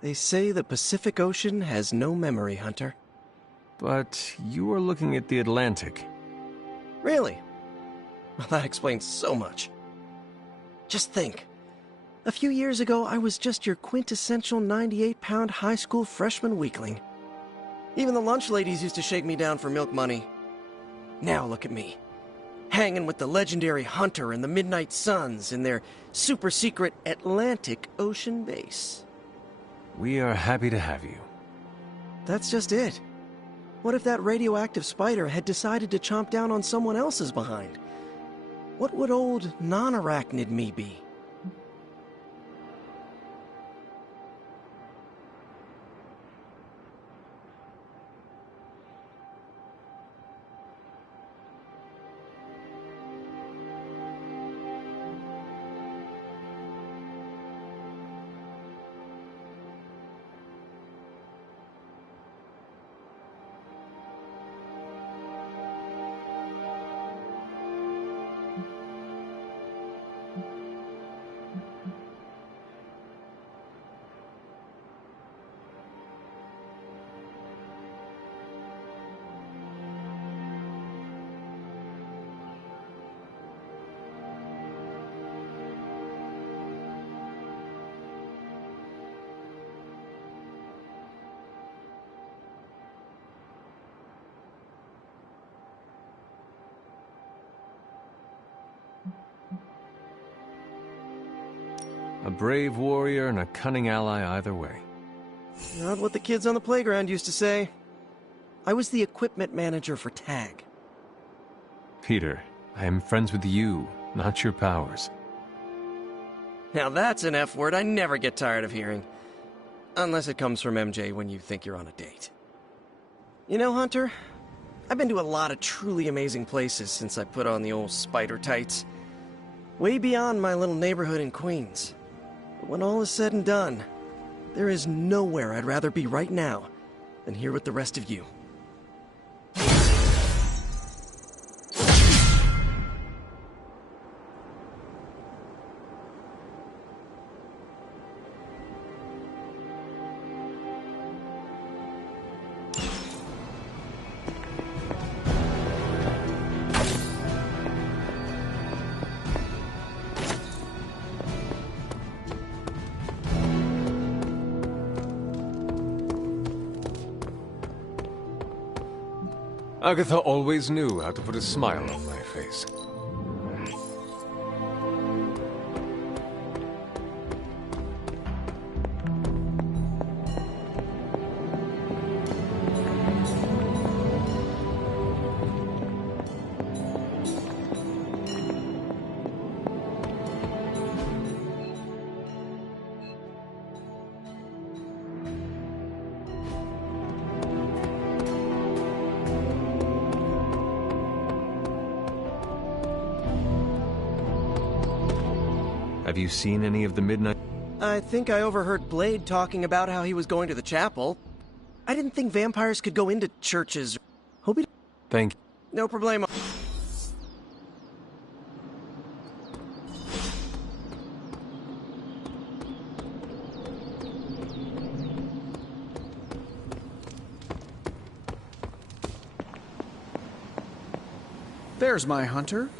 They say the Pacific Ocean has no memory, Hunter. But you are looking at the Atlantic. Really? Well, that explains so much. Just think. A few years ago, I was just your quintessential 98-pound high school freshman weakling. Even the lunch ladies used to shake me down for milk money. Now look at me. Hanging with the legendary Hunter and the Midnight Suns in their super-secret Atlantic Ocean base. We are happy to have you. That's just it. What if that radioactive spider had decided to chomp down on someone else's behind? What would old non-arachnid me be? A brave warrior and a cunning ally either way. Not what the kids on the playground used to say. I was the equipment manager for TAG. Peter, I am friends with you, not your powers. Now that's an F word I never get tired of hearing. Unless it comes from MJ when you think you're on a date. You know, Hunter, I've been to a lot of truly amazing places since I put on the old spider tights. Way beyond my little neighborhood in Queens. But when all is said and done, there is nowhere I'd rather be right now than here with the rest of you. Agatha always knew how to put a smile on my face. Have you seen any of the Midnight? I think I overheard Blade talking about how he was going to the chapel. I didn't think vampires could go into churches. Hope he... Thank you. No problemo. There's my Hunter.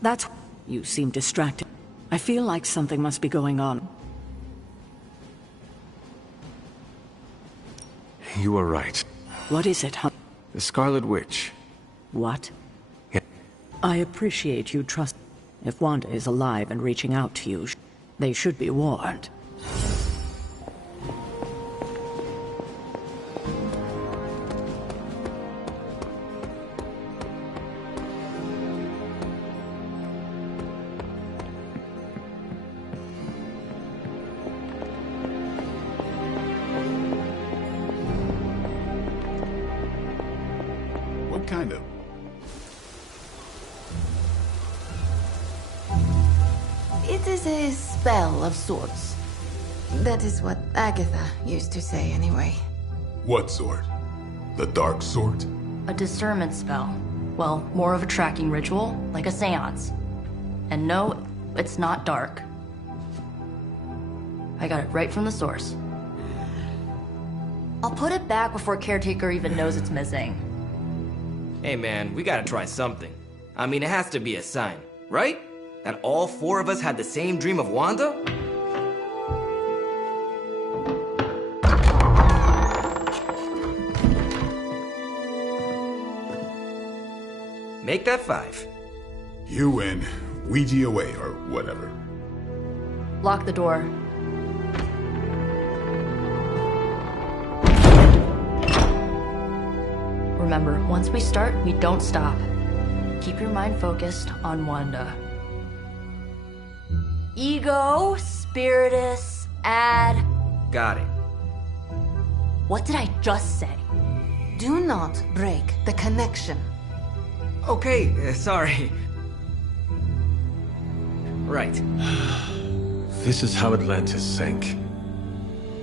That's... You seem distracted. I feel like something must be going on. You are right. What is it, Hunter? The Scarlet Witch. What? Yeah. I appreciate you trust... If Wanda is alive and reaching out to you, they should be warned. What kind of? It is a spell of sorts. That is what Agatha used to say anyway. What sort? The dark sort? A discernment spell. Well, more of a tracking ritual, like a seance. And no, it's not dark. I got it right from the source. I'll put it back before Caretaker even knows it's missing. Hey man, we gotta try something. I mean, it has to be a sign, right? That all four of us had the same dream of Wanda? Make that 5. You win. Ouija away, or whatever. Lock the door. Remember, once we start, we don't stop. Keep your mind focused on Wanda. Ego, Spiritus, add... Got it. What did I just say? Do not break the connection. Okay, sorry. Right. This is how Atlantis sank.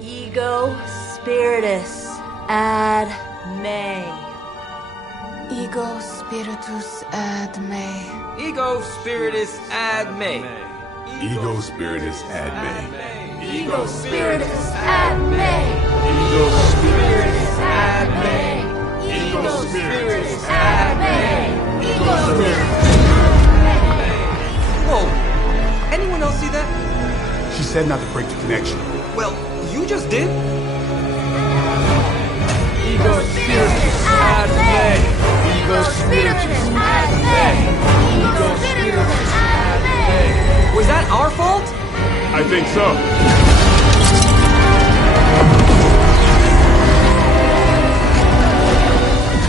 Ego, Spiritus, add May. Ego spiritus ad me. Ego Spiritus ad me. Ego Spiritus ad me. Ego spiritus ad me. Ego Spiritus Ad me. Ego Spiritus ad me. Ego spiritus. Whoa! Anyone else see that? She said not to break the connection. Well, you just did. Ego spiritus ad me. Ego spiritus ad me. Ego spiritus ad me. Was that our fault? I think so.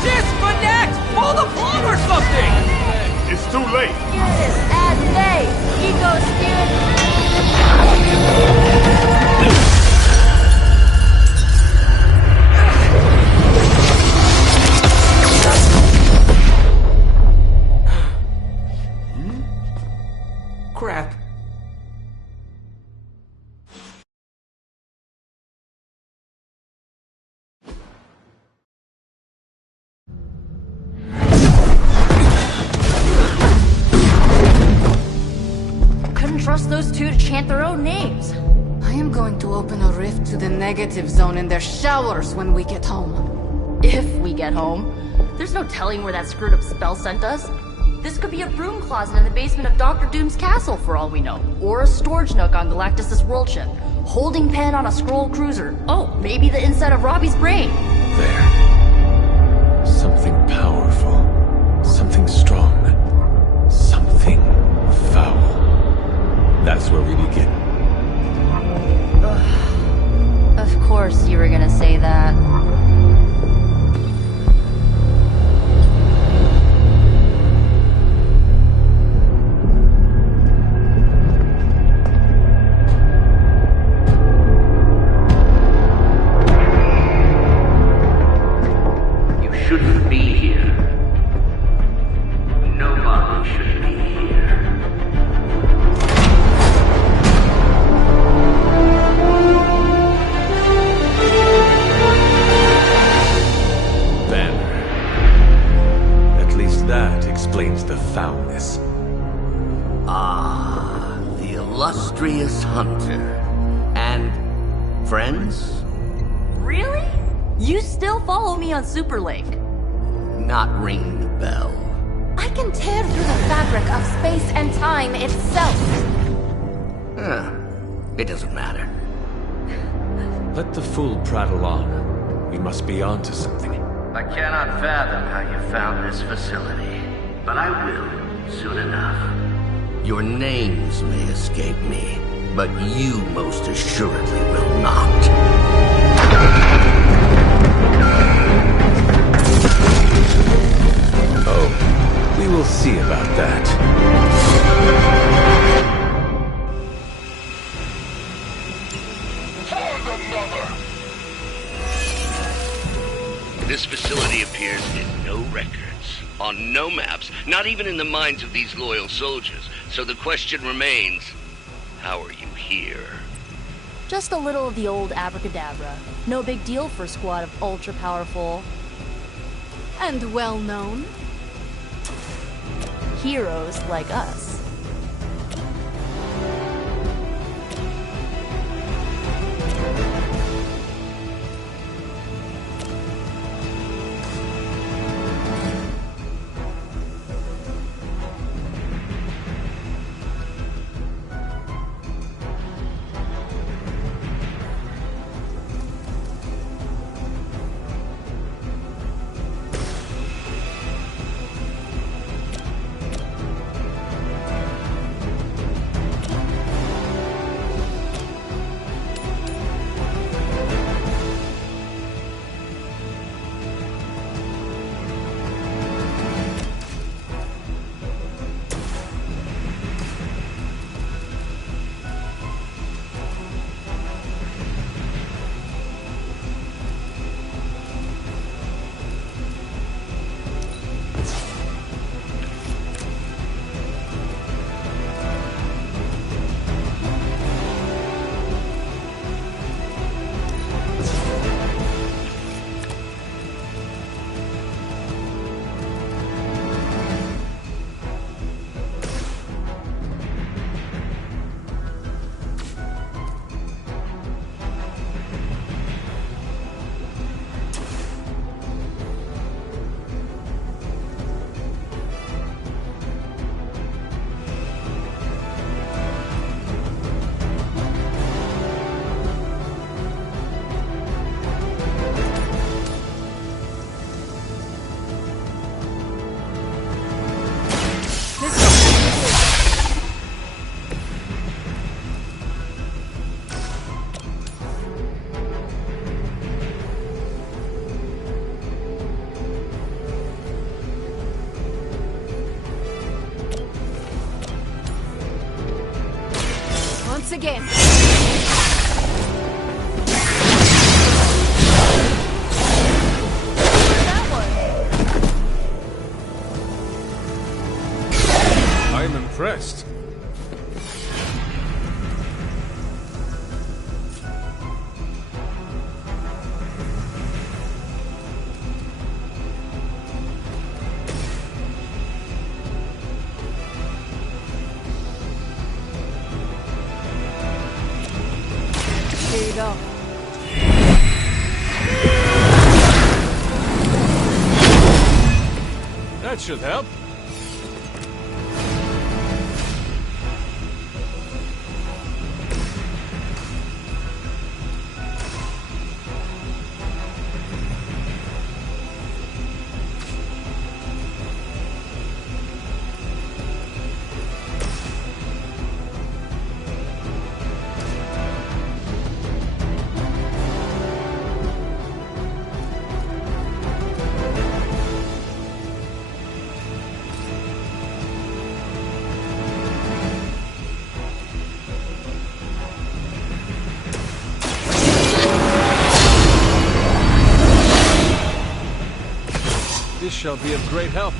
Disconnect! Pull the plug or something! It's too late. Spiritus ad me. Ego spiritus. Crap. Couldn't trust those two to chant their own names. I am going to open a rift to the negative zone in their showers when we get home. If we get home. There's no telling where that screwed up spell sent us. This could be a broom closet in the basement of Dr. Doom's castle for all we know. Or a storage nook on Galactus' world ship. Holding pen on a scroll cruiser. Oh, maybe the inside of Robbie's brain. There. Something powerful. Something strong. Something foul. That's where we begin. Of course you were gonna say that. Shouldn't be here. Nobody should be here. Banner. At least that explains the foulness. Ah, the illustrious hunter. And friends? Really? You still follow me on Superlink? Not ring the bell. I can tear through the fabric of space and time itself. It doesn't matter. Let the fool prattle on. We must be onto something. I cannot fathom how you found this facility, but I will soon enough. Your names may escape me, but you most assuredly will not. Oh, we will see about that. This facility appears in no records, on no maps, not even in the minds of these loyal soldiers. So the question remains, how are you here? Just a little of the old abracadabra. No big deal for a squad of ultra-powerful And well known. heroes like us. game. I'm impressed. Here you go. That should help. This shall be of great help.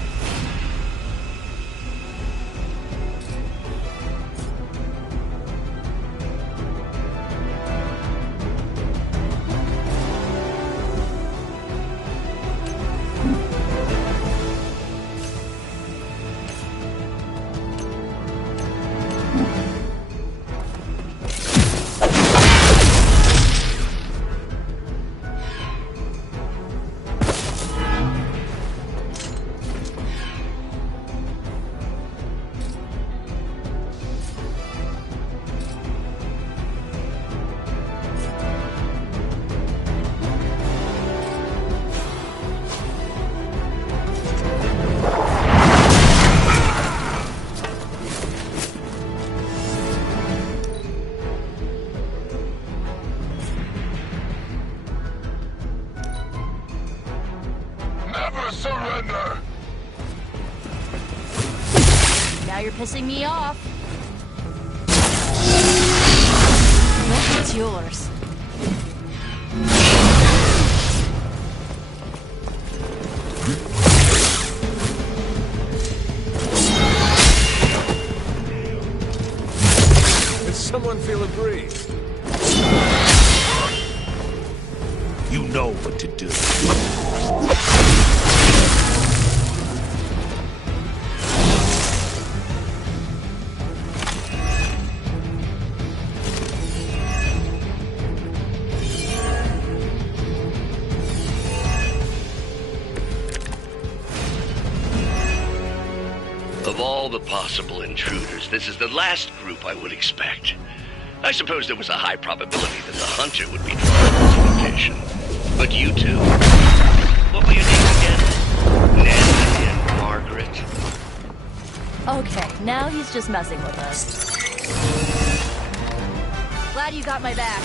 Never surrender! Now you're pissing me off. Look, it's yours. Does someone feel a breeze? You know what to do. Of all the possible intruders, this is the last group I would expect. I suppose there was a high probability that the hunter would be drawn to this location. But you two, what were your names again? Ned and Margaret? Okay, now he's just messing with us. Glad you got my back.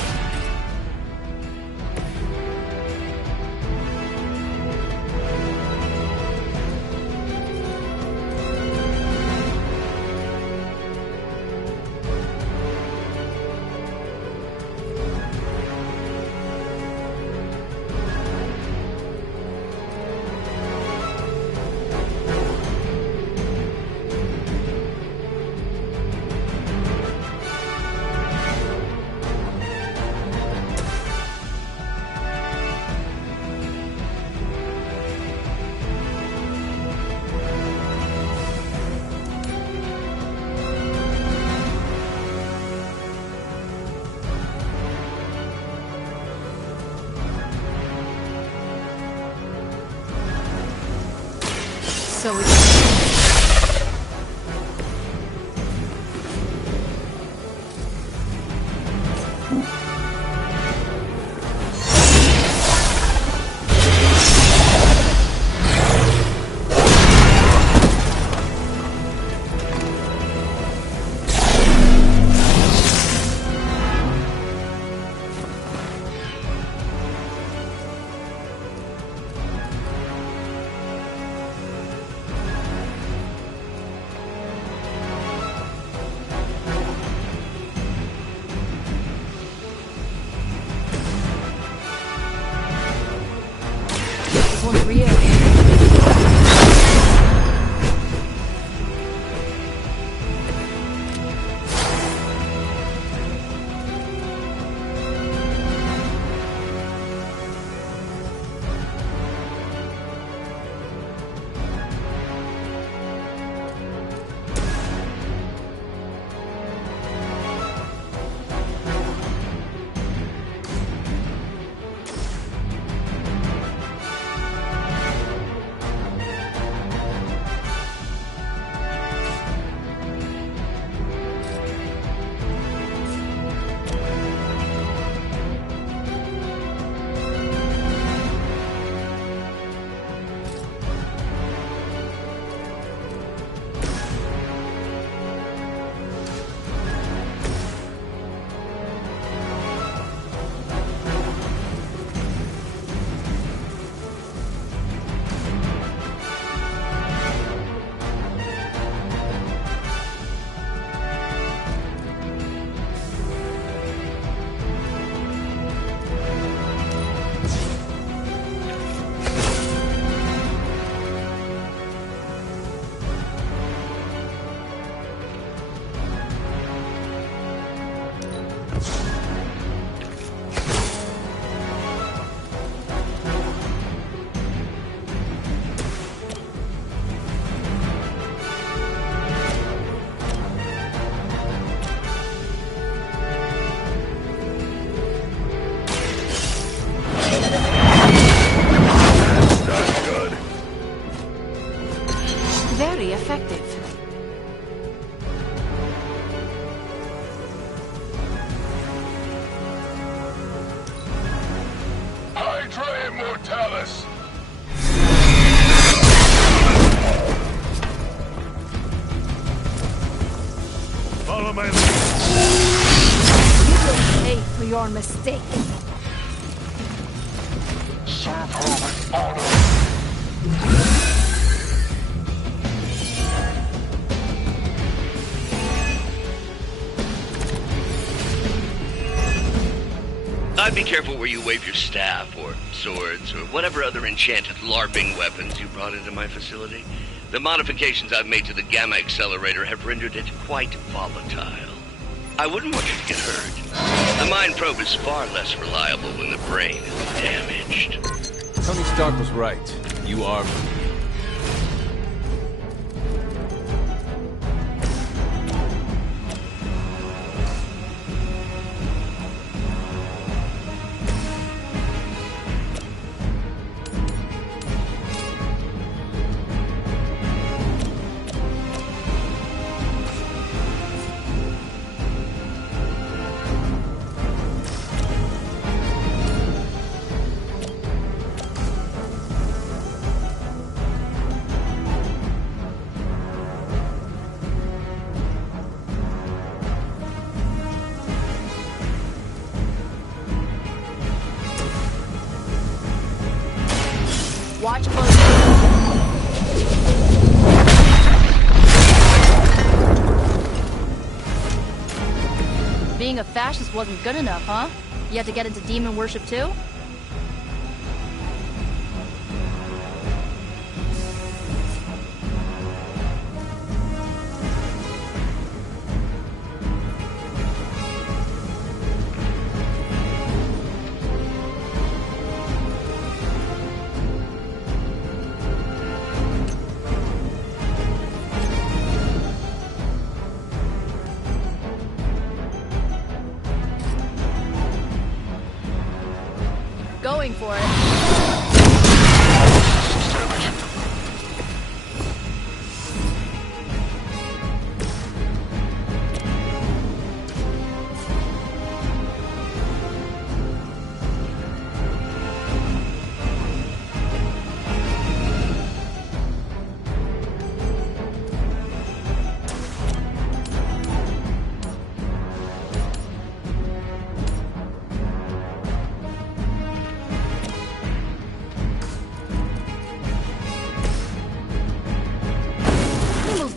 So we mistaken. I'd be careful where you wave your staff, or swords, or whatever other enchanted LARPing weapons you brought into my facility. The modifications I've made to the Gamma Accelerator have rendered it quite volatile. I wouldn't want you to get hurt. The Mind Probe is far less reliable when the brain is damaged. Tony Stark was right. You are... Watch closely. Being a fascist wasn't good enough, huh? You had to get into demon worship too? Going for it.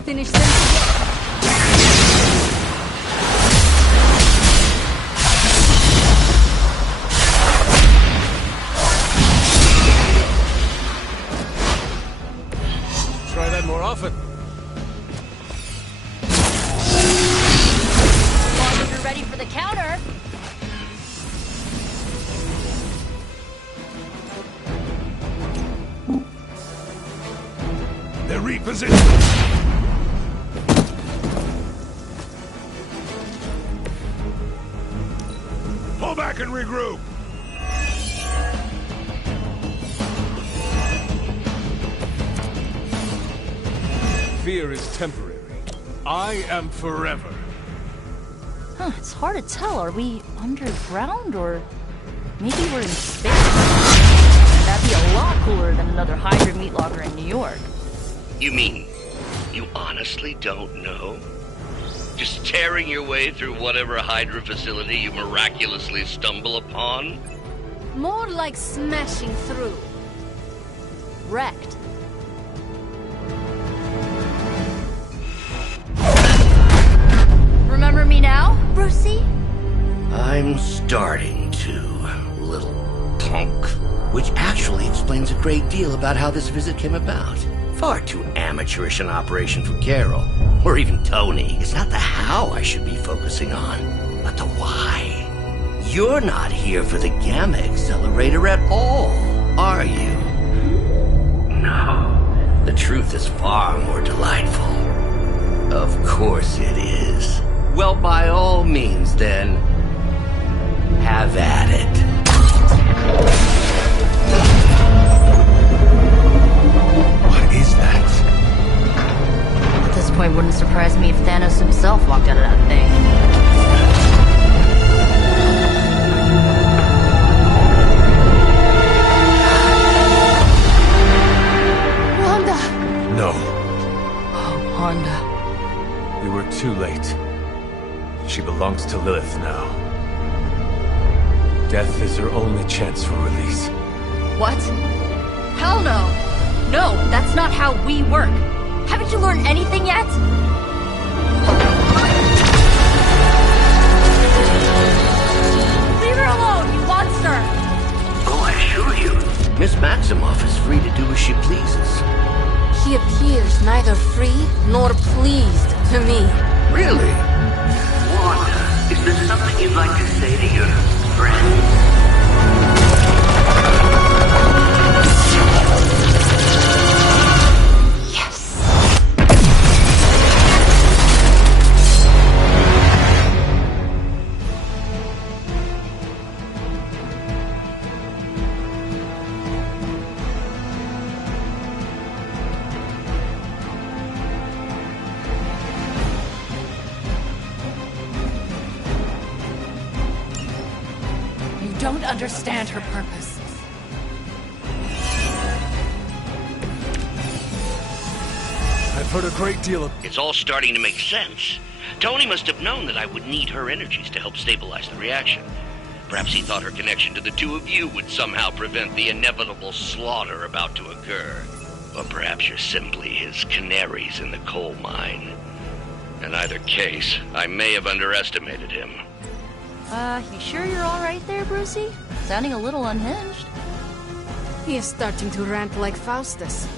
Finish them together. Try that more often. As long as you're ready for the counter. They're repositioned. Pull back and regroup. Fear is temporary. I am forever. Huh, it's hard to tell. Are we underground or maybe we're in space? That'd be a lot cooler than another Hydra meat locker in New York. You mean, you honestly don't know? Just tearing your way through whatever Hydra facility you miraculously stumble upon? More like smashing through. Wrecked. Remember me now, Brucey? I'm starting to, little punk. Which actually explains a great deal about how this visit came about. Far too amateurish an operation for Carol, or even Tony. It's not the how I should be focusing on, but the why. You're not here for the Gamma Accelerator at all, are you? No. The truth is far more delightful. Of course it is. Well, by all means, then, have at it. What is that? At this point, wouldn't surprise me if Thanos himself walked out of that thing. Wanda! No. Oh, Wanda. We were too late. She belongs to Lilith now. Death is her only chance for release. What? Hell no! No, that's not how we work. Haven't you learned anything yet? Leave her alone, you monster! Oh, I assure you, Miss Maximoff is free to do as she pleases. He appears neither free nor pleased to me. Really? Wanda, is there something you'd like to say to your friend? Don't understand her purpose. I've heard a great deal of... It's all starting to make sense. Tony must have known that I would need her energies to help stabilize the reaction. Perhaps he thought her connection to the two of you would somehow prevent the inevitable slaughter about to occur. Or perhaps you're simply his canaries in the coal mine. In either case, I may have underestimated him. You sure you're alright there, Brucey? Sounding a little unhinged. He is starting to rant like Faustus.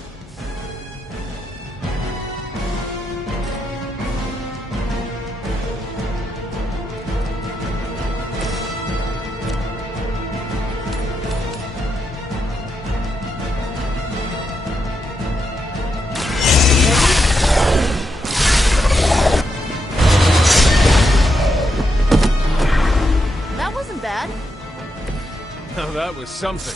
Now that was something.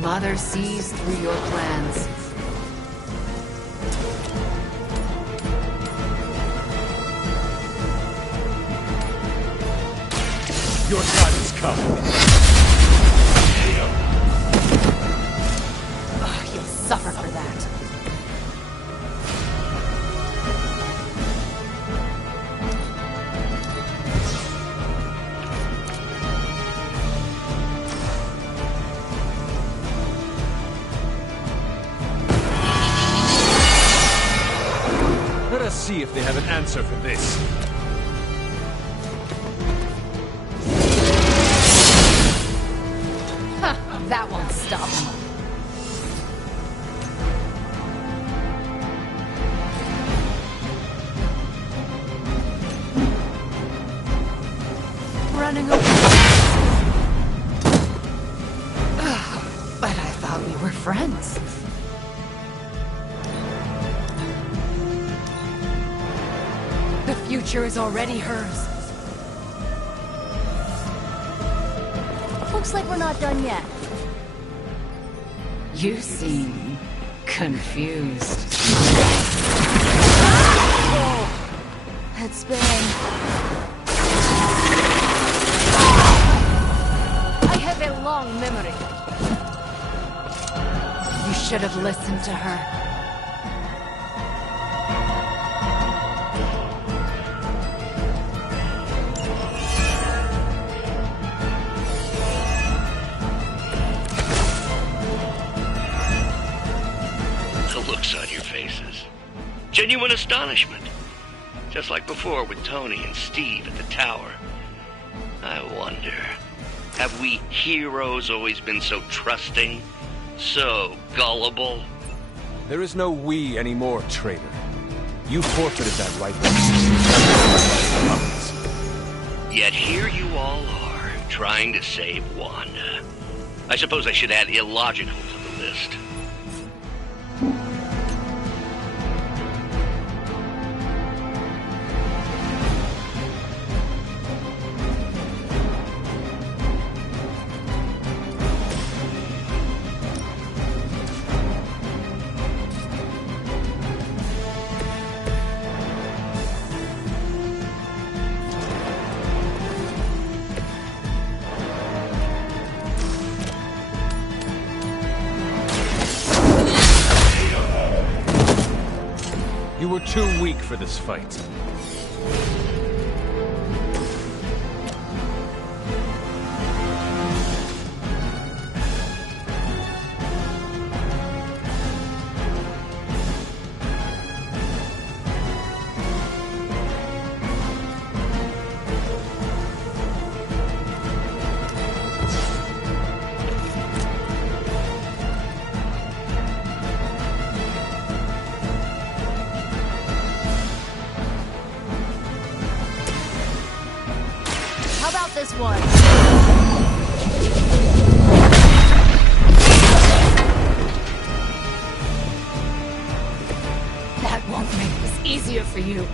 Mother sees through your plans. Your time has come. You'll suffer for that. Let us see if they have an answer for this. That won't stop him. Running away. But I thought we were friends. The future is already hers. Looks like we're not done yet. You seem confused. It's been... I have a long memory. You should have listened to her. genuine astonishment. Just like before with Tony and Steve at the tower. I wonder, have we heroes always been so trusting? So gullible? There is no we anymore, traitor. You forfeited that right. Yet here you all are, trying to save Wanda. I suppose I should add illogical to the list. You were too weak for this fight. How about this one? That won't make this easier for you.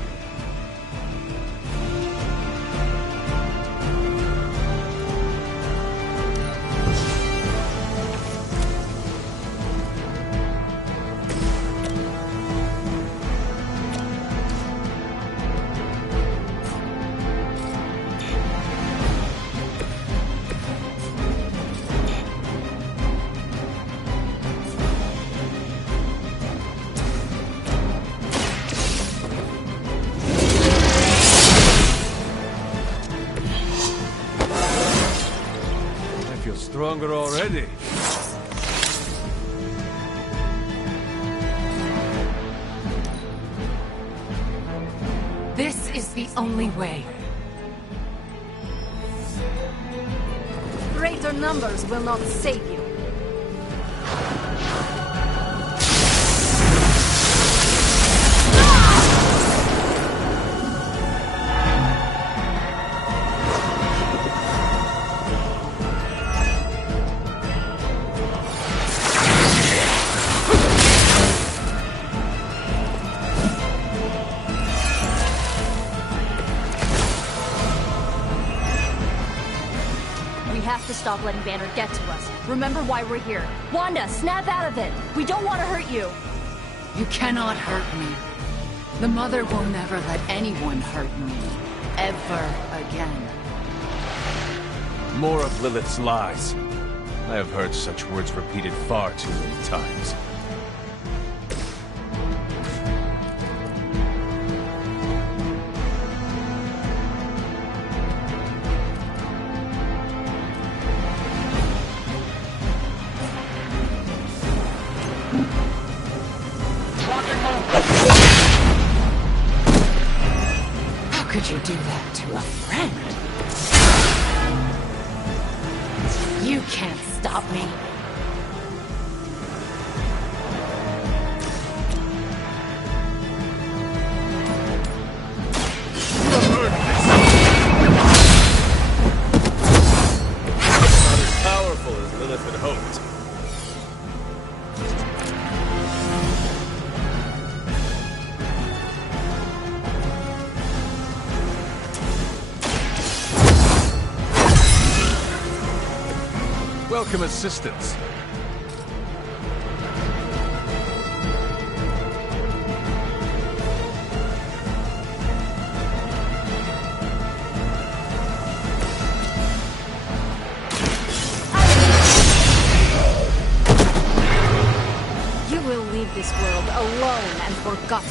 I feel stronger already. This is the only way. Greater numbers will not save you. We have to stop letting Banner get to us. Remember why we're here. Wanda, snap out of it! We don't want to hurt you! You cannot hurt me. The Mother will never let anyone hurt me. Ever again. More of Lilith's lies. I have heard such words repeated far too many times. How could you do that to a friend? You can't stop me. Not as powerful as Lilith had hoped. Welcome assistance. You will leave this world alone and forgotten.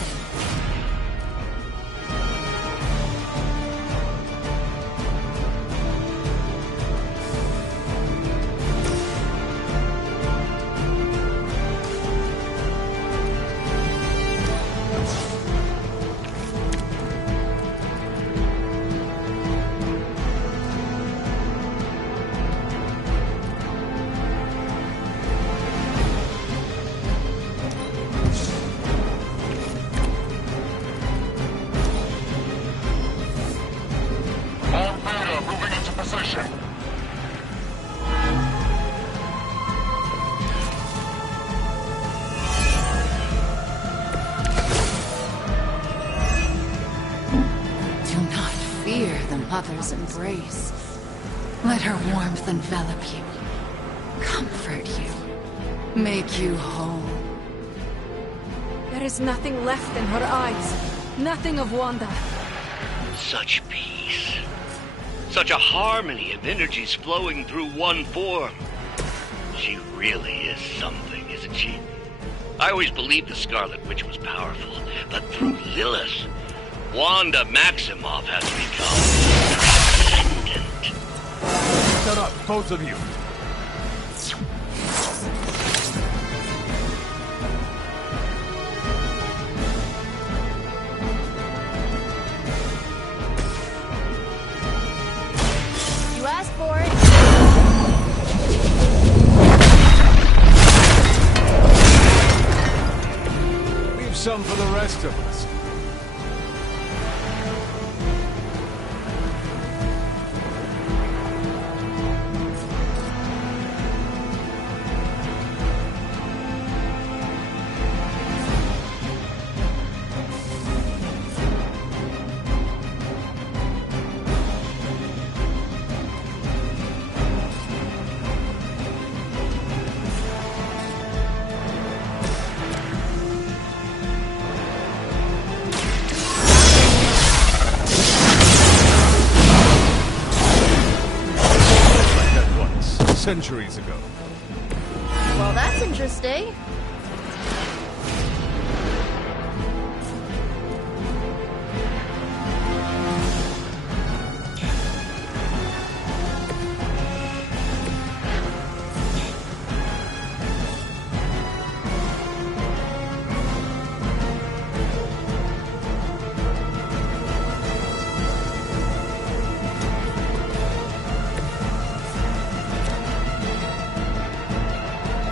closer. Do not fear the mother's embrace. Let her warmth envelop you, comfort you, make you whole. There is nothing left in her eyes. Nothing of Wanda. Such peace. Such a harmony of energies flowing through one form. She really is something, isn't she? I always believed the Scarlet Witch was powerful, but through Lilith, Wanda Maximoff has become transcendent. Shut up, both of you. You asked for it. Leave some for the rest of us. Centuries ago. Well, that's interesting.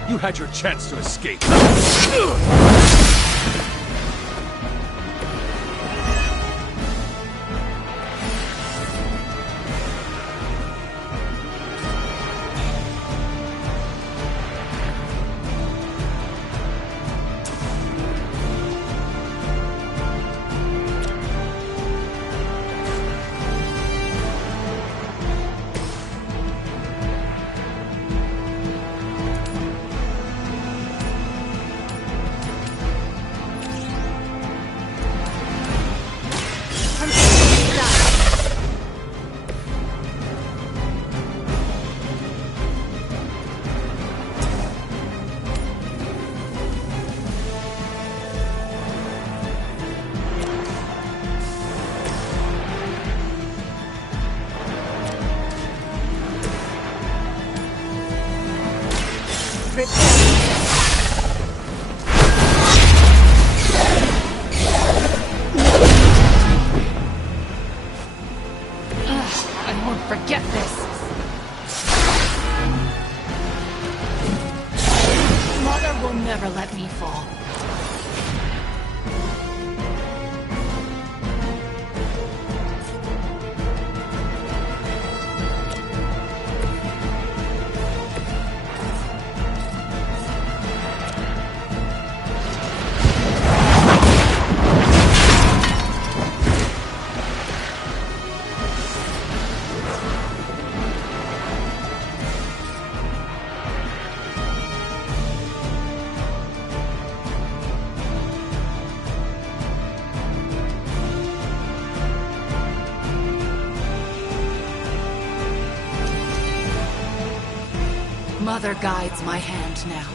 You had your chance to escape. I won't forget this. Mother will never let me fall. Mother guides my hand now.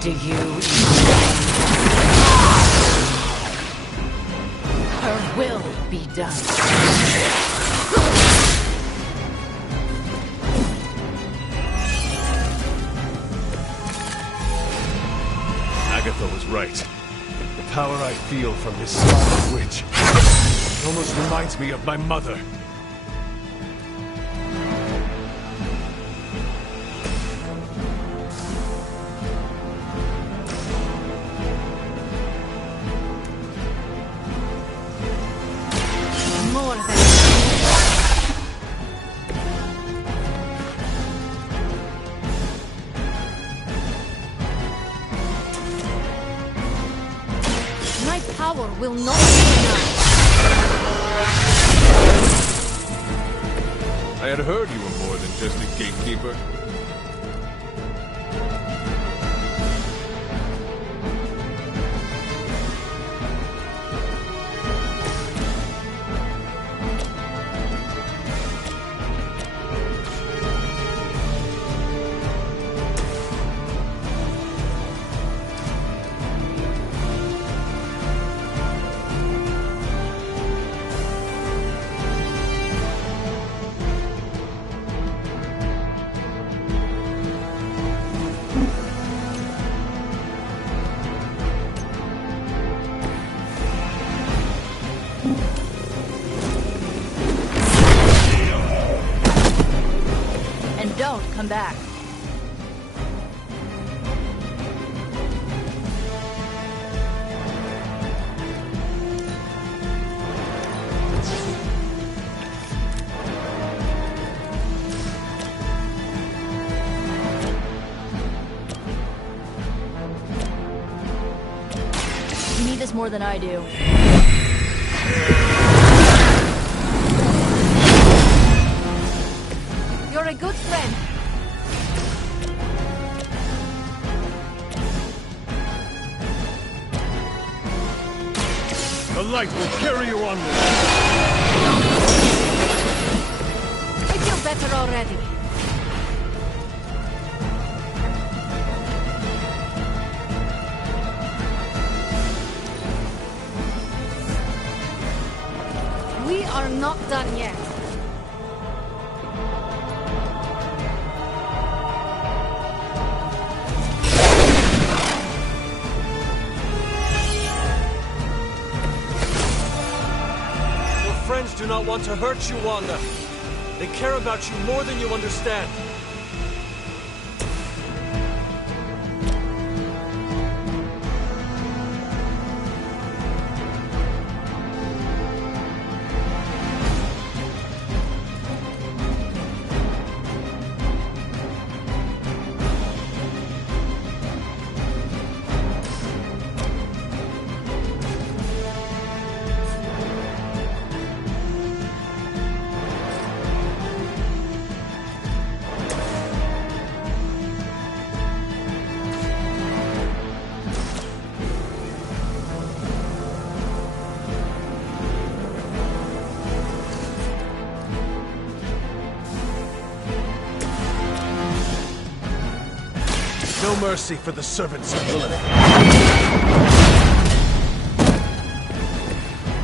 Do you? Her will be done. Agatha was right. The power I feel from this Scarlet Witch almost reminds me of my mother. power will not be enough. I had heard you were more than just a gatekeeper. And don't come back. You need this more than I do. You're a good friend. The light will carry you onward. I feel better already. We are not done yet. Your friends do not want to hurt you, Wanda. They care about you more than you understand. No mercy for the servants of Lilith.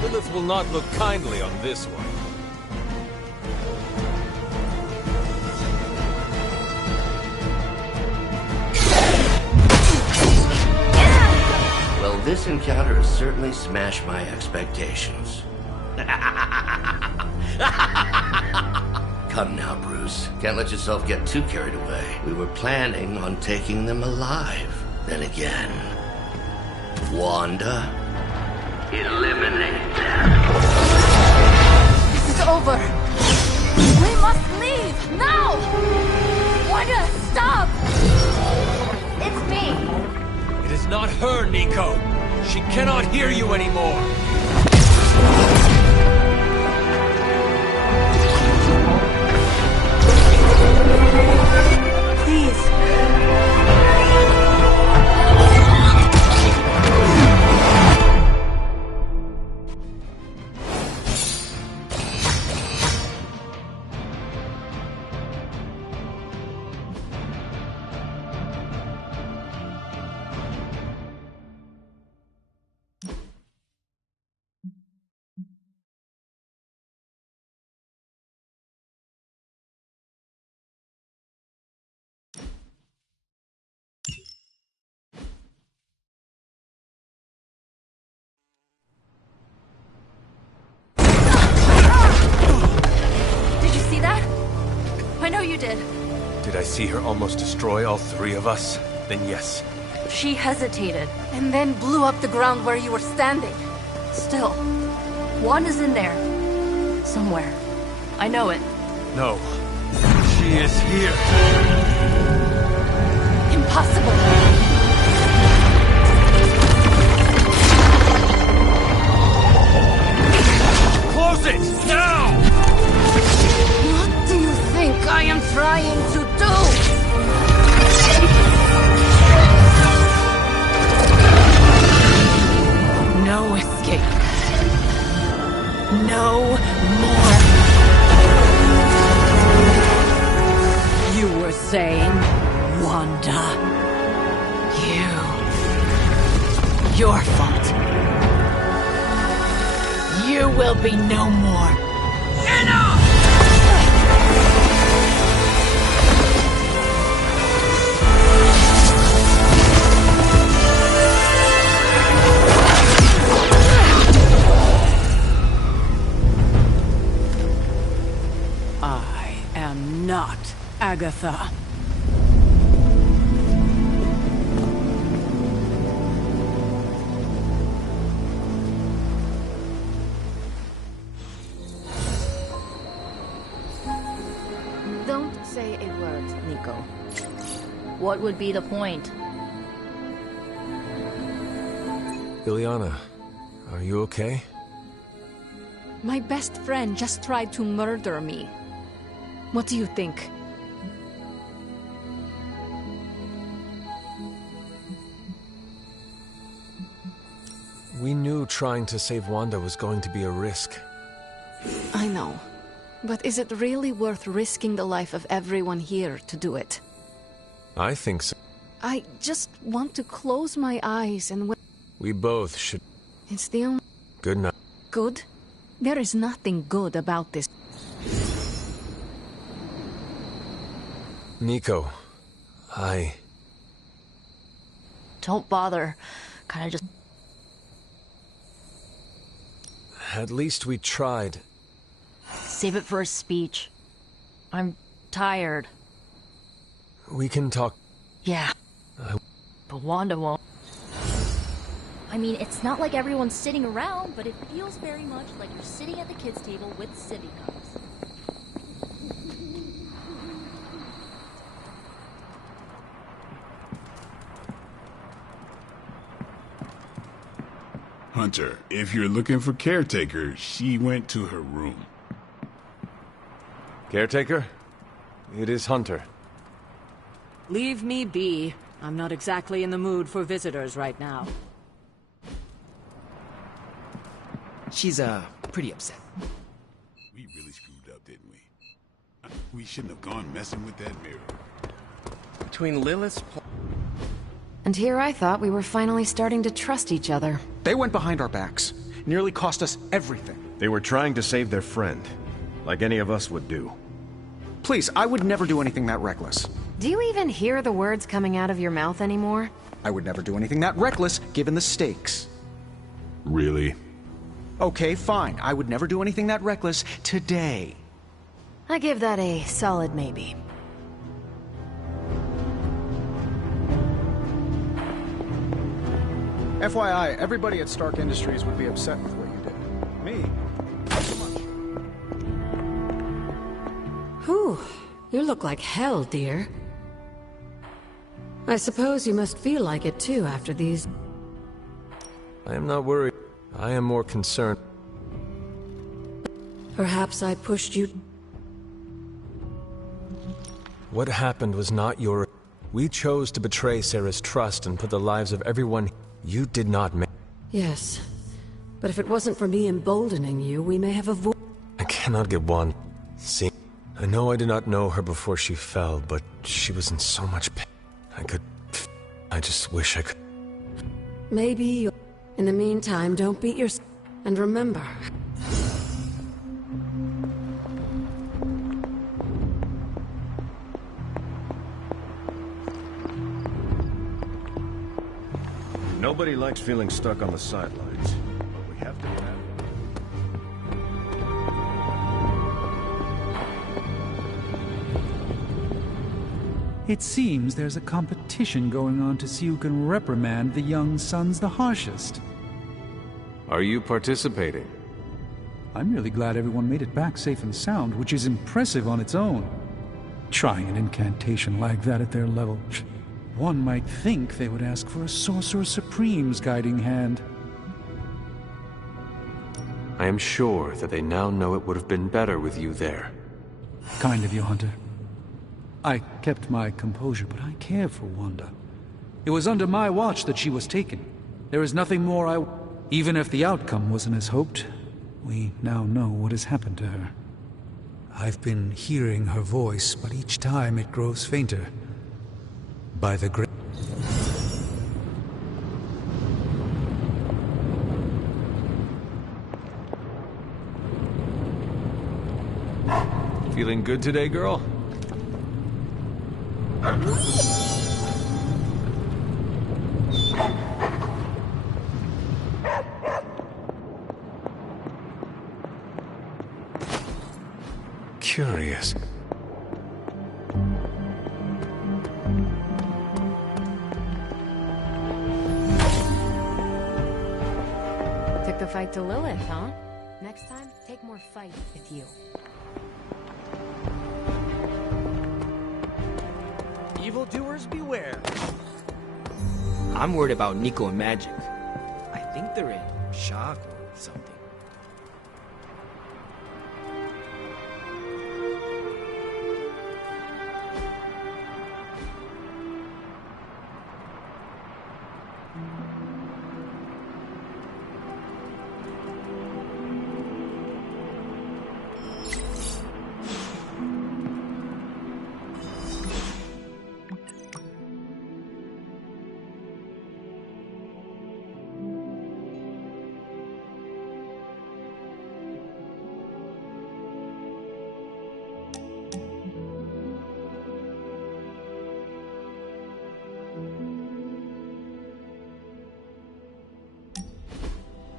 Lilith will not look kindly on this one. Well, this encounter has certainly smashed my expectations. Come now, Bruce. Can't let yourself get too carried away. We were planning on taking them alive. Then again, Wanda, eliminate them. This is over. We must leave now. Wanda, stop! It's me. It is not her, Nico. She cannot hear you anymore. Please. I know you did. Did I see her almost destroy all three of us? Then yes. She hesitated. And then blew up the ground where you were standing. Still, Wanda's in there. Somewhere. I know it. No. She is here. Impossible. your fault. You will be no more. Enough! I am not Agatha. Don't say a word, Nico. What would be the point? Ilyana, are you okay? My best friend just tried to murder me. What do you think? We knew trying to save Wanda was going to be a risk. I know. But is it really worth risking the life of everyone here to do it? I think so. I just want to close my eyes and... We both should... It's the only... Good night. Good? There is nothing good about this. Nico, Don't bother. Kinda just... At least we tried. Save it for a speech. I'm tired. We can talk... Yeah. But Wanda won't. I mean, it's not like everyone's sitting around, but it feels very much like you're sitting at the kids' table with sippy cups. Hunter, if you're looking for Caretaker, she went to her room. Caretaker? It is Hunter. Leave me be. I'm not exactly in the mood for visitors right now. She's, pretty upset. We really screwed up, didn't we? We shouldn't have gone messing with that mirror. Between Lilith's... And here I thought we were finally starting to trust each other. They went behind our backs. Nearly cost us everything. They were trying to save their friend, like any of us would do. Please, I would never do anything that reckless. Do you even hear the words coming out of your mouth anymore? I would never do anything that reckless, given the stakes. Really? Okay, fine. I would never do anything that reckless today. I give that a solid maybe. FYI, everybody at Stark Industries would be upset with what you did. Me? Not so much. Whew. You look like hell, dear. I suppose you must feel like it too after these... I am not worried. I am more concerned. Perhaps I pushed you... What happened was not your... We chose to betray Sarah's trust and put the lives of everyone you did not make. Yes. But if it wasn't for me emboldening you, we may have avoided... I cannot get one. See, I know I did not know her before she fell, but she was in so much pain. I just wish I could... Maybe you... In the meantime, don't beat yourself. And remember... Nobody likes feeling stuck on the sidelines, but we have to get out of it. It seems there's a competition going on to see who can reprimand the young sons the harshest. Are you participating? I'm really glad everyone made it back safe and sound, which is impressive on its own. Trying an incantation like that at their level... One might think they would ask for a Sorcerer Supreme's guiding hand. I am sure that they now know it would have been better with you there. Kind of you, Hunter. I kept my composure, but I care for Wanda. It was under my watch that she was taken. There is nothing more Even if the outcome wasn't as hoped, we now know what has happened to her. I've been hearing her voice, but each time it grows fainter. By the great... Feeling good today, girl? Curious. Took the fight to Lilith, huh? Next time, take more fight with you. Evildoers beware. I'm worried about Nico and Magic. I think they're in shock or something.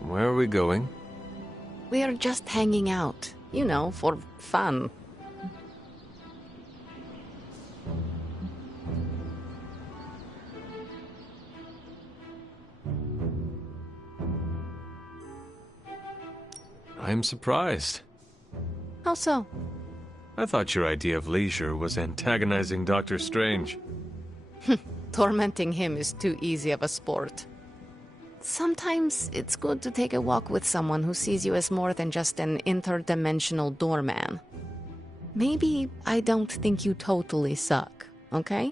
Where are we going? We are just hanging out, you know, for fun. I'm surprised. How so? I thought your idea of leisure was antagonizing Doctor Strange. Tormenting him is too easy of a sport. Sometimes it's good to take a walk with someone who sees you as more than just an interdimensional doorman. Maybe I don't think you totally suck, okay?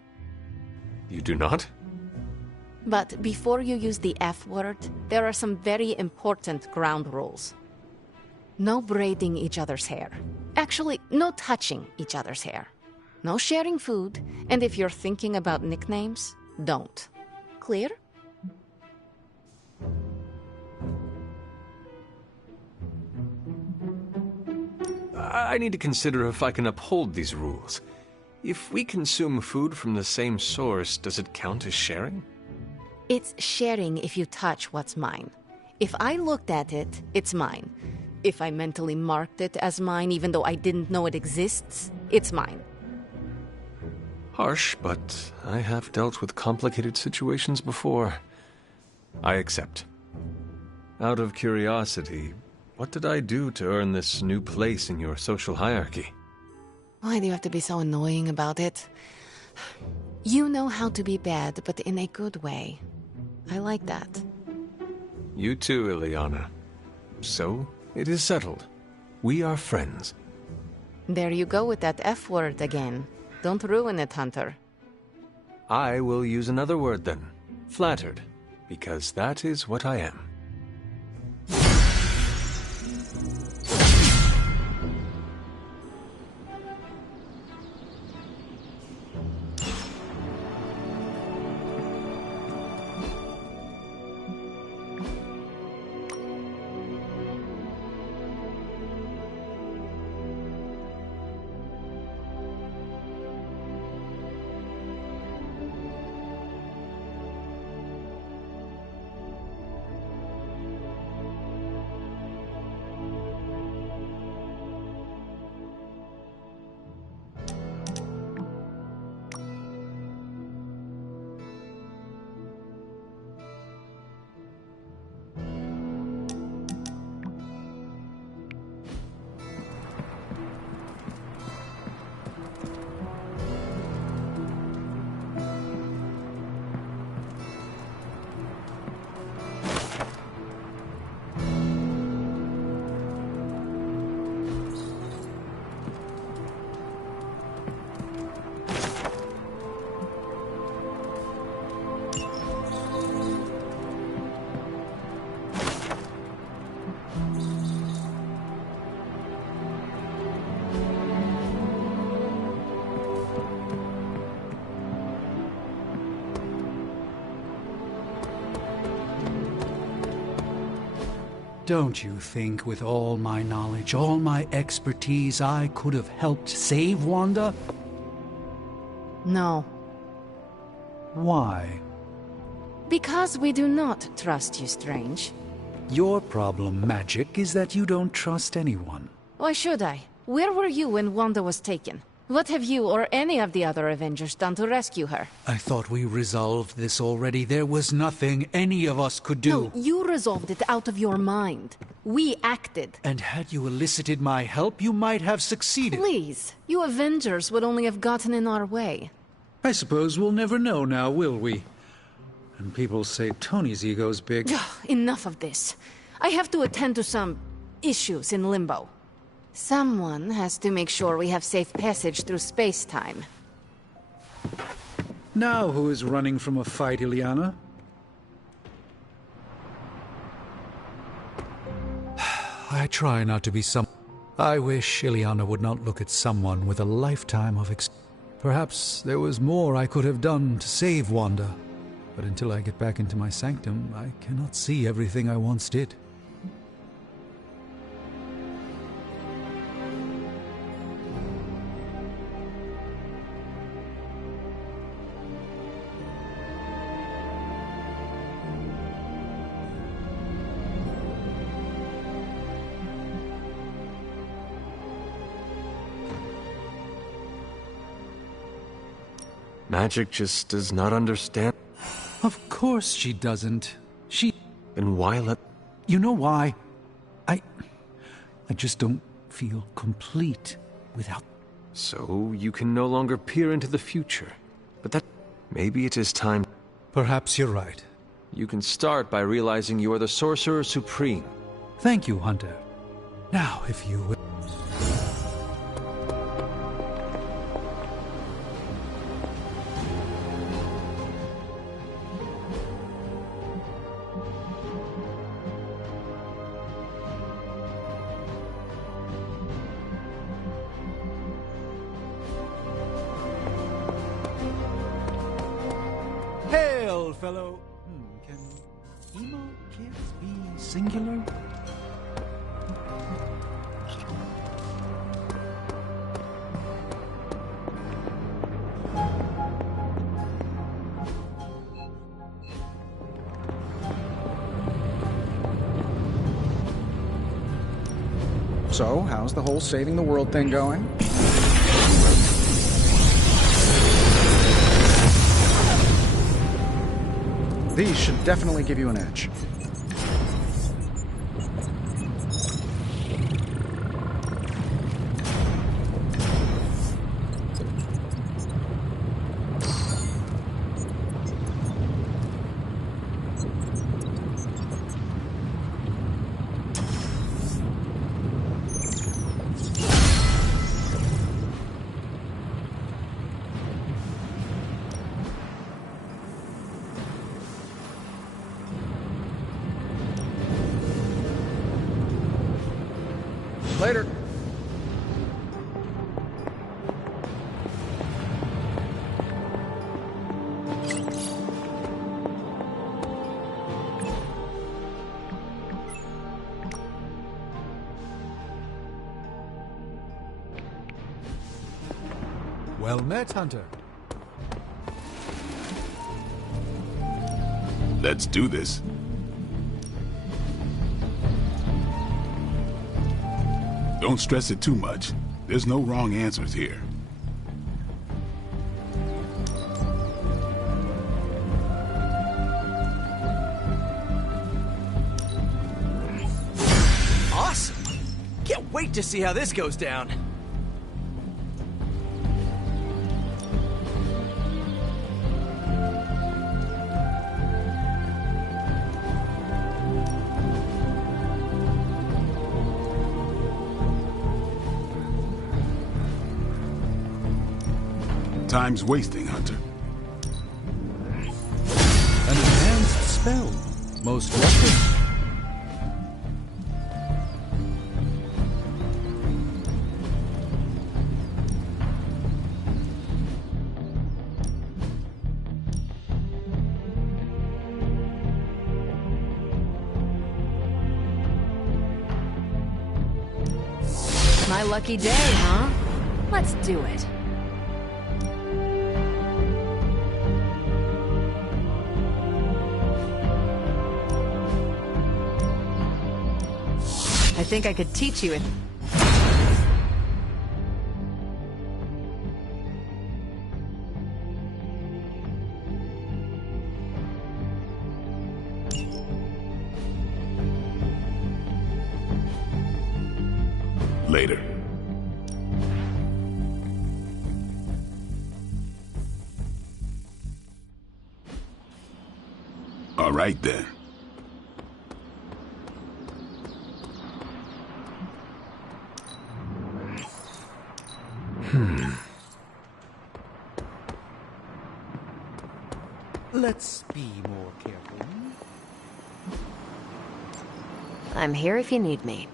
You do not? But before you use the F word, there are some very important ground rules. No braiding each other's hair. Actually, no touching each other's hair. No sharing food, and if you're thinking about nicknames, don't. Clear? I need to consider if I can uphold these rules. If we consume food from the same source, does it count as sharing? It's sharing if you touch what's mine. If I looked at it, it's mine. If I mentally marked it as mine even though I didn't know it exists, it's mine. Harsh, but I have dealt with complicated situations before. I accept. Out of curiosity, what did I do to earn this new place in your social hierarchy? Why do you have to be so annoying about it? You know how to be bad, but in a good way. I like that. You too, Ileana. So, it is settled. We are friends. There you go with that F word again. Don't ruin it, Hunter. I will use another word then. Flattered. Because that is what I am. Don't you think with all my knowledge, all my expertise, I could have helped save Wanda? No. Why? Because we do not trust you, Strange. Your problem, Magic, is that you don't trust anyone. Why should I? Where were you when Wanda was taken? What have you or any of the other Avengers done to rescue her? I thought we resolved this already. There was nothing any of us could do. No, you resolved it out of your mind. We acted. And had you elicited my help, you might have succeeded. Please, you Avengers would only have gotten in our way. I suppose we'll never know now, will we? And people say Tony's ego's big. Enough of this. I have to attend to some issues in Limbo. Someone has to make sure we have safe passage through space-time. Now who is running from a fight, Illyana? I try not to be I wish Illyana would not look at someone with a lifetime of Perhaps there was more I could have done to save Wanda. But until I get back into my sanctum, I cannot see everything I once did. Magic just does not understand. Of course she doesn't. Then why let... You know why? I just don't feel complete without... So you can no longer peer into the future. But that... Maybe it is time... Perhaps you're right. You can start by realizing you are the Sorcerer Supreme. Thank you, Hunter. Now, if you will... Fellow, can emo kids be singular? So, how's the whole saving the world thing going? These should definitely give you an edge. Later. Well met, Hunter. Let's do this. Don't stress it too much. There's no wrong answers here. Awesome! Can't wait to see how this goes down. Time's wasting, Hunter. An enhanced spell. Most welcome. My lucky day, huh? Let's do it. I think I could teach you it. Later. All right then. Let's be more careful. I'm here if you need me.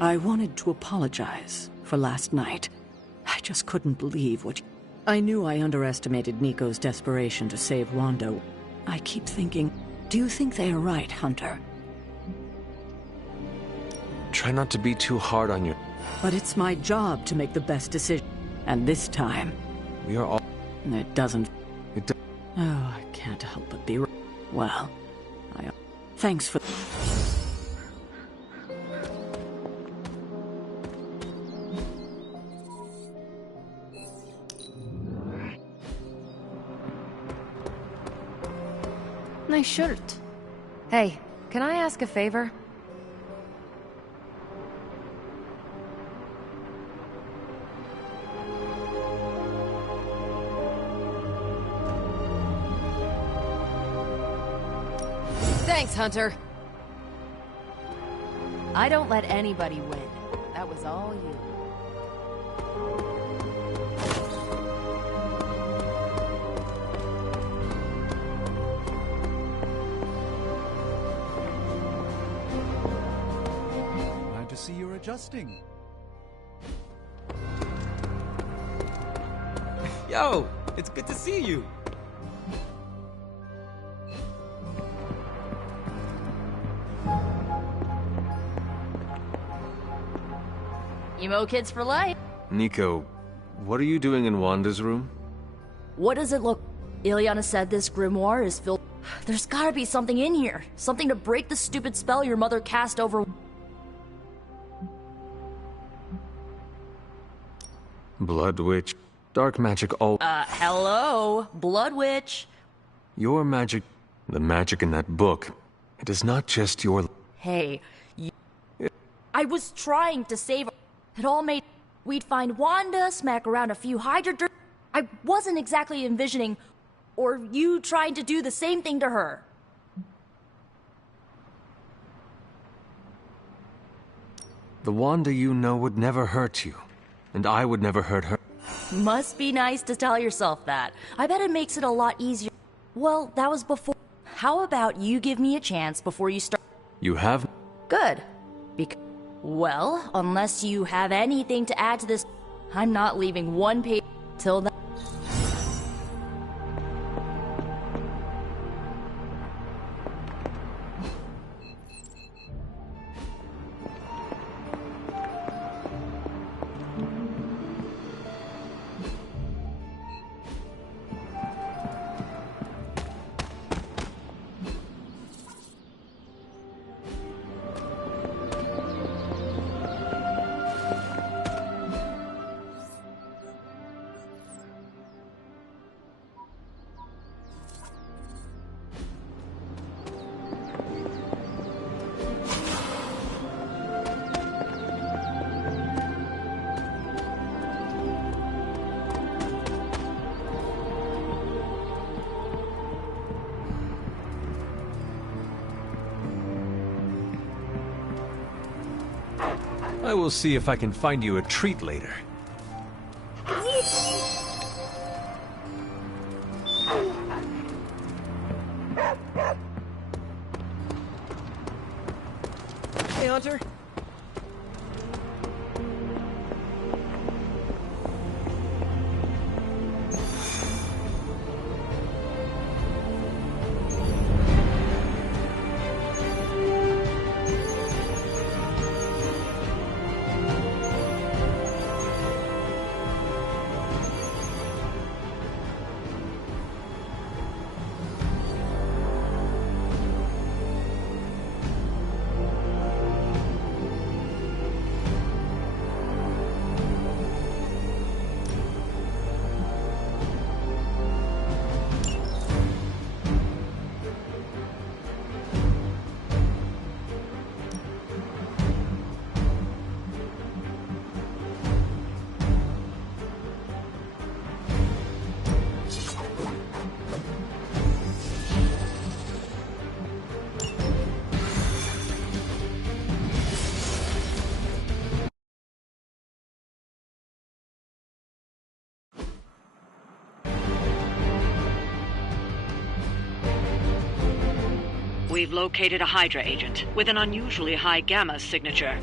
I wanted to apologize for last night. I just couldn't believe what... I knew I underestimated Nico's desperation to save Wanda. I keep thinking, do you think they are right, Hunter? Try not to be too hard on you. But it's my job to make the best decision. And this time... We are all... It doesn't... It Oh, I can't help but be... Well, Thanks for... Nice shirt. Hey, can I ask a favor? Thanks, Hunter. I don't let anybody win. That was all you. Glad to see you're adjusting. Yo, it's good to see you. Emo kids for life. Nico, what are you doing in Wanda's room? What does it look? Ilyana said this grimoire is filled. There's gotta be something in here. Something to break the stupid spell your mother cast over. Blood Witch. Dark magic all... Hello? Blood Witch. Your magic... The magic in that book. It is not just your... Hey, I was trying to save... It all made... We'd find Wanda, smack around a few Hydra... I wasn't exactly envisioning... Or you trying to do the same thing to her. The Wanda you know would never hurt you. And I would never hurt her. Must be nice to tell yourself that. I bet it makes it a lot easier. Well, that was before. How about you give me a chance before you start? You have? Good. Well, unless you have anything to add to this, I'm not leaving one page till then. I will see if I can find you a treat later. Hey, Hunter. We've located a Hydra agent with an unusually high gamma signature,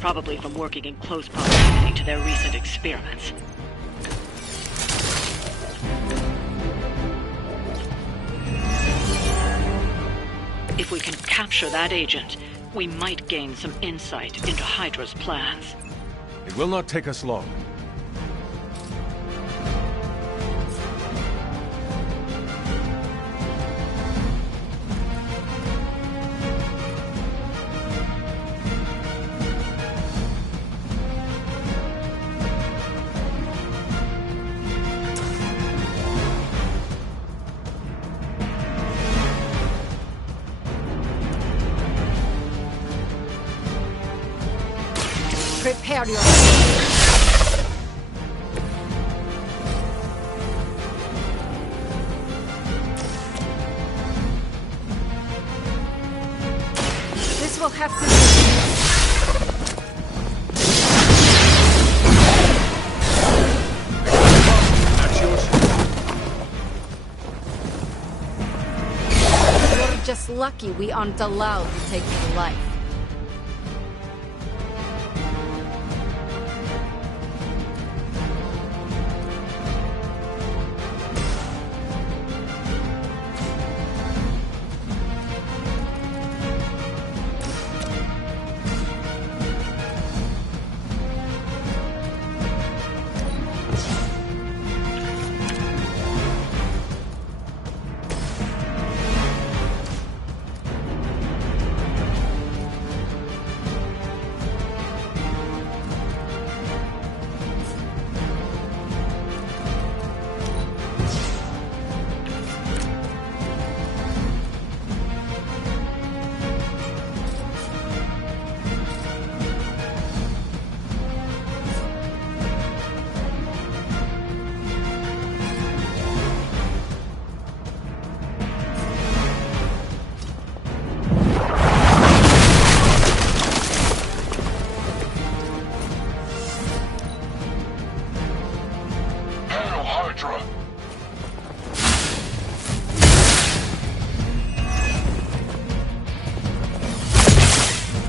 probably from working in close proximity to their recent experiments. If we can capture that agent, we might gain some insight into Hydra's plans. It will not take us long. Prepare yourself. This will have to You're just lucky we aren't allowed to take your life.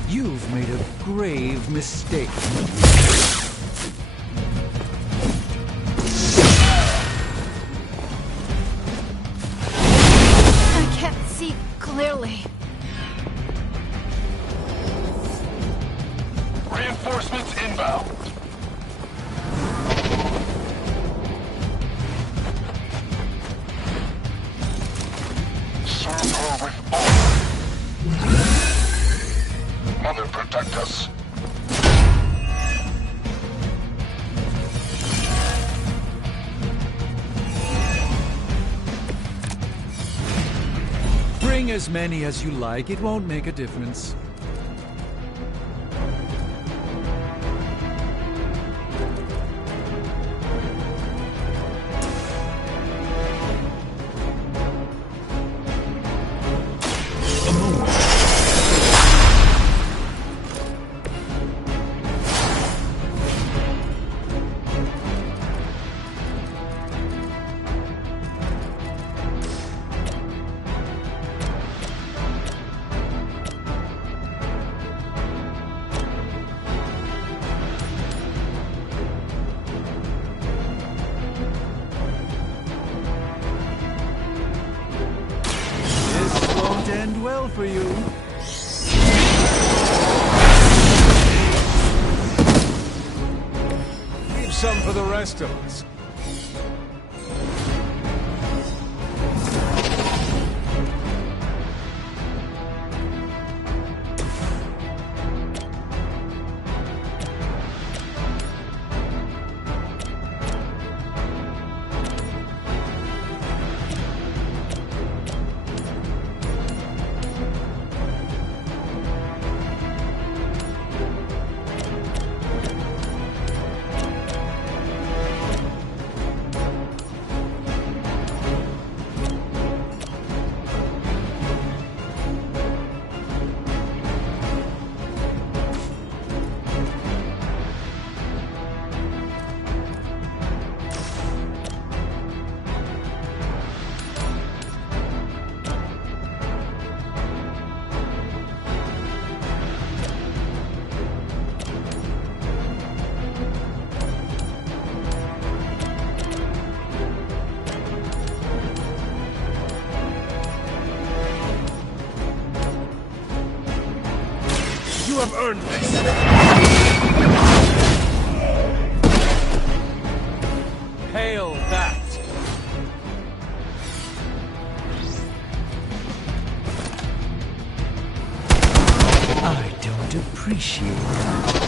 You've made a grave mistake. I can't see clearly. Reinforcements inbound. Serve her with honor. Mother, protect us. Bring as many as you like, it won't make a difference. for you. Leave some for the rest of us. You have earned this. Hail that! I don't appreciate that.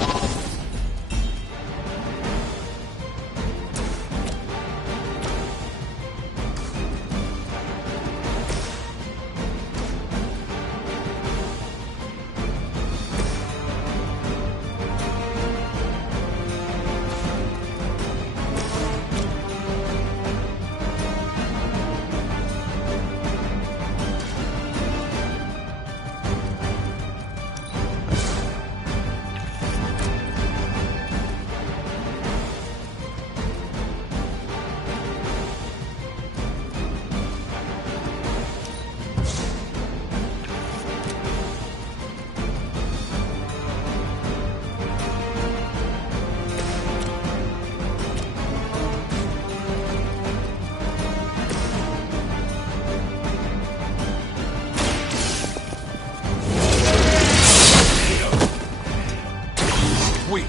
Weak,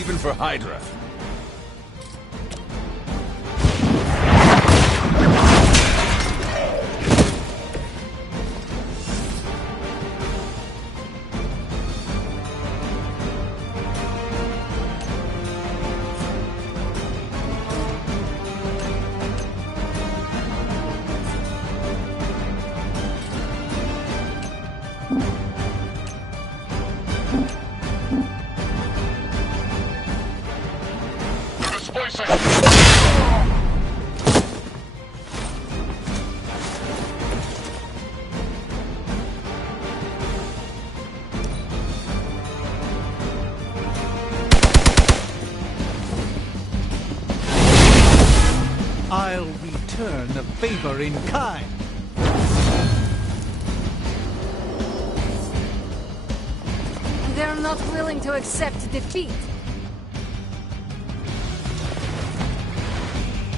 even for Hydra. I'll return the favor in kind. They're not willing to accept defeat.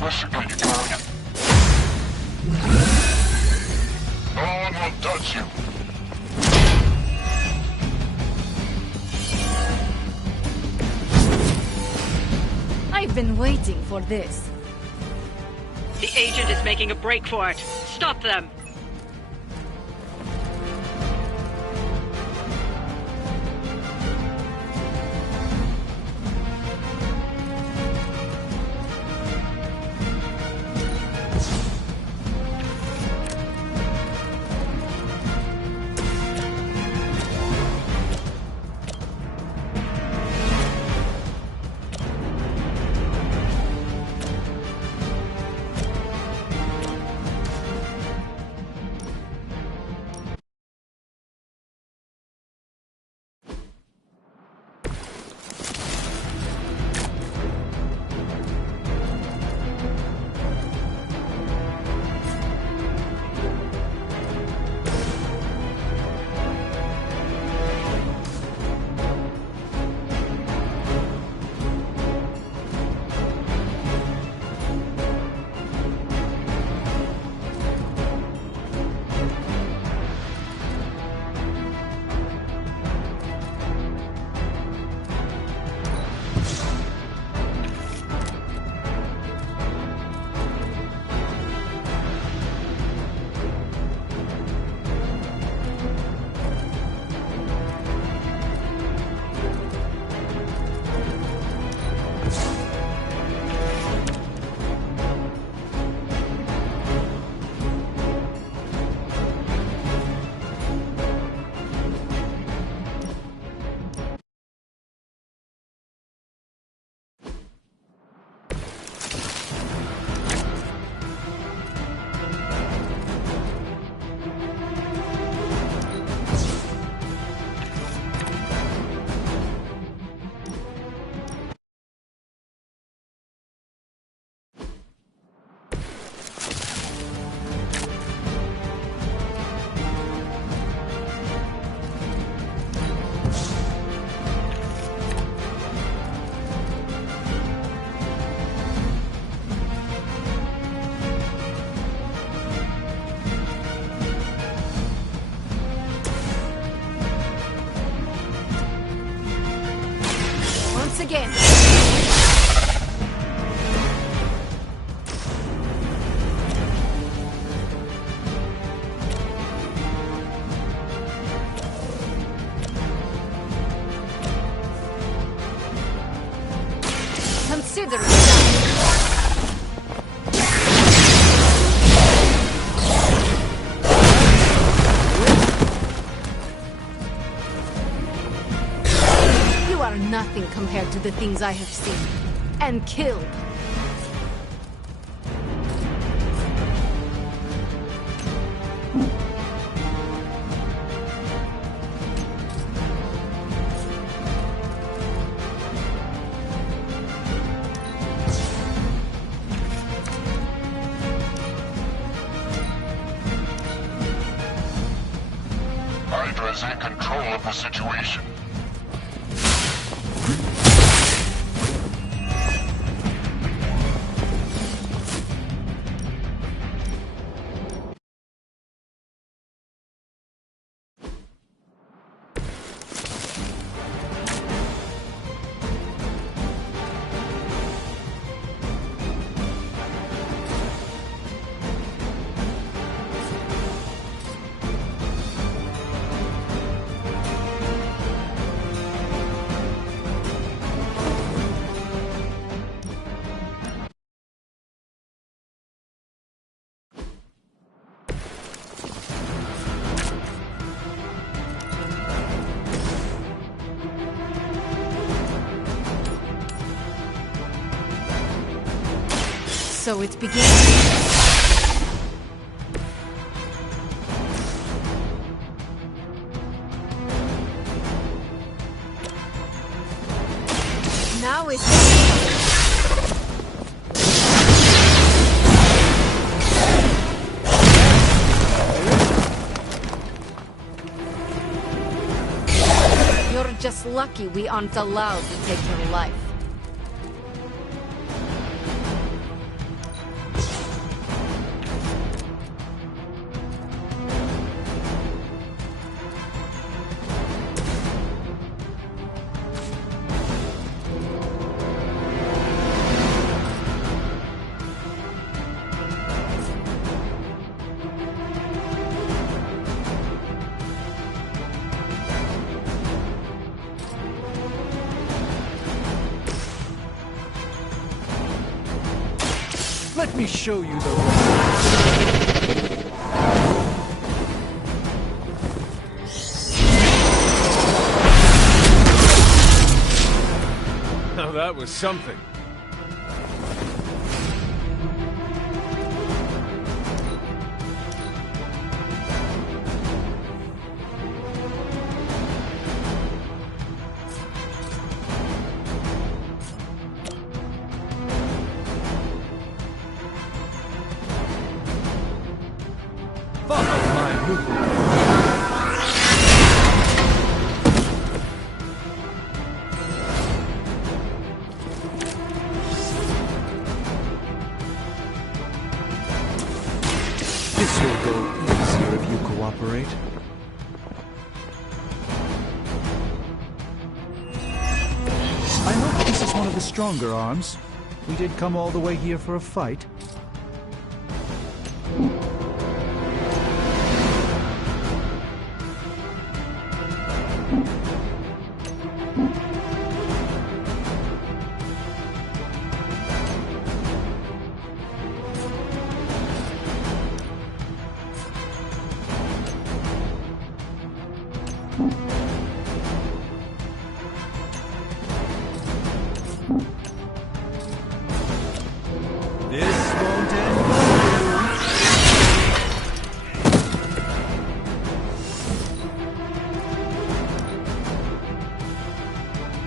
Listen to you, Guardian. No one will touch you. I've been waiting for this. The agent is making a break for it. Stop them! once again. Consider it done. You are nothing compared to the things I have seen and killed. Hydra is in control of the situation. So it begins. Now it's... You're just lucky we aren't allowed to take your life. Let me show you the way. Now that was something. Follow my movement. This will go easier if you cooperate. I hope this is one of the stronger arms. We did come all the way here for a fight. This won't end well.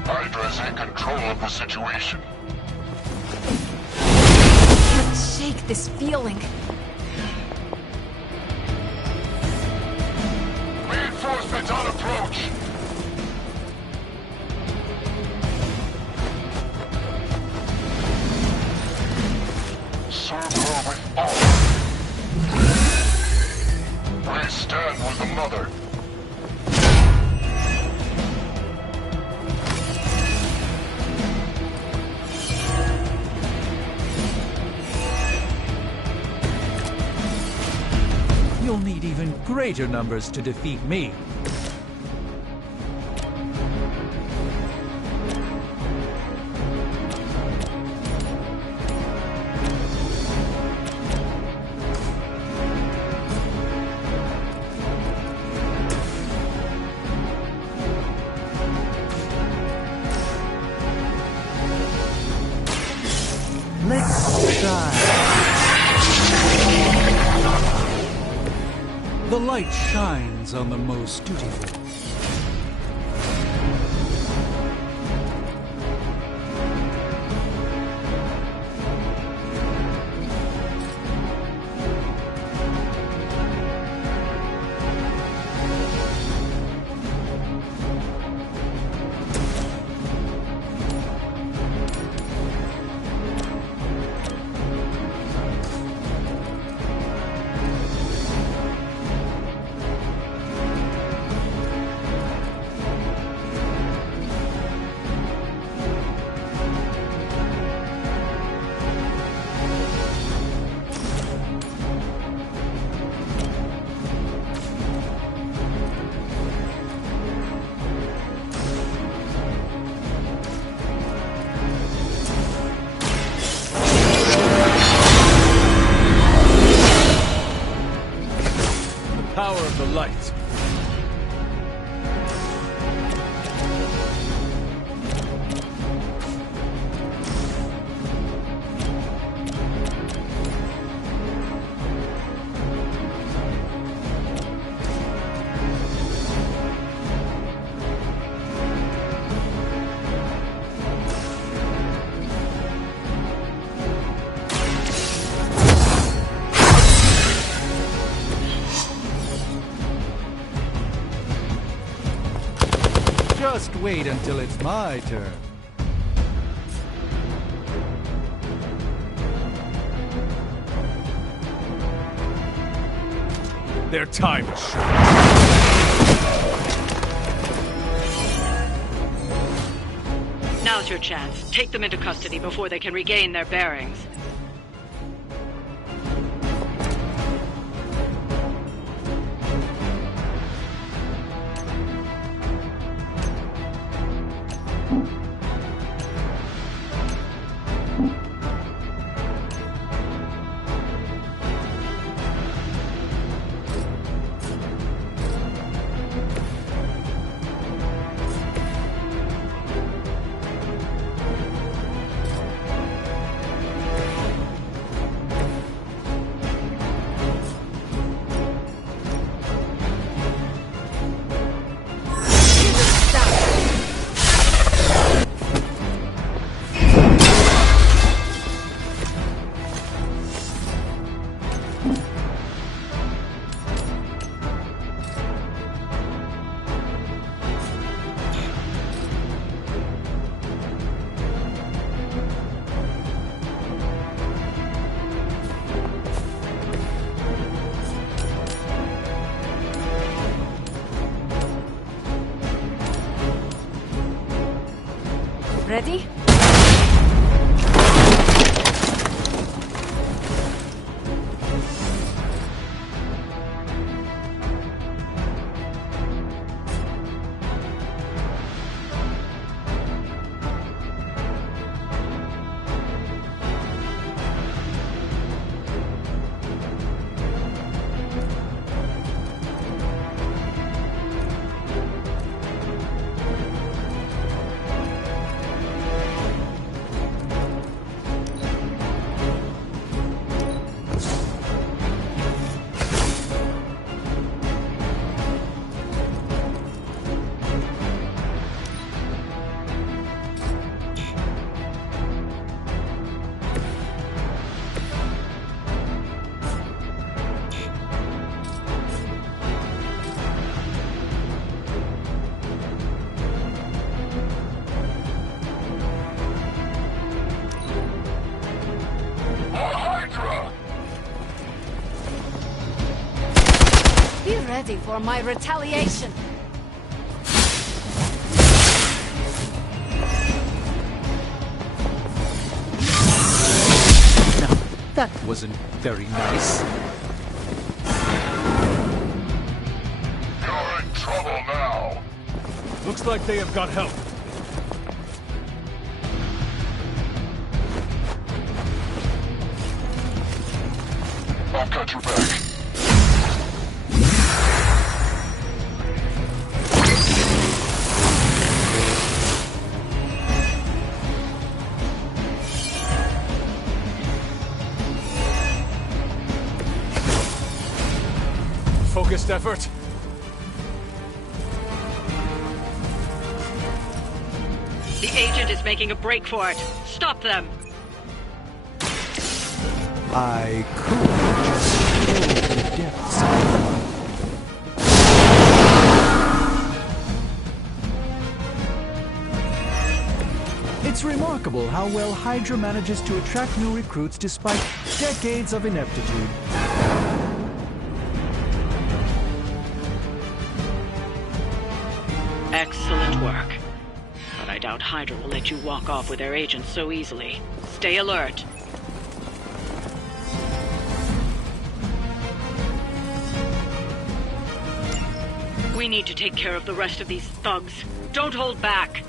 Hydra's in control of the situation. I can't shake this feeling. Reinforcements on approach. Serve her with honor. We stand with the mother. greater numbers to defeat me. Let's try. The light shines on the most dutiful. Power of the light. Just wait until it's my turn. Their time is short. Now's your chance. Take them into custody before they can regain their bearings. Ready? Be ready for my retaliation. Now, that wasn't very nice. Looks like they have got help. I've got your back. Focused effort. The agent is making a break for it. Stop them! I could just probe the depths of It's remarkable how well Hydra manages to attract new recruits despite decades of ineptitude. Excellent work. But I doubt Hydra will let you walk off with their agents so easily. Stay alert. We need to take care of the rest of these thugs. Don't hold back.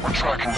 We're tracking them.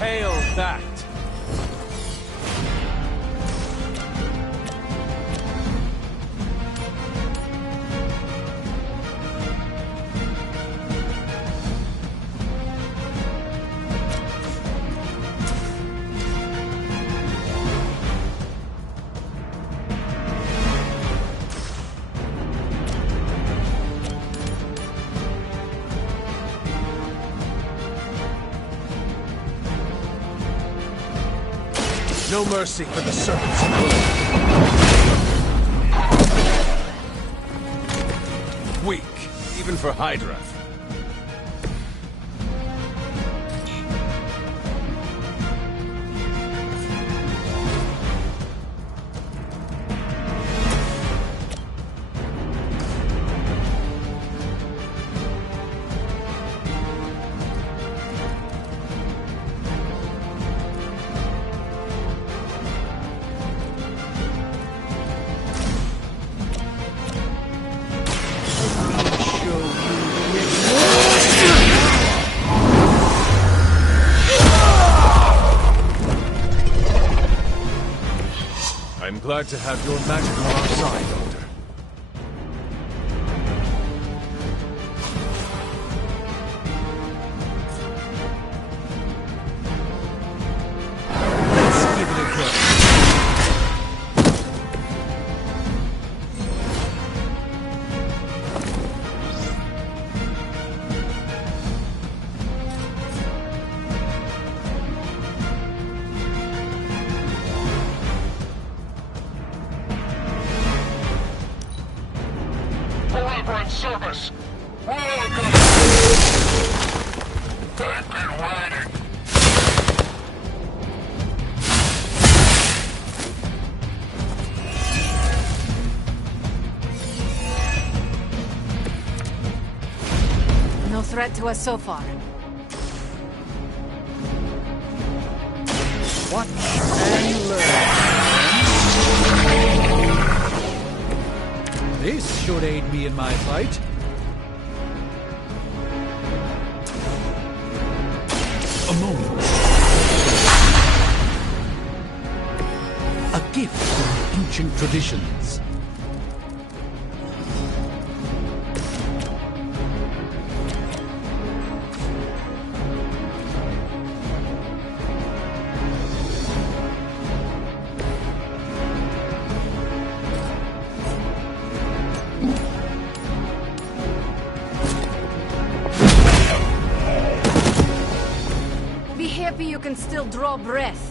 Hail that! No mercy for the servants of Lilith. Weak, even for Hydra. I'm glad to have your magic on our side, Doctor. Let's give it a go. I've been waiting. No threat to us so far. Watch and learn. This should aid me in my fight. A moment. A gift from ancient traditions. You can still draw breath.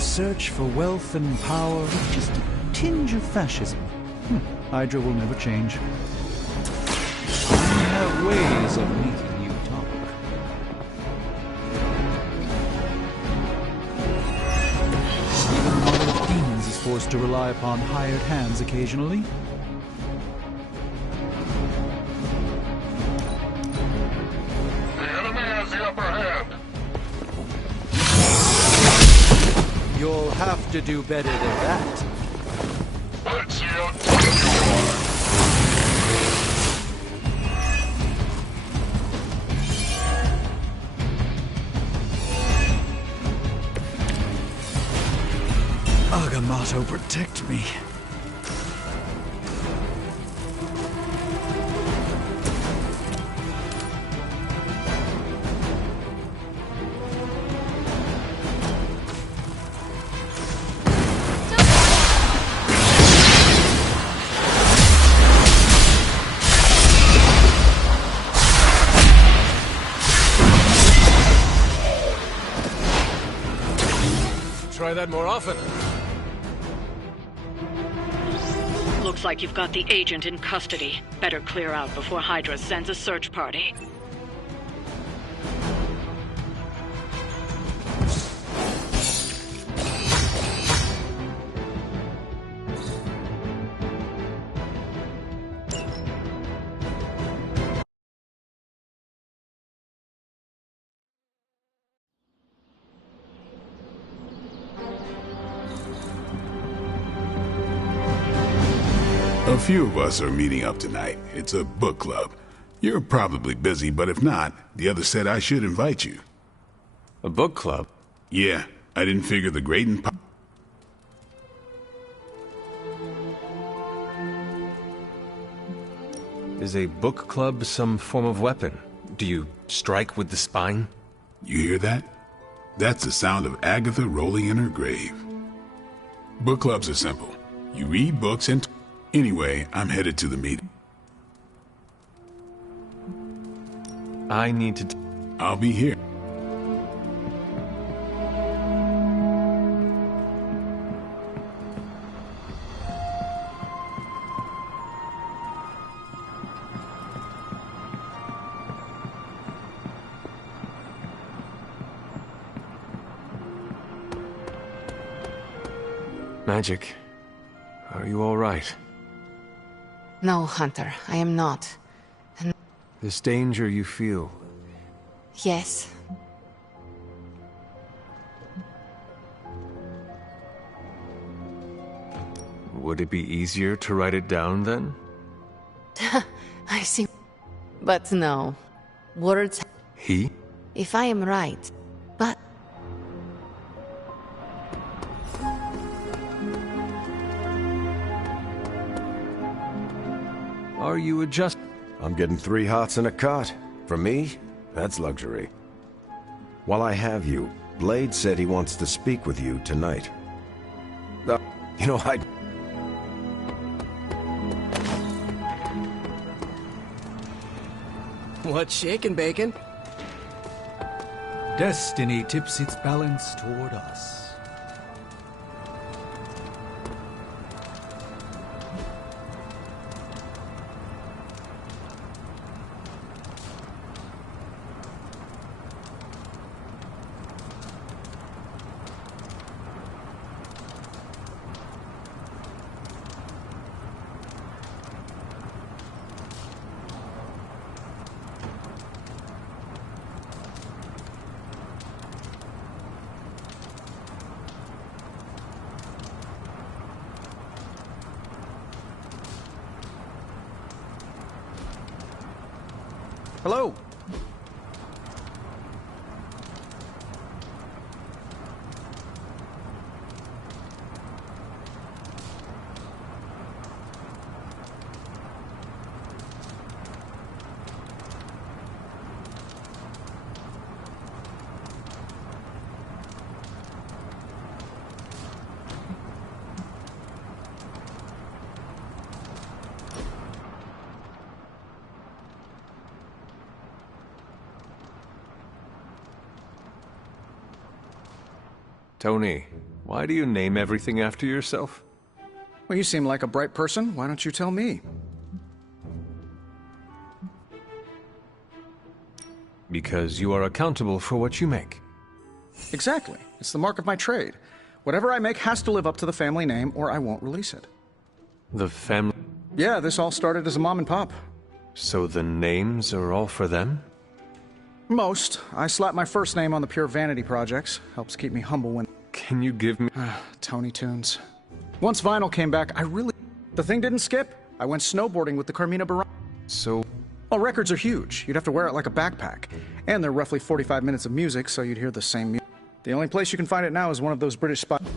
Search for wealth and power with just a tinge of fascism. Hydra will never change. I have ways of making you talk. Even the Mother of Demons is forced to rely upon hired hands occasionally. The enemy has the upper hand. You'll have to do better than that. Let's see how Agamotto, protect me. Try that more often. Looks like you've got the agent in custody. Better clear out before Hydra sends a search party. A few of us are meeting up tonight. It's a book club. You're probably busy, but if not, the others said I should invite you. A book club? Yeah, I didn't figure the great and Is a book club some form of weapon? Do you strike with the spine? You hear that? That's the sound of Agatha rolling in her grave. Book clubs are simple. You read books and... Anyway, I'm headed to the meeting. I need to... I'll be here. Magic, are you all right? No, Hunter, I am not. And This danger you feel, yes. would it be easier to write it down then? I see. But no. Words... He? If I am right. But... Are you adjust? I'm getting 3 hots in a cot. For me, that's luxury. While I have you, Blade said he wants to speak with you tonight. You know, What's shaking, Bacon? Destiny tips its balance toward us. Hello. Tony, why do you name everything after yourself? Well, you seem like a bright person. Why don't you tell me? Because you are accountable for what you make. Exactly. It's the mark of my trade. Whatever I make has to live up to the family name, or I won't release it. The family... Yeah, this all started as a mom and pop. So the names are all for them? Most. I slapped my first name on the pure vanity projects. Helps keep me humble when... Can you give me... Tony Tunes. Once vinyl came back, the thing didn't skip. I went snowboarding with the Carmina Burana. So... Well, records are huge. You'd have to wear it like a backpack. And they're roughly 45 minutes of music, so you'd hear the same music. The only place you can find it now is one of those British spots.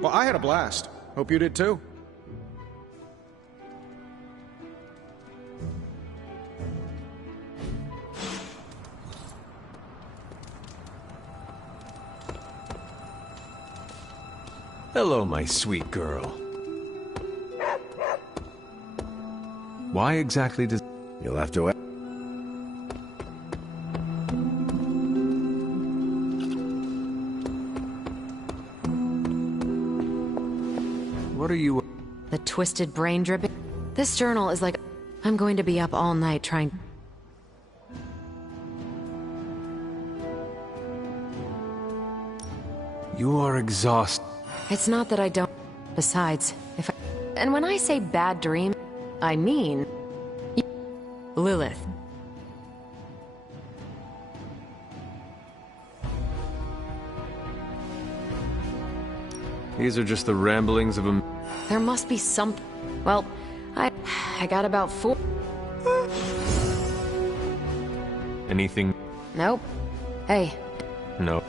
Well, I had a blast. Hope you did too. Hello, my sweet girl. Why exactly does... You'll have to... What are you... The twisted brain dripping? This journal is like... I'm going to be up all night trying... You are exhausted. It's not that I don't... Besides, if I... And when I say bad dream, I mean... Lilith. These are just the ramblings of a... There must be some... Well, I got about 4... Anything? Nope. Hey. No.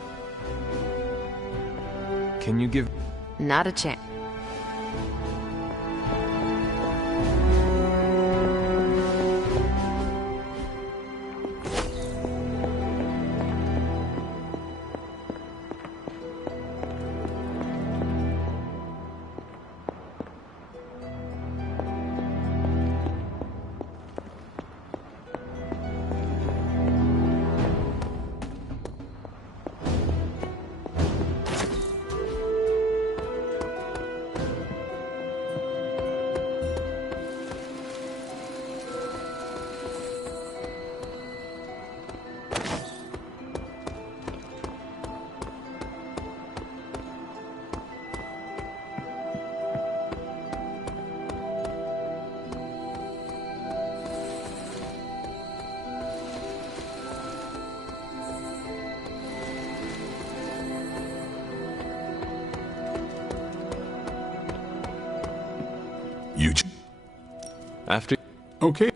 Can you give... Not a chance. After... Okay.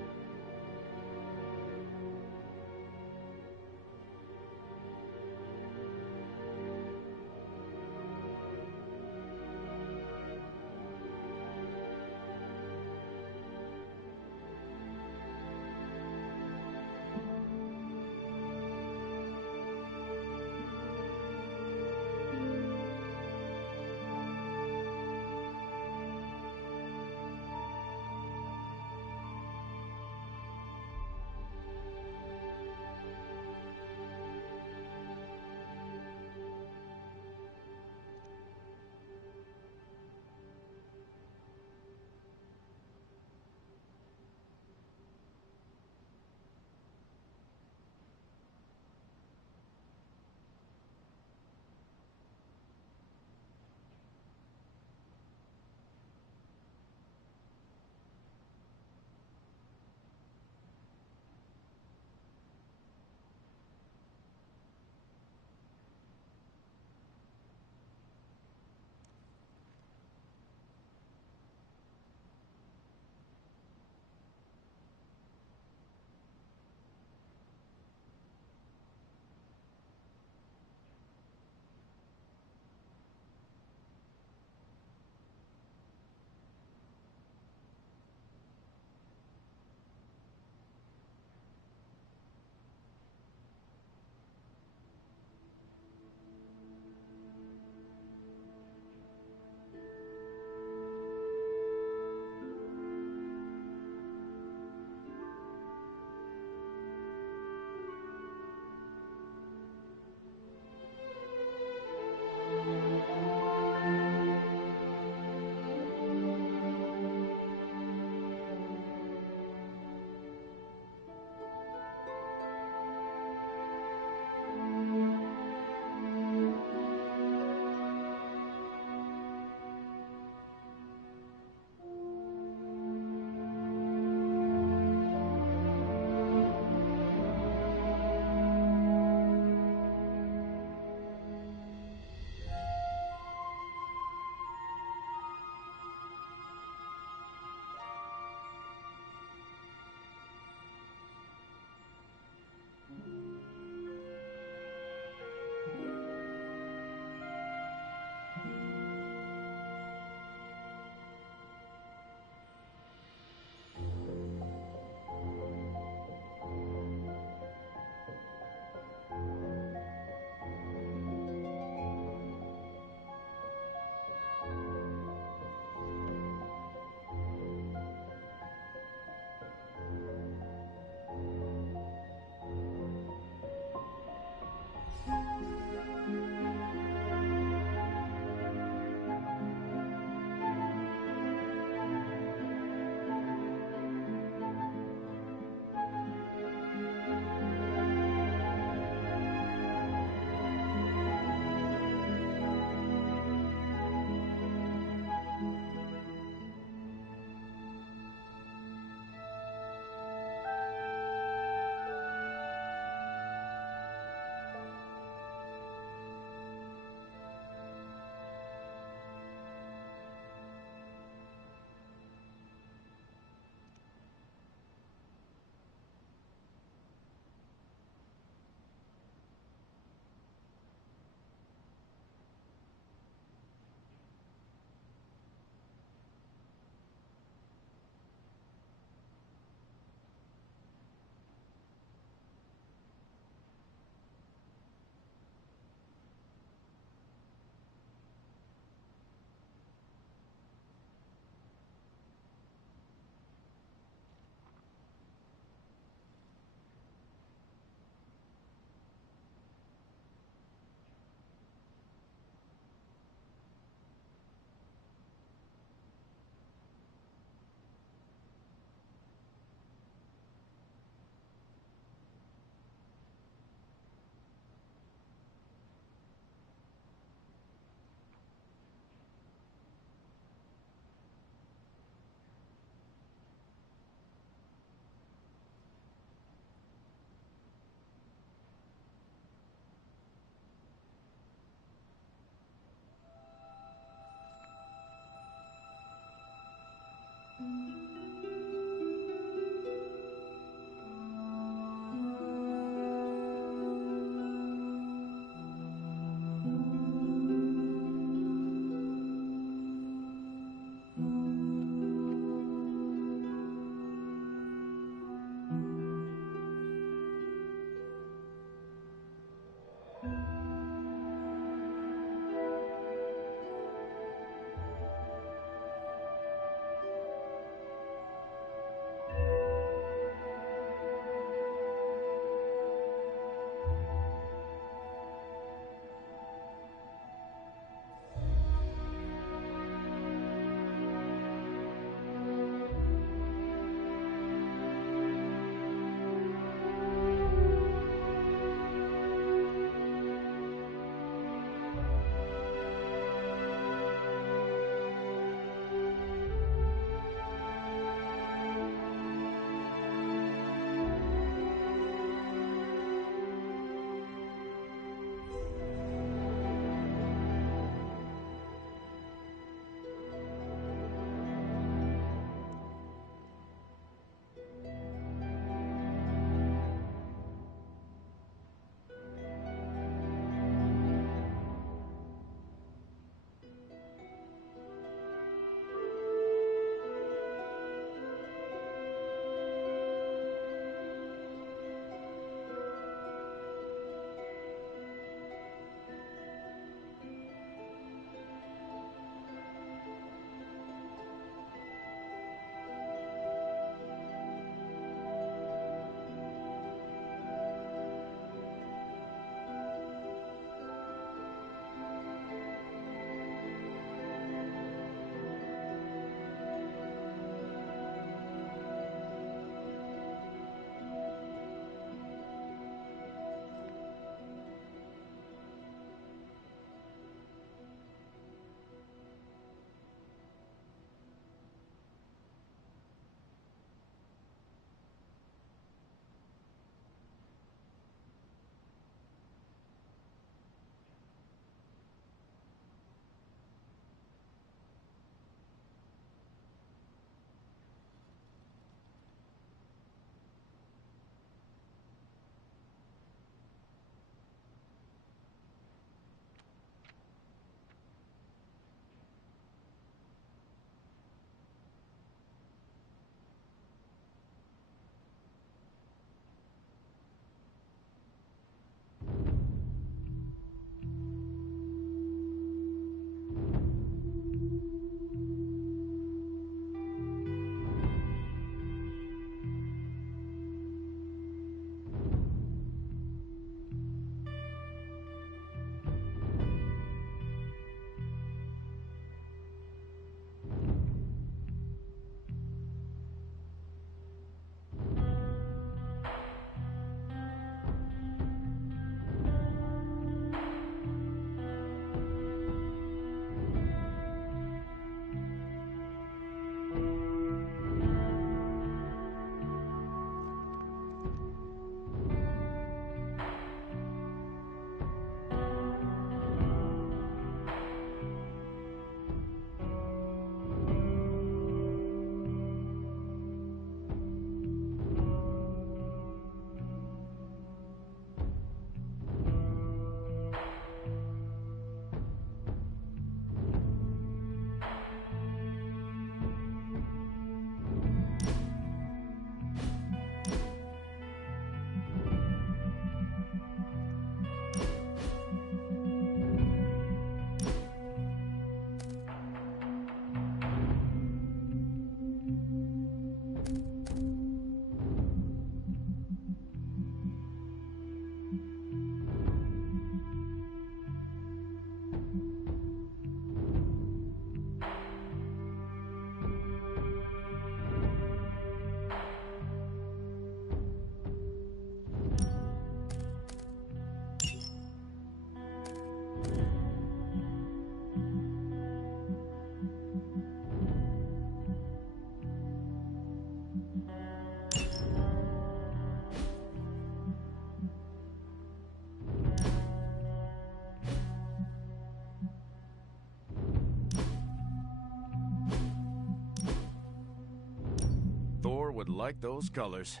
would like those colors.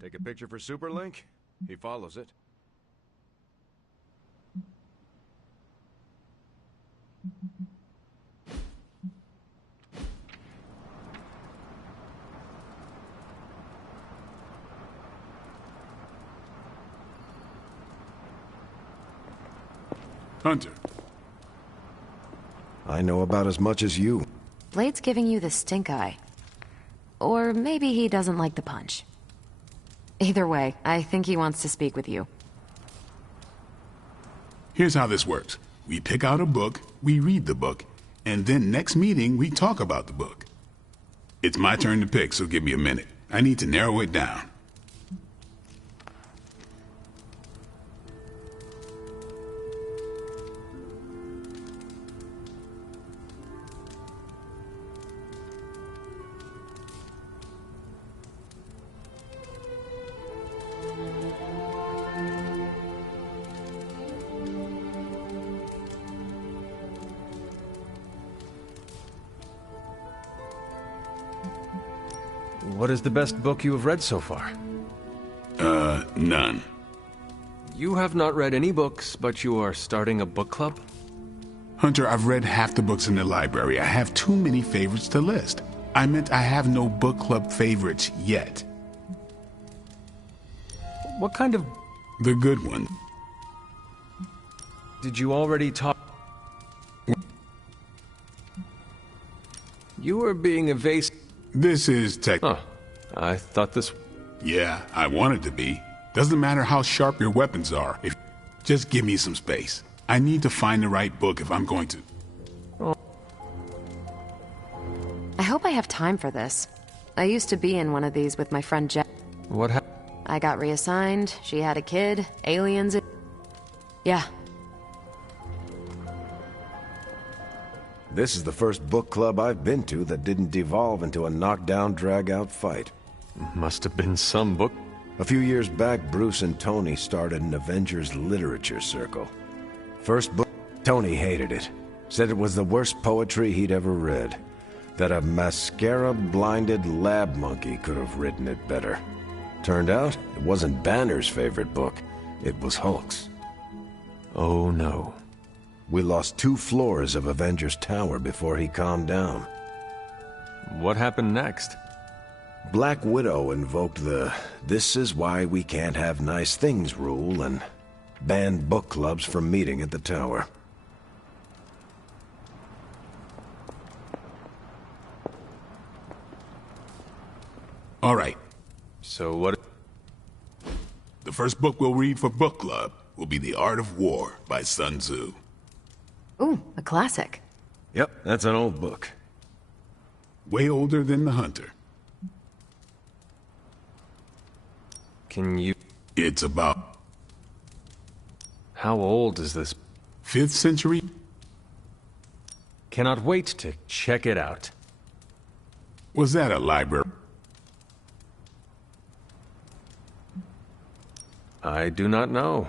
Take a picture for Superlink? He follows it. Hunter. I know about as much as you. Blade's giving you the stink eye. Or maybe he doesn't like the punch. Either way, I think he wants to speak with you. Here's how this works. We pick out a book, we read the book, and then next meeting we talk about the book. It's my turn to pick, so give me a minute. I need to narrow it down. What is the best book you have read so far? None. You have not read any books, but you are starting a book club? Hunter, I've read half the books in the library. I have too many favorites to list. I meant I have no book club favorites yet. What kind of... The good one. Did you already talk... You were being evasive. This is tech... Huh. I thought this... Yeah, I want it to be. Doesn't matter how sharp your weapons are. Just give me some space. I need to find the right book if I'm going to... I hope I have time for this. I used to be in one of these with my friend Jeff. What happened? I got reassigned, she had a kid, aliens... Yeah. This is the first book club I've been to that didn't devolve into a knockdown, drag-out fight. Must have been some book. A few years back, Bruce and Tony started an Avengers literature circle. First book, Tony hated it. Said it was the worst poetry he'd ever read. That a mascara-blinded lab monkey could have written it better. Turned out, it wasn't Banner's favorite book. It was Hulk's. Oh no. We lost 2 floors of Avengers Tower before he calmed down. What happened next? Black Widow invoked the "this is why we can't have nice things" rule and banned book clubs from meeting at the tower. All right. So what... The first book we'll read for book club will be The Art of War by Sun Tzu. Ooh, a classic. Yep, that's an old book. Way older than The Hunter. Can you... It's about... How old is this? 5th century? Cannot wait to check it out. Was that a library? I do not know.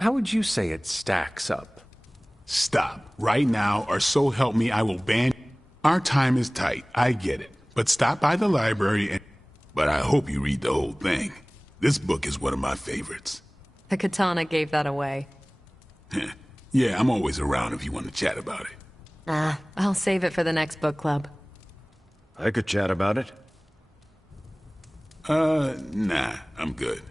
How would you say it stacks up? Stop. Right now, or so help me, I will ban... Our time is tight, I get it. But stop by the library and... But I hope you read the whole thing. This book is one of my favorites. The katana gave that away. Yeah, I'm always around if you want to chat about it. Nah, I'll save it for the next book club. I could chat about it. Nah, I'm good.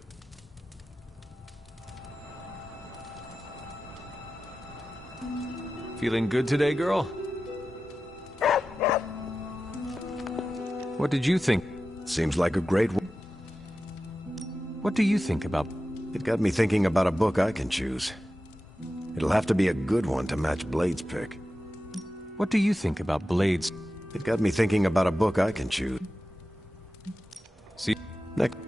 Feeling good today, girl? What did you think? Seems like a great... What do you think about... It got me thinking about a book I can choose. It'll have to be a good one to match Blade's pick. What do you think about Blade's... It got me thinking about a book I can choose. See? Next.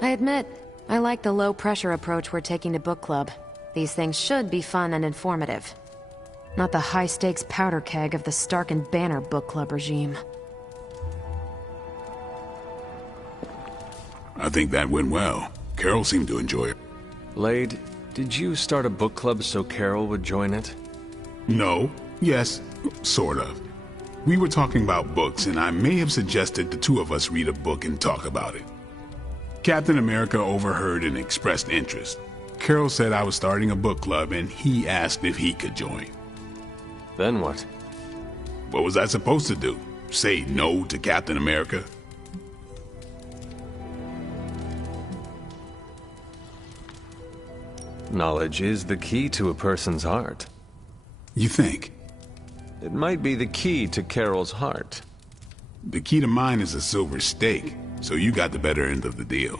I admit, I like the low-pressure approach we're taking to book club. These things should be fun and informative. Not the high-stakes powder keg of the Stark and Banner book club regime. I think that went well. Carol seemed to enjoy it. Blade, did you start a book club so Carol would join it? No. Yes. Sort of. We were talking about books, and I may have suggested the two of us read a book and talk about it. Captain America overheard and expressed interest. Carol said I was starting a book club, and he asked if he could join. Then what? What was I supposed to do? Say no to Captain America? Knowledge is the key to a person's heart. You think? It might be the key to Carol's heart. The key to mine is a silver stake, so you got the better end of the deal.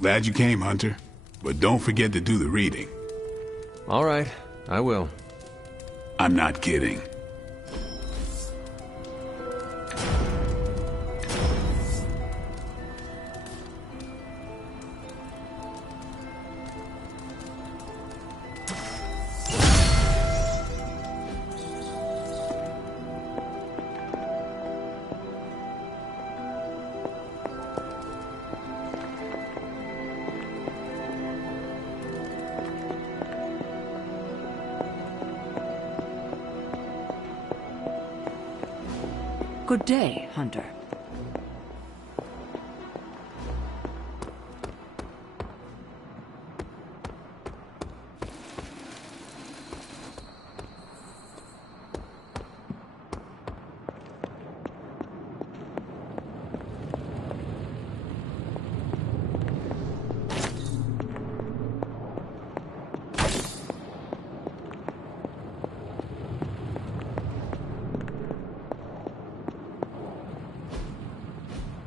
Glad you came, Hunter, but don't forget to do the reading. All right, I will. I'm not kidding. Good day, Hunter.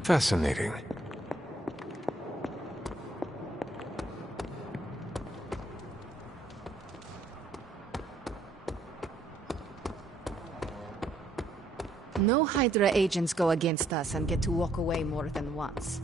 Fascinating. No Hydra agents go against us and get to walk away more than once.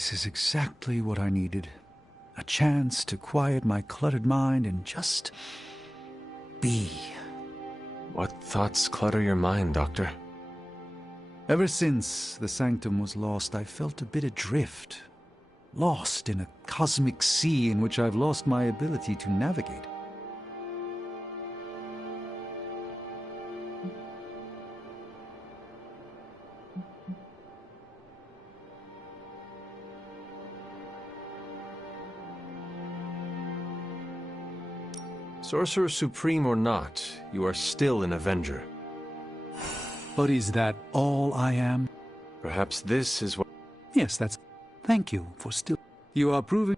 This is exactly what I needed. A chance to quiet my cluttered mind and just be. What thoughts clutter your mind, Doctor? Ever since the Sanctum was lost, I felt a bit adrift. Lost in a cosmic sea in which I've lost my ability to navigate. Sorcerer Supreme or not, you are still an Avenger. But is that all I am? Perhaps this is what... Yes, that's... Thank you for still... You are proving...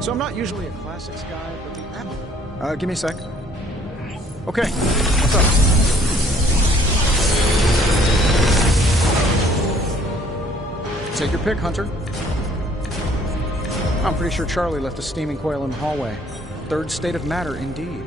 So I'm not usually a classics guy, but the... give me a sec. Okay, what's up? Take your pick, Hunter. I'm pretty sure Charlie left a steaming coil in the hallway. Third state of matter, indeed.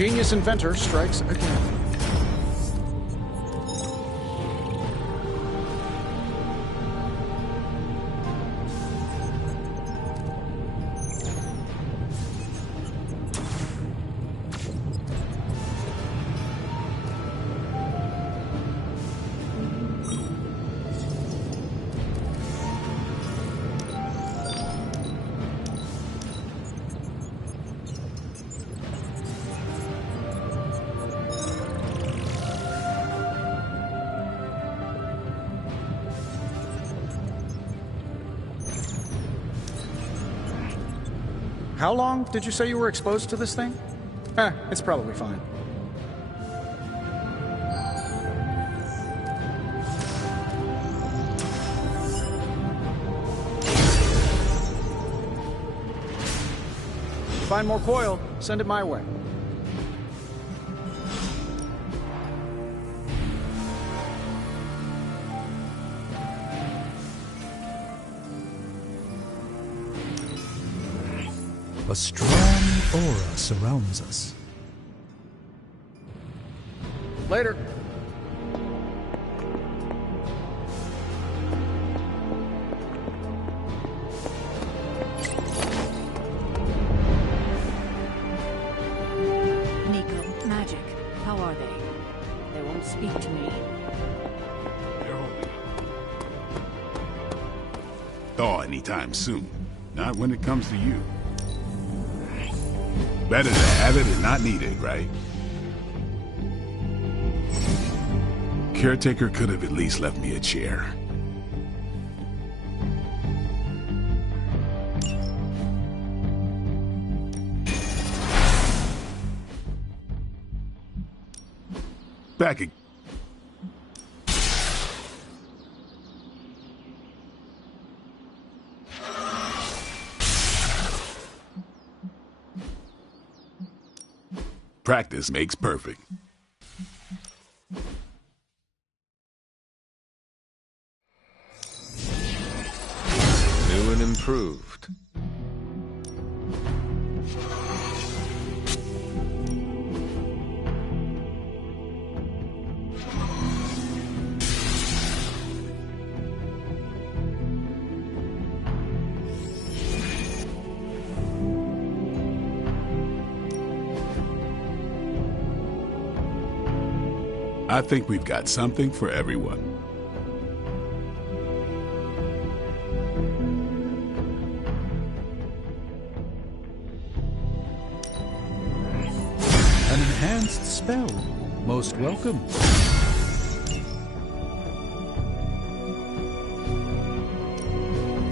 genius inventor strikes again. How long did you say you were exposed to this thing? It's probably fine. Find more coil, send it my way. A strong aura surrounds us. Later. Nico, Magic, how are they? They won't speak to me. Thaw anytime soon. Not when it comes to you. Better to have it and not need it, right? Caretaker could have at least left me a chair. Back again. Practice makes perfect. New and improved. I think we've got something for everyone. An enhanced spell. Most welcome.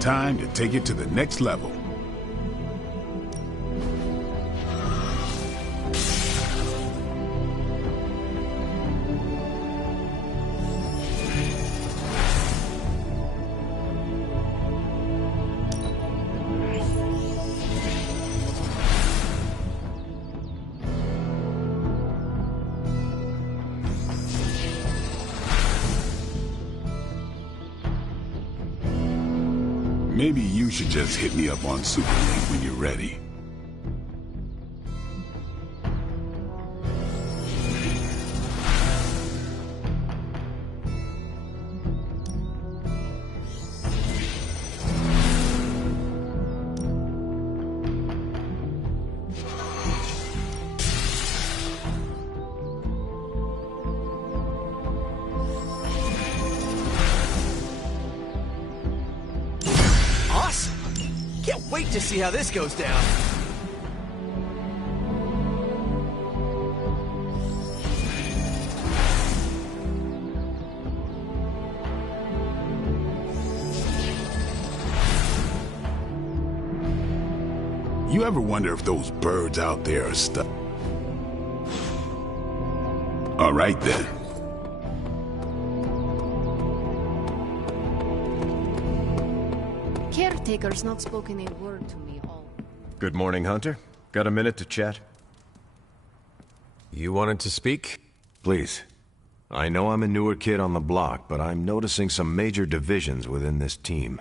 Time to take it to the next level. Maybe you should just hit me up on Superlink when you're ready. Wait to see how this goes down. You ever wonder if those birds out there are stuck? All right then. Caretaker's not spoken a word to me all. Good morning, Hunter. Got a minute to chat? You wanted to speak? Please. I know I'm a newer kid on the block, but I'm noticing some major divisions within this team.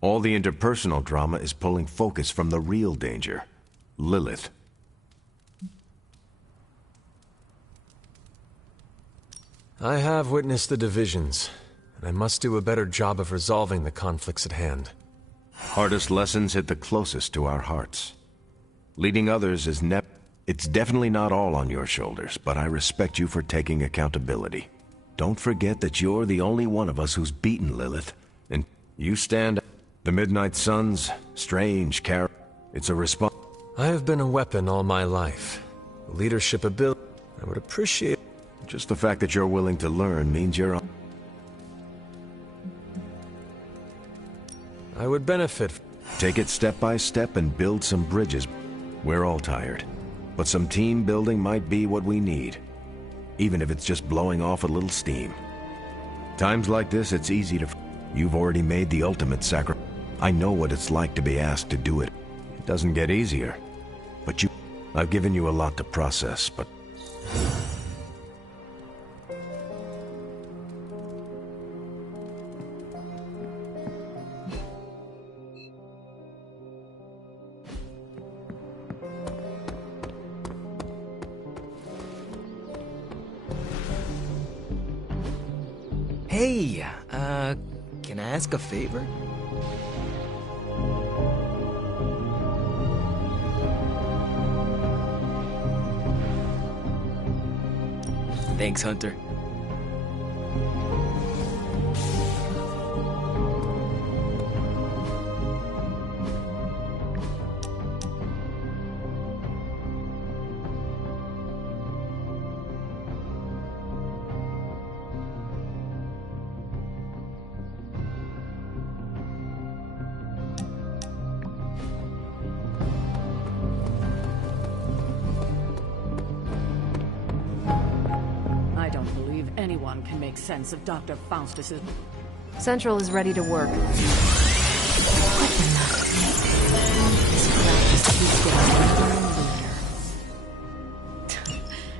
All the interpersonal drama is pulling focus from the real danger. Lilith. I have witnessed the divisions, and I must do a better job of resolving the conflicts at hand. Hardest lessons hit the closest to our hearts. Leading others is it's definitely not all on your shoulders, but I respect you for taking accountability. Don't forget that you're the only one of us who's beaten Lilith, and you stand... The Midnight Suns, strange character. It's a response. I have been a weapon all my life. Leadership ability. I would appreciate... Just the fact that you're willing to learn means you're... I would benefit. Take it step by step and build some bridges. We're all tired, but some team building might be what we need, even if it's just blowing off a little steam. Times like this, it's easy to... You've already made the ultimate sacrifice. I know what it's like to be asked to do it. It doesn't get easier, but I've given you a lot to process, but... Hey, can I ask a favor? Thanks, Hunter. Anyone can make sense of Dr. Faustus's... Central is ready to work.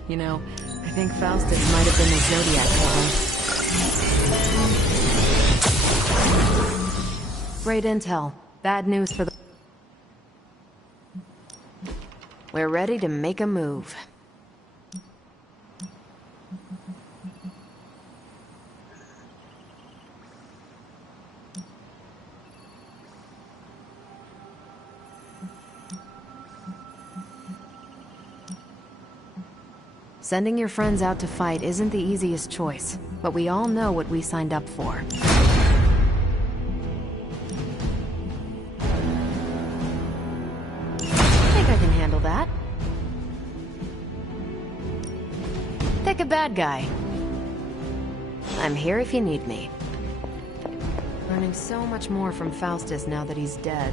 You know, I think Faustus might have been the Zodiac killer. Great intel. Bad news for the... We're ready to make a move. Sending your friends out to fight isn't the easiest choice, but we all know what we signed up for. I think I can handle that. Pick a bad guy. I'm here if you need me. Learning so much more from Faustus now that he's dead.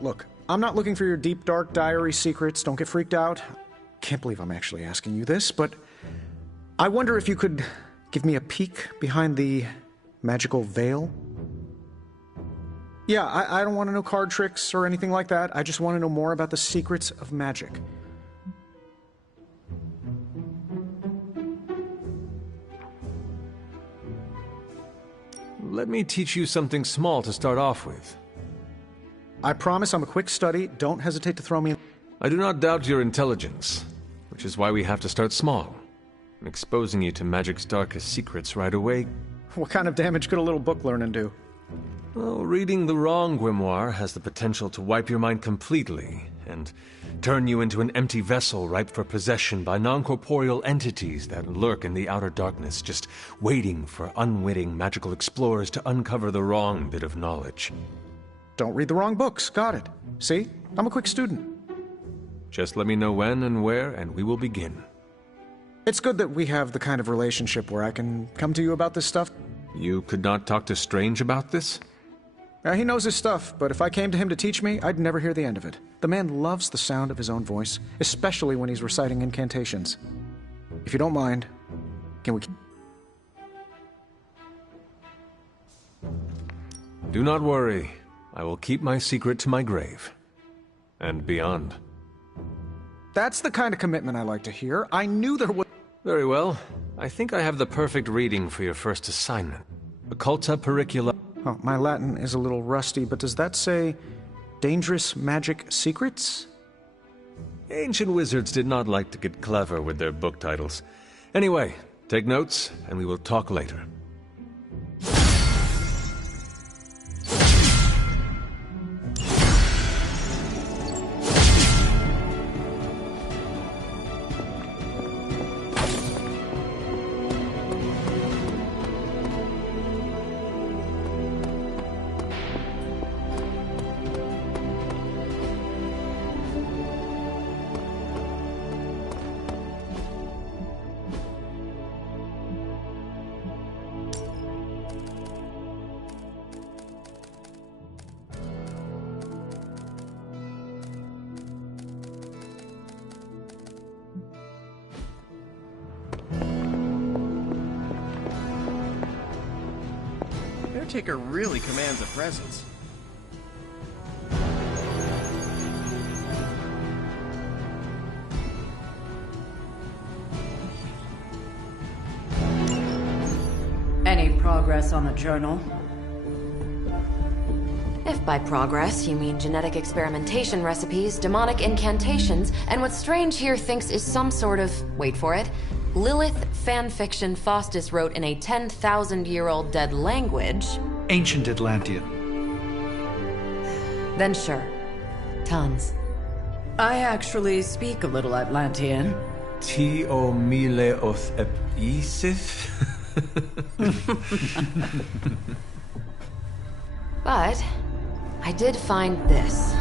Look, I'm not looking for your deep, dark diary secrets. Don't get freaked out. Can't believe I'm actually asking you this, but I wonder if you could give me a peek behind the magical veil? Yeah, I don't want to know card tricks or anything like that. I just want to know more about the secrets of magic. Let me teach you something small to start off with. I promise I'm a quick study. Don't hesitate to throw me in. I do not doubt your intelligence, which is why we have to start small. Exposing you to magic's darkest secrets right away. What kind of damage could a little book learning do? Well, reading the wrong grimoire has the potential to wipe your mind completely, and turn you into an empty vessel ripe for possession by non-corporeal entities that lurk in the outer darkness, just waiting for unwitting magical explorers to uncover the wrong bit of knowledge. Don't read the wrong books. Got it. See? I'm a quick student. Just let me know when and where, and we will begin. It's good that we have the kind of relationship where I can come to you about this stuff. You could not talk to Strange about this? He knows his stuff, but if I came to him to teach me, I'd never hear the end of it. The man loves the sound of his own voice, especially when he's reciting incantations. If you don't mind, can we... Do not worry. I will keep my secret to my grave. And beyond. That's the kind of commitment I like to hear. I knew there was... Very well. I think I have the perfect reading for your first assignment. Occulta Pericula. Oh, my Latin is a little rusty, but does that say dangerous magic secrets? Ancient wizards did not like to get clever with their book titles. Anyway, take notes, and we will talk later. Caretaker really commands a presence. Any progress on the journal? If by progress you mean genetic experimentation recipes, demonic incantations, and what Strange here thinks is some sort of, wait for it, Lilith fanfiction Faustus wrote in a 10,000-year-old dead language... Ancient Atlantean. Then sure. Tons. I actually speak a little Atlantean. Tio mile oth ep isith? But I did find this.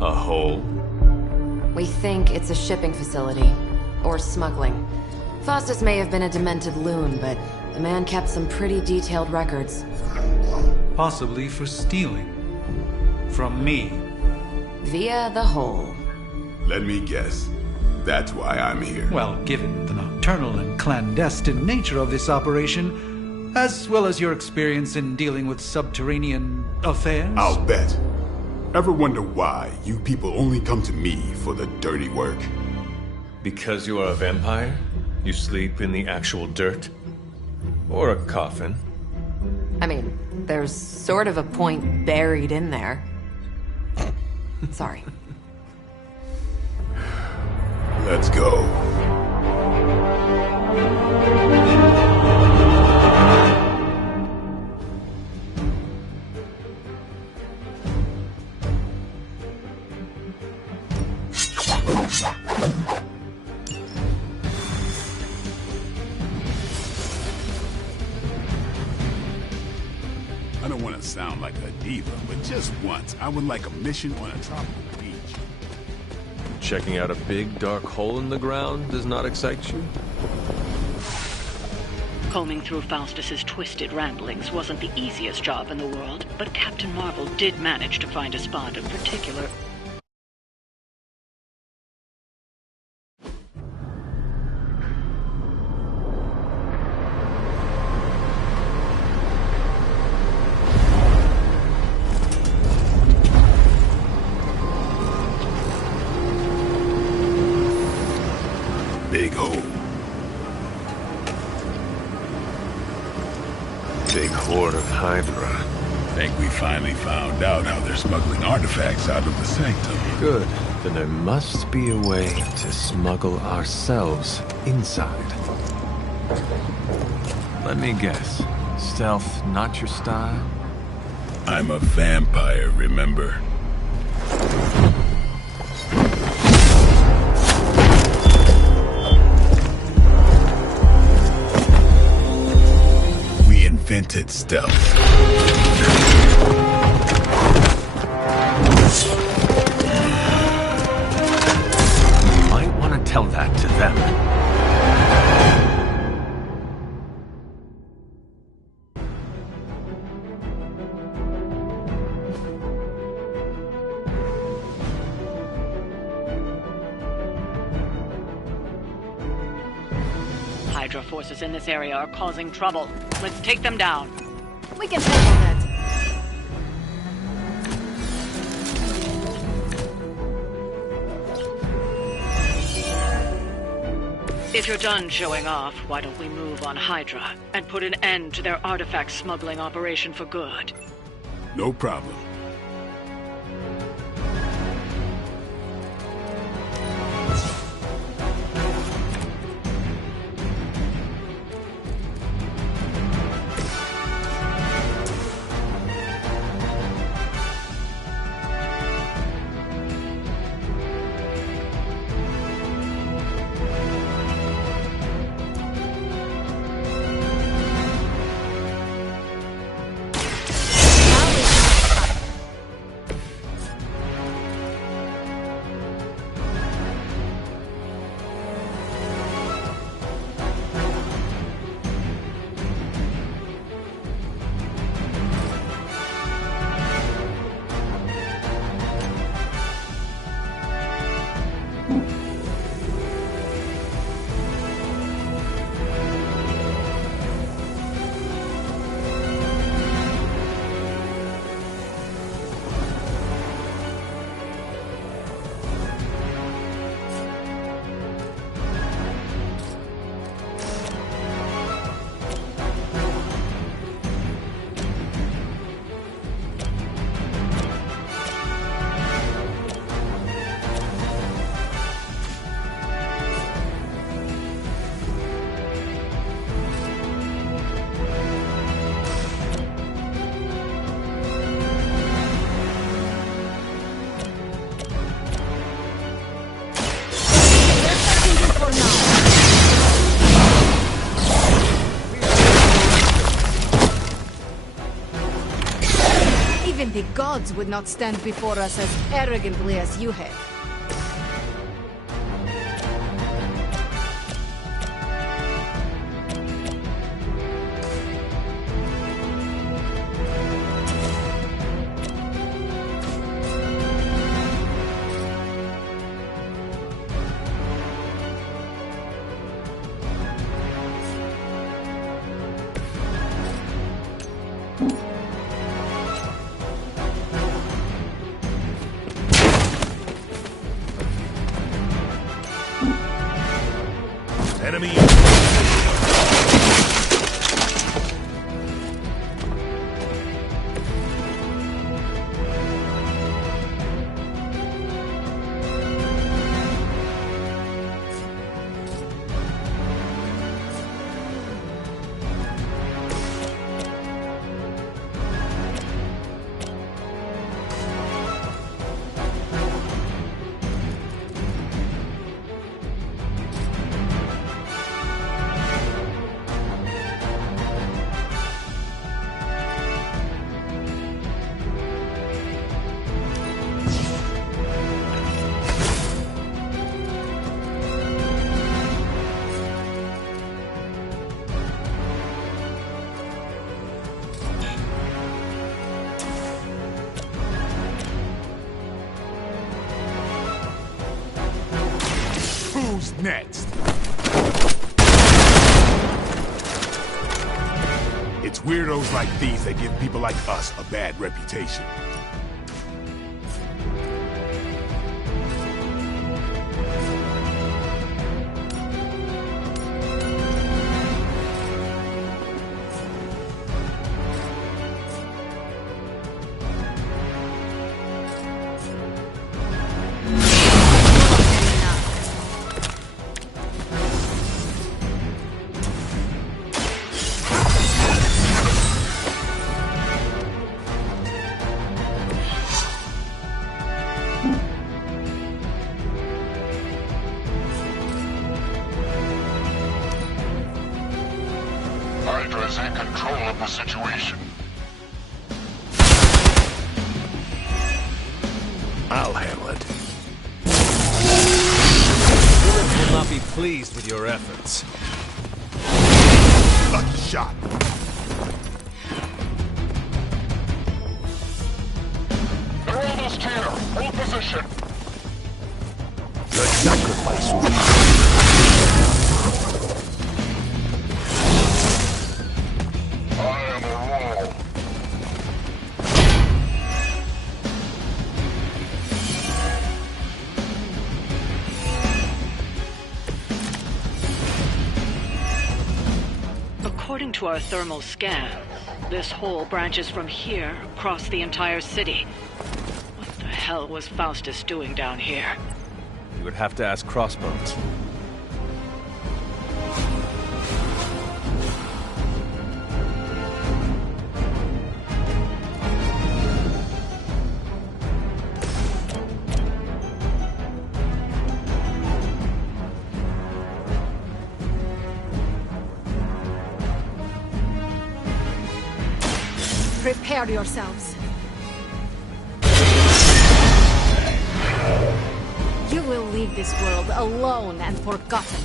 A hole? We think it's a shipping facility. Or smuggling. Faustus may have been a demented loon, but the man kept some pretty detailed records. Possibly for stealing. From me. Via the hole. Let me guess. That's why I'm here. Well, given the nocturnal and clandestine nature of this operation, as well as your experience in dealing with subterranean affairs... I'll bet. Ever wonder why you people only come to me for the dirty work? Because you are a vampire? You sleep in the actual dirt? Or a coffin? I mean, there's sort of a point buried in there. Sorry. Let's go. I don't want to sound like a diva, but just once, I would like a mission on a tropical beach. Checking out a big dark hole in the ground does not excite you? Combing through Faustus's twisted ramblings wasn't the easiest job in the world, but Captain Marvel did manage to find a spot of particular... Big hole. Big horde of Hydra. Think we finally found out how they're smuggling artifacts out of the Sanctum. Good. Then there must be a way to smuggle ourselves inside. Let me guess. Stealth not your style? I'm a vampire, remember? Invented stealth. You might want to tell that to them. Hydra forces in this area are causing trouble. Let's take them down. We can handle that. If you're done showing off, why don't we move on Hydra and put an end to their artifact smuggling operation for good? No problem. Even the gods would not stand before us as arrogantly as you have. Enemy. Who's next? It's weirdos like these that give people like us a bad reputation. Hydra is in control of the situation. I'll handle it. Villains will not be pleased with your efforts. Lucky shot. They're almost here. Hold position. The sacrifice will be... I am Aurora. According to our thermal scans, this hole branches from here across the entire city. What the hell was Faustus doing down here? You would have to ask Crossbones. Prepare yourselves. You will leave this world alone and forgotten.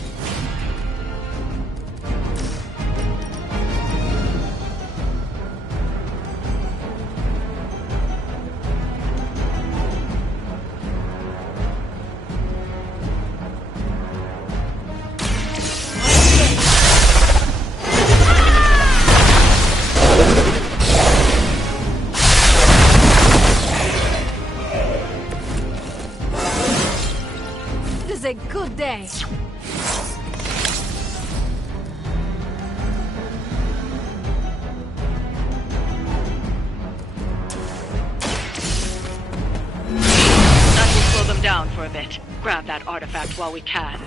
A good day. That will slow them down for a bit. Grab that artifact while we can.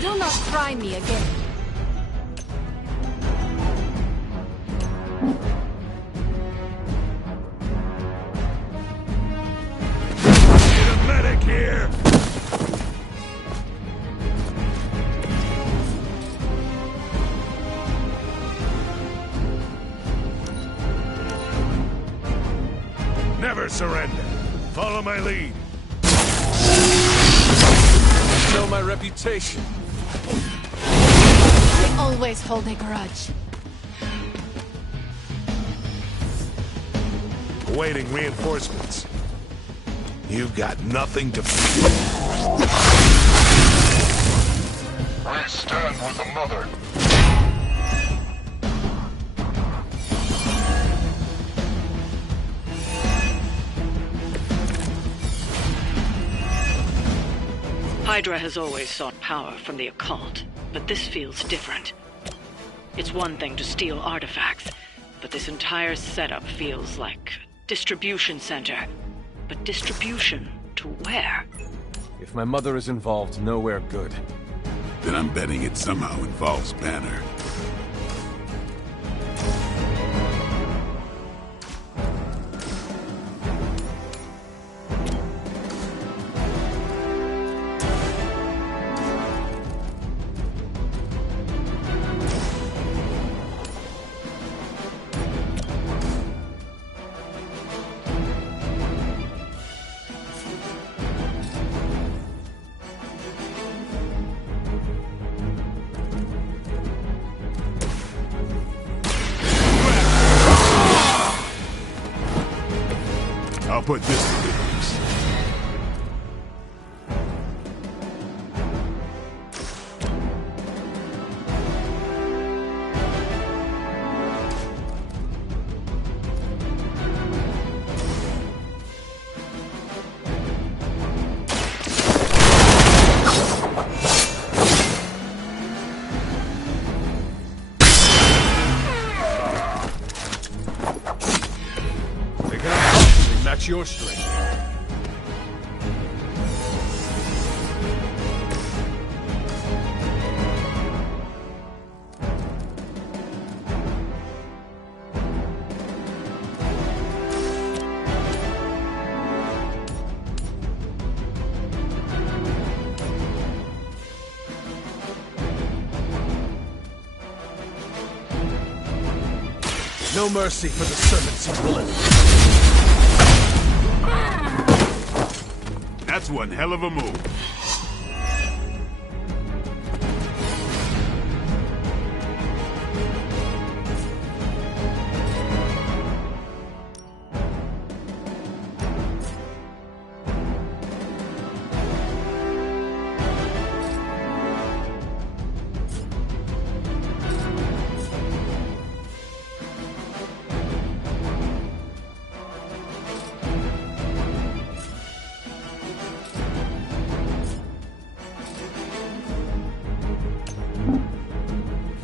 Do not try me again. Get a medic here! Never surrender. Follow my lead. Know my reputation. I always hold a grudge. Awaiting reinforcements. You've got nothing to fear. I stand with the Mother. Hydra has always sought power from the occult, but this feels different. It's one thing to steal artifacts, but this entire setup feels like a distribution center. But distribution to where? If my mother is involved, nowhere good. Then I'm betting it somehow involves Banner. I'll put this to good use. match your strength. No mercy for the servants of Lilith. That's one hell of a move.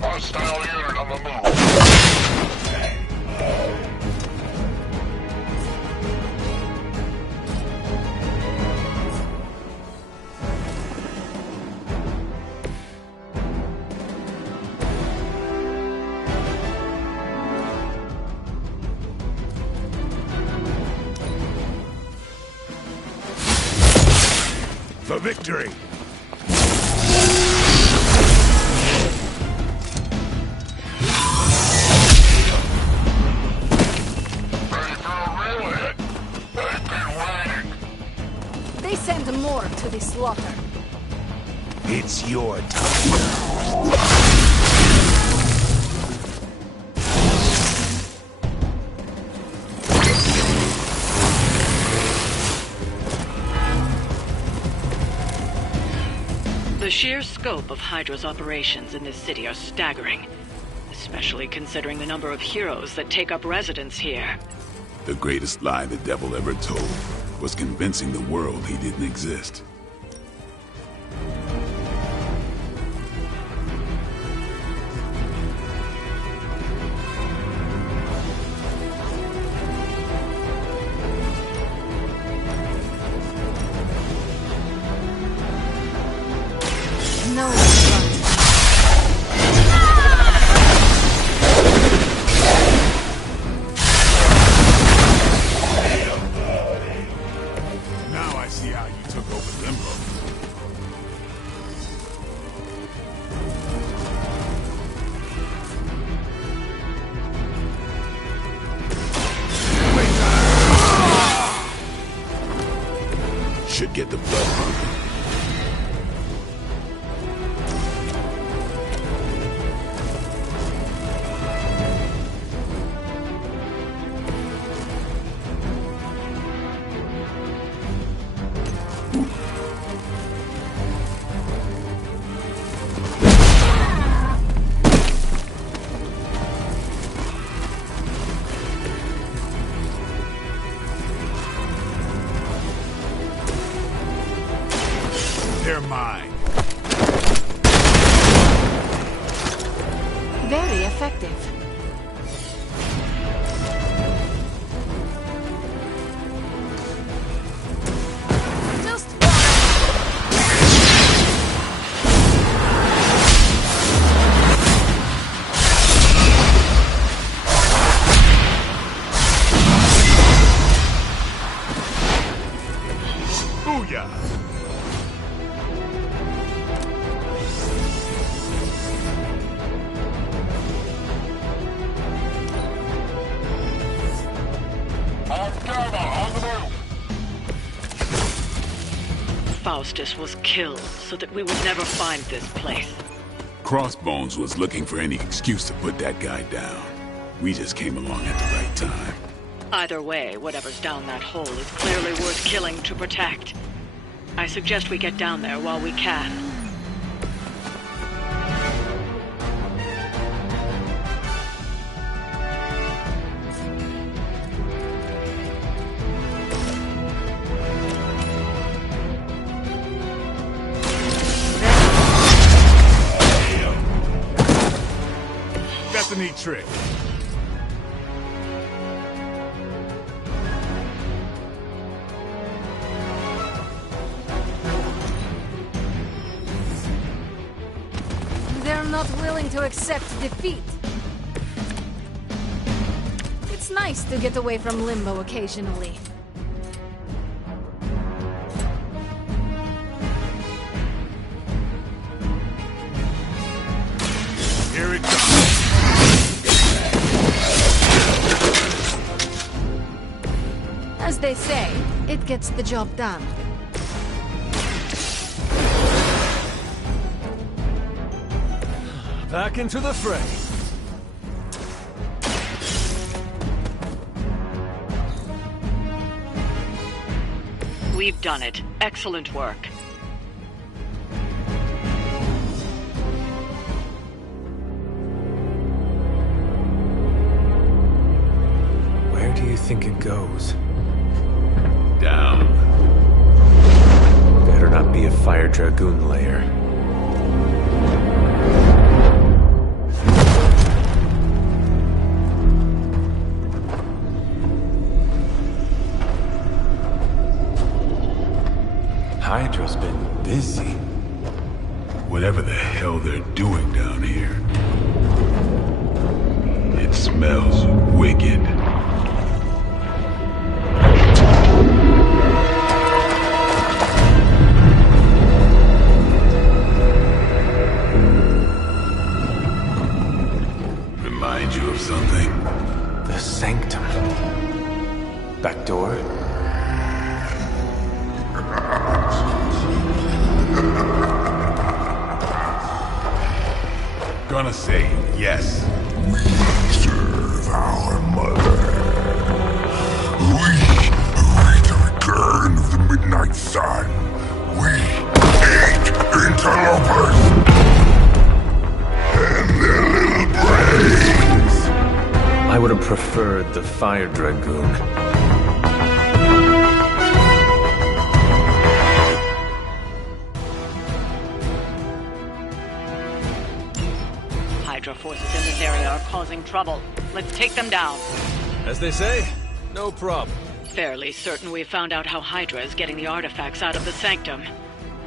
Hostile unit on the move. For victory! They send more to the slaughter. It's your time. The sheer scope of Hydra's operations in this city are staggering, especially considering the number of heroes that take up residence here. The greatest lie the devil ever told was convincing the world he didn't exist. No one. Now I see how you took over Limbo. Should get the blood pumping. They're mine. Very effective. Just Booyah! Faustus was killed so that we would never find this place. Crossbones was looking for any excuse to put that guy down. We just came along at the right time. Either way, whatever's down that hole is clearly worth killing to protect. I suggest we get down there while we can. That's a neat trick. not willing to accept defeat. It's nice to get away from Limbo occasionally. Here it comes. As they say, it gets the job done. Back into the fray. We've done it. Excellent work. Where do you think it goes? Down. Better not be a Fire Dragoon lair. Hydra's been busy. Whatever the hell they're doing down here. It smells wicked. Remind you of something? The Sanctum. Back door? Gonna say yes. We serve our mother. We await the return of the Midnight Sun. We hate interlopers and their little brains. I would have preferred the Fire Dragoon. Hydra forces in this area are causing trouble. Let's take them down. As they say, no problem. Fairly certain we've found out how Hydra is getting the artifacts out of the Sanctum.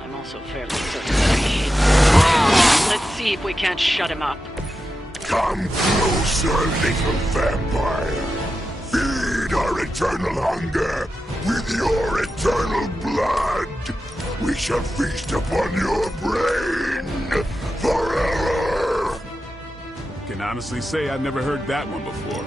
I'm also fairly certain that he hid. Let's see if we can't shut him up. Come closer, little vampire. Feed our eternal hunger with your eternal blood. We shall feast upon your brain forever. Can honestly say I've never heard that one before.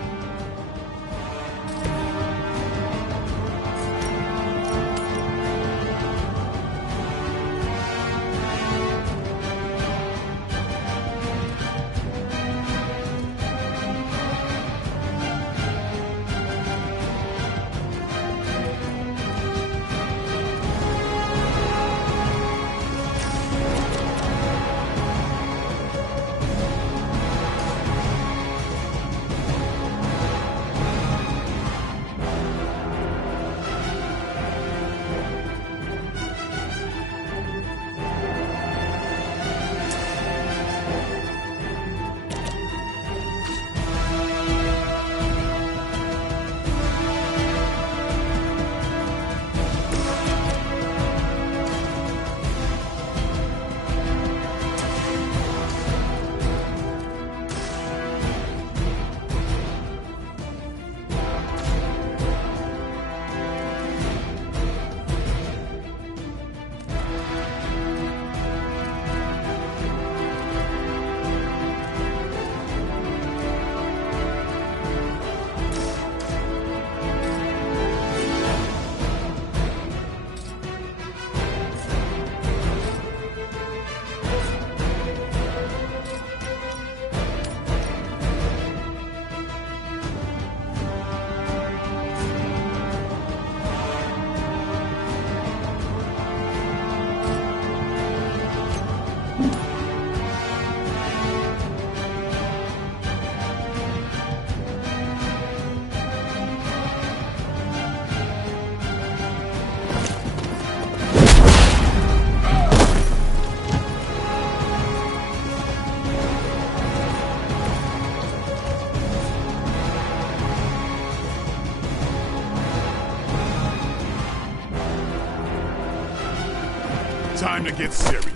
Time to get serious.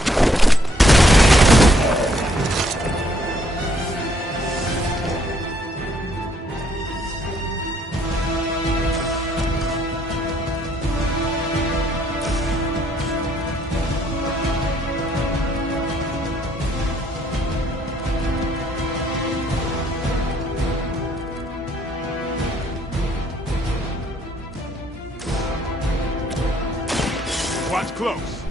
close.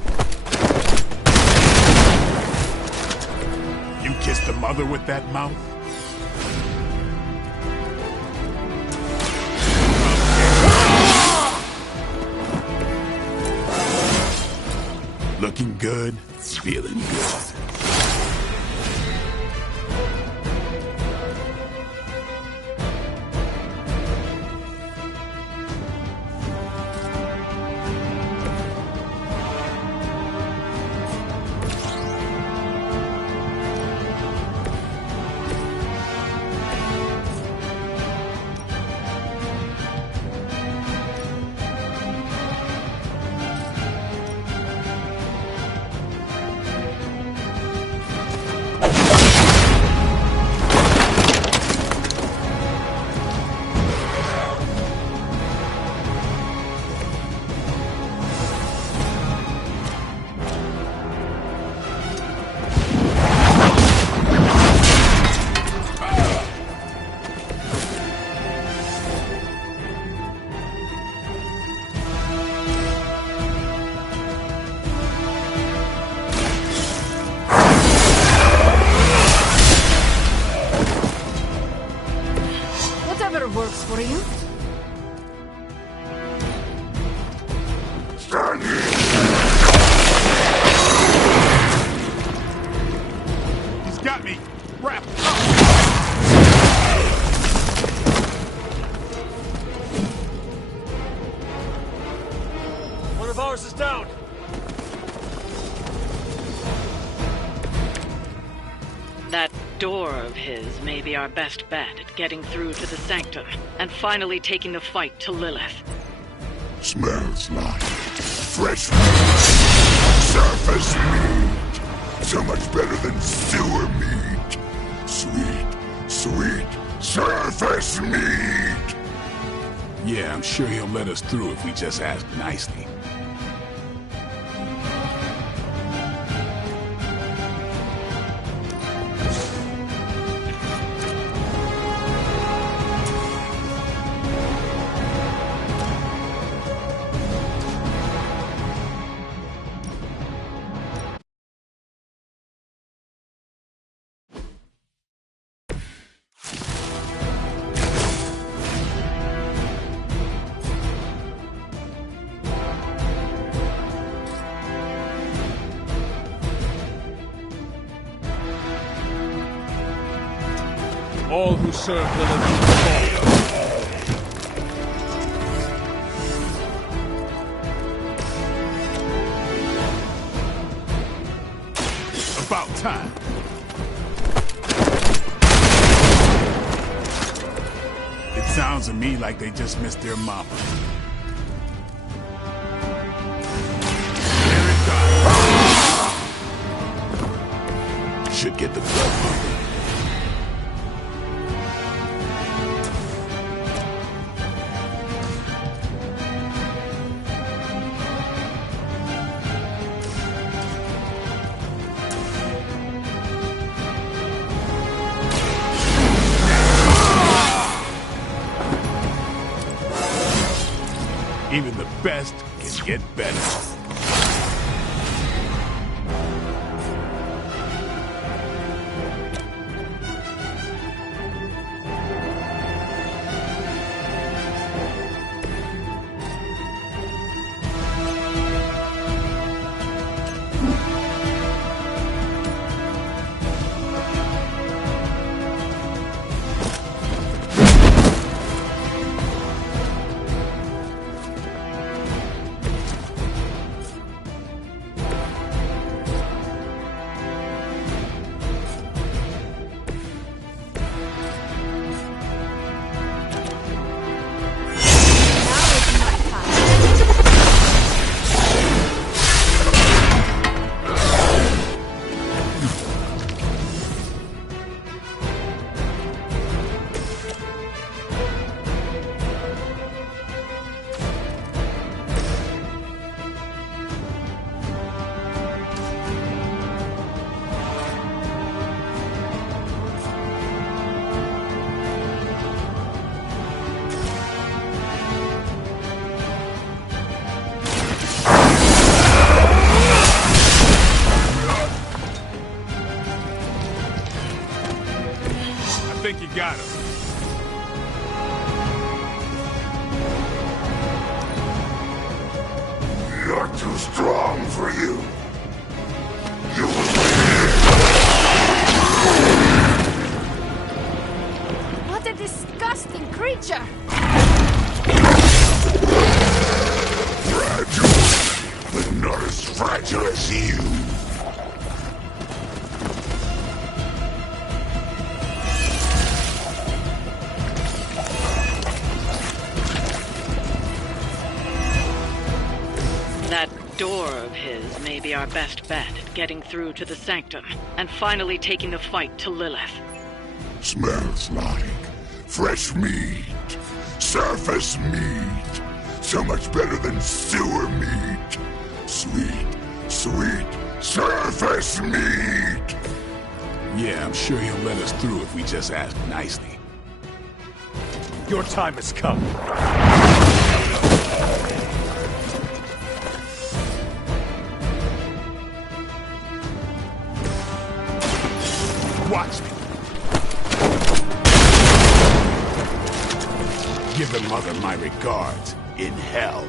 You kissed the mother with that mouth? Looking good, feeling good. Whatever works for you. He's got me. Wrapped up. One of ours is down. That door of his may be our best bet at getting through to the Sanctum and finally taking the fight to Lilith. Smells like fresh meat. Surface meat. So much better than sewer meat. Sweet, sweet surface meat. Yeah, I'm sure he'll let us through if we just ask nicely. All who serve Lilith fall. About time. It sounds to me like they just missed their mama. There it goes. Should get the blood pumping. Even the best can get better. think you got him. You're too strong for you. What a disgusting creature! Fragile, but not as fragile as you. That door of his may be our best bet at getting through to the Sanctum and finally taking the fight to Lilith. Smells like fresh meat. Surface meat. So much better than sewer meat. Sweet, sweet surface meat. Yeah, I'm sure he'll let us through if we just ask nicely. Your time has come. Watch me. Give the mother my regards in hell.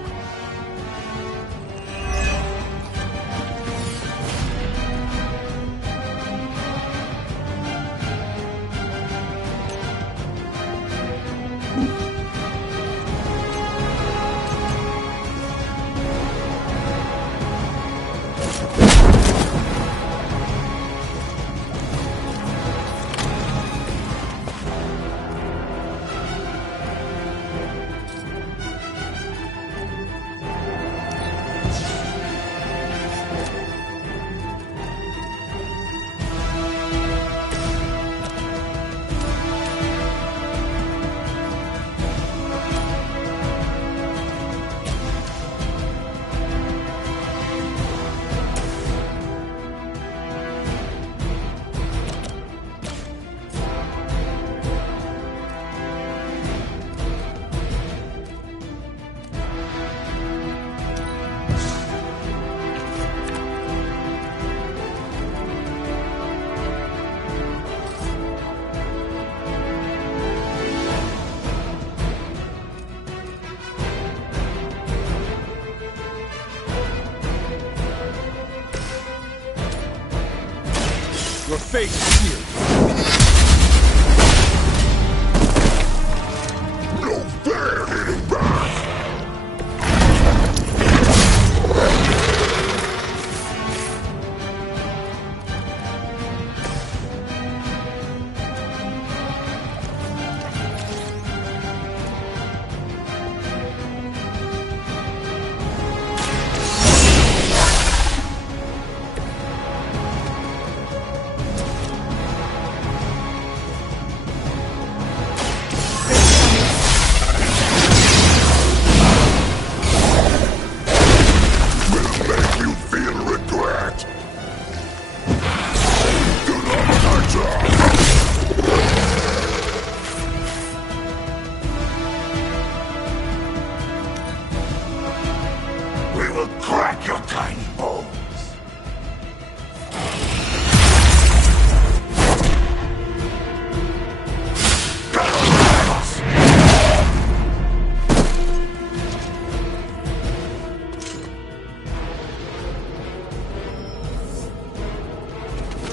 Your fate is sealed. No fair hitting back!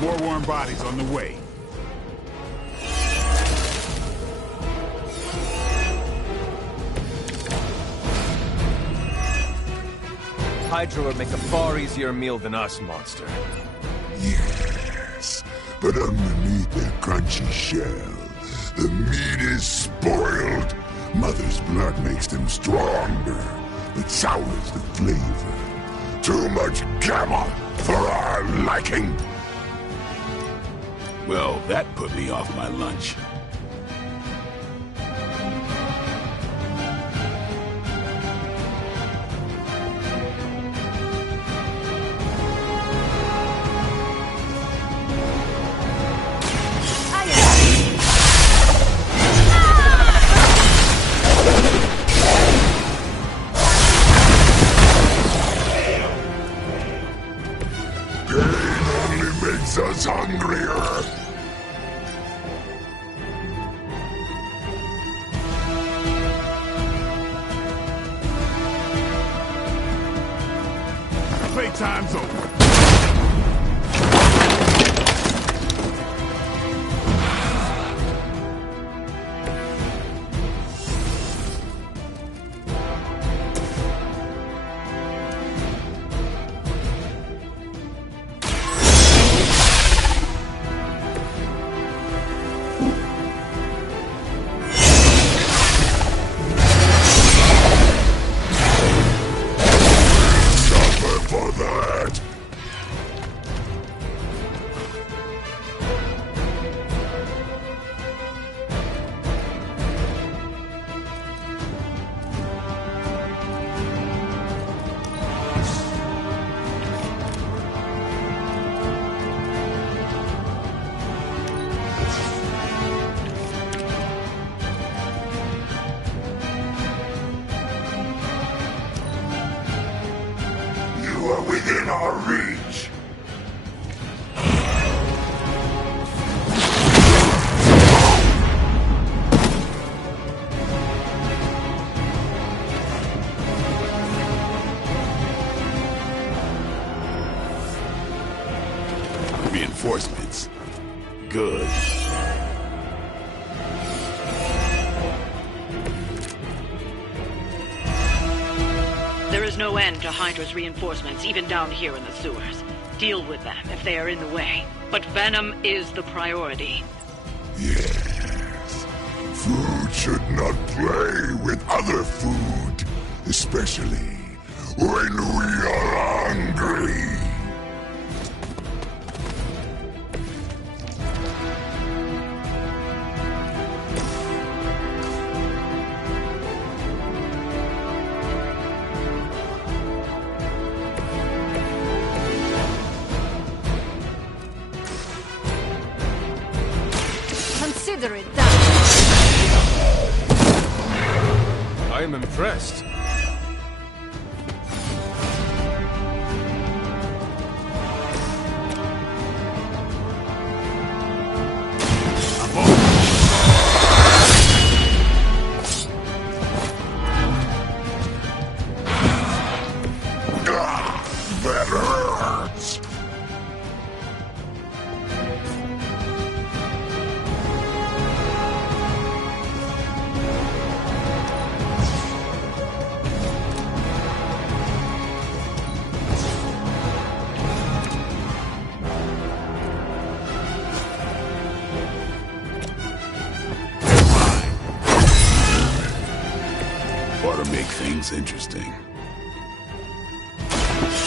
More warm bodies on the way. Hydra would make a far easier meal than us, monster. Yes, but underneath their crunchy shell, the meat is spoiled. Mother's blood makes them stronger, but sours the flavor. Too much gamma for our liking. Well, that put me off my lunch. Pain only makes us hungrier. time's over. You are within our reach. Reinforcements. Good. There is no end to Hydra's reinforcements, even down here in the sewers. Deal with them if they are in the way. But Venom is the priority. Yes. Food should not play with other food, especially when we are hungry. Consider it done. I am impressed. That hurts. Ought to make things interesting.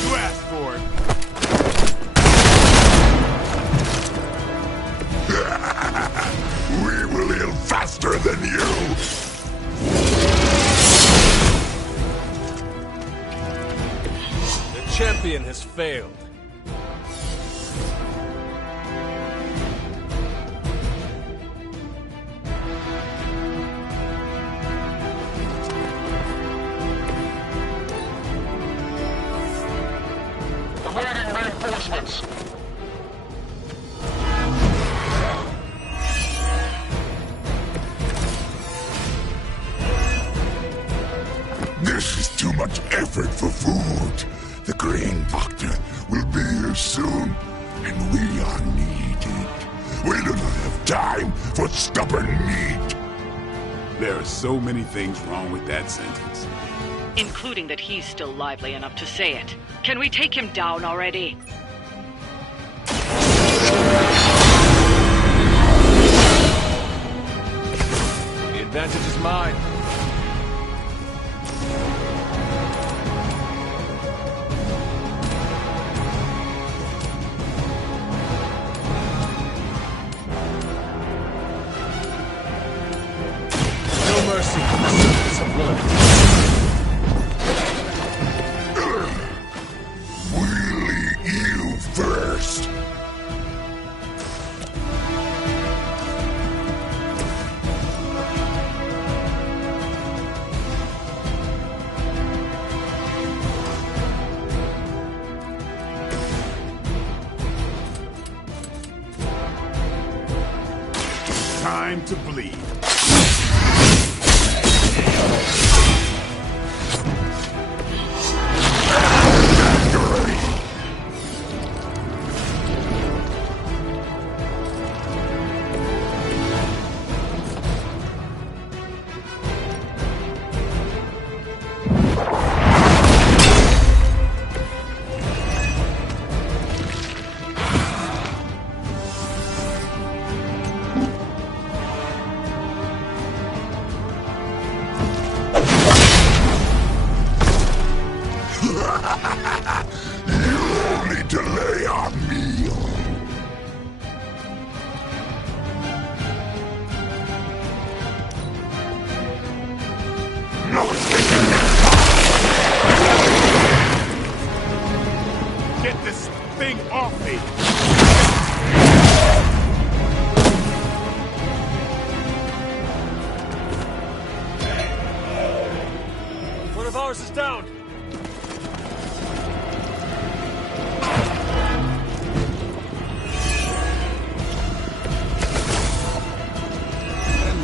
You asked for it. We will heal faster than you. The champion has failed. Awaiting reinforcements. This is too much effort for food. The Green Doctor will be here soon, and we are needed. We do not have time for stubborn meat. There are so many things wrong with that sentence. Including that he's still lively enough to say it. Can we take him down already? The advantage is mine. No mercy. Some blood. You first. Time to bleed.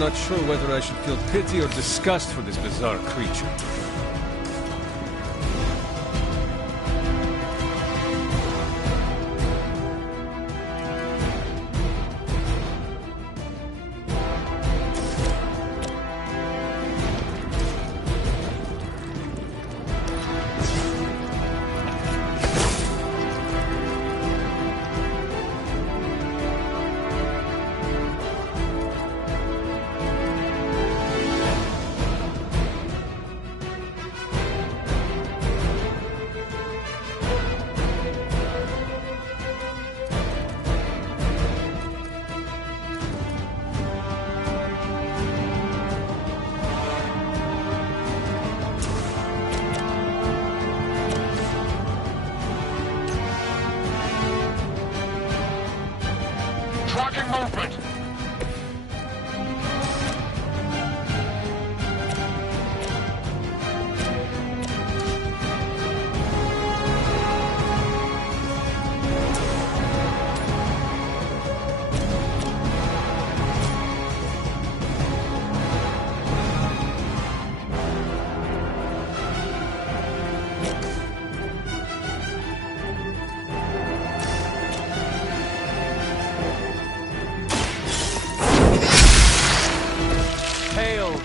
not sure whether I should feel pity or disgust for this bizarre creature.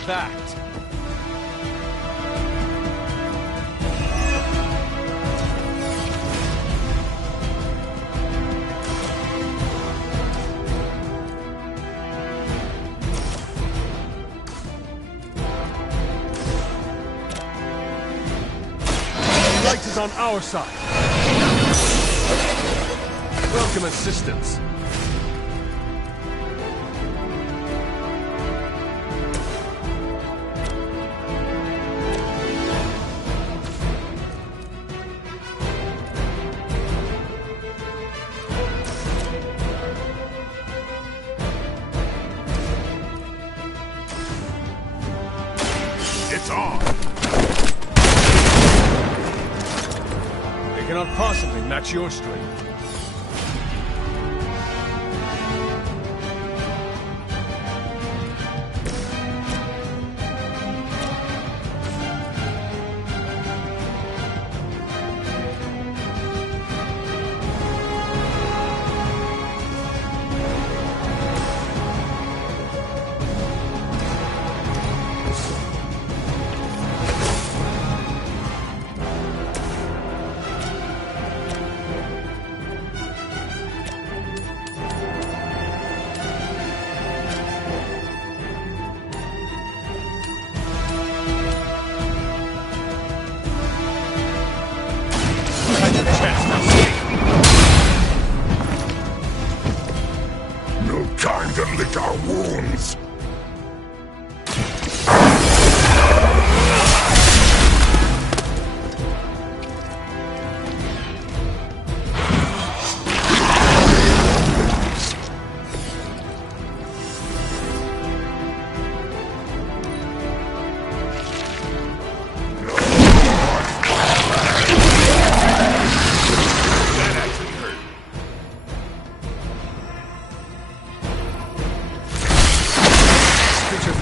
That. The light is on our side. Welcome assistance. It's on. They cannot possibly match your strength. No time to lick our wounds.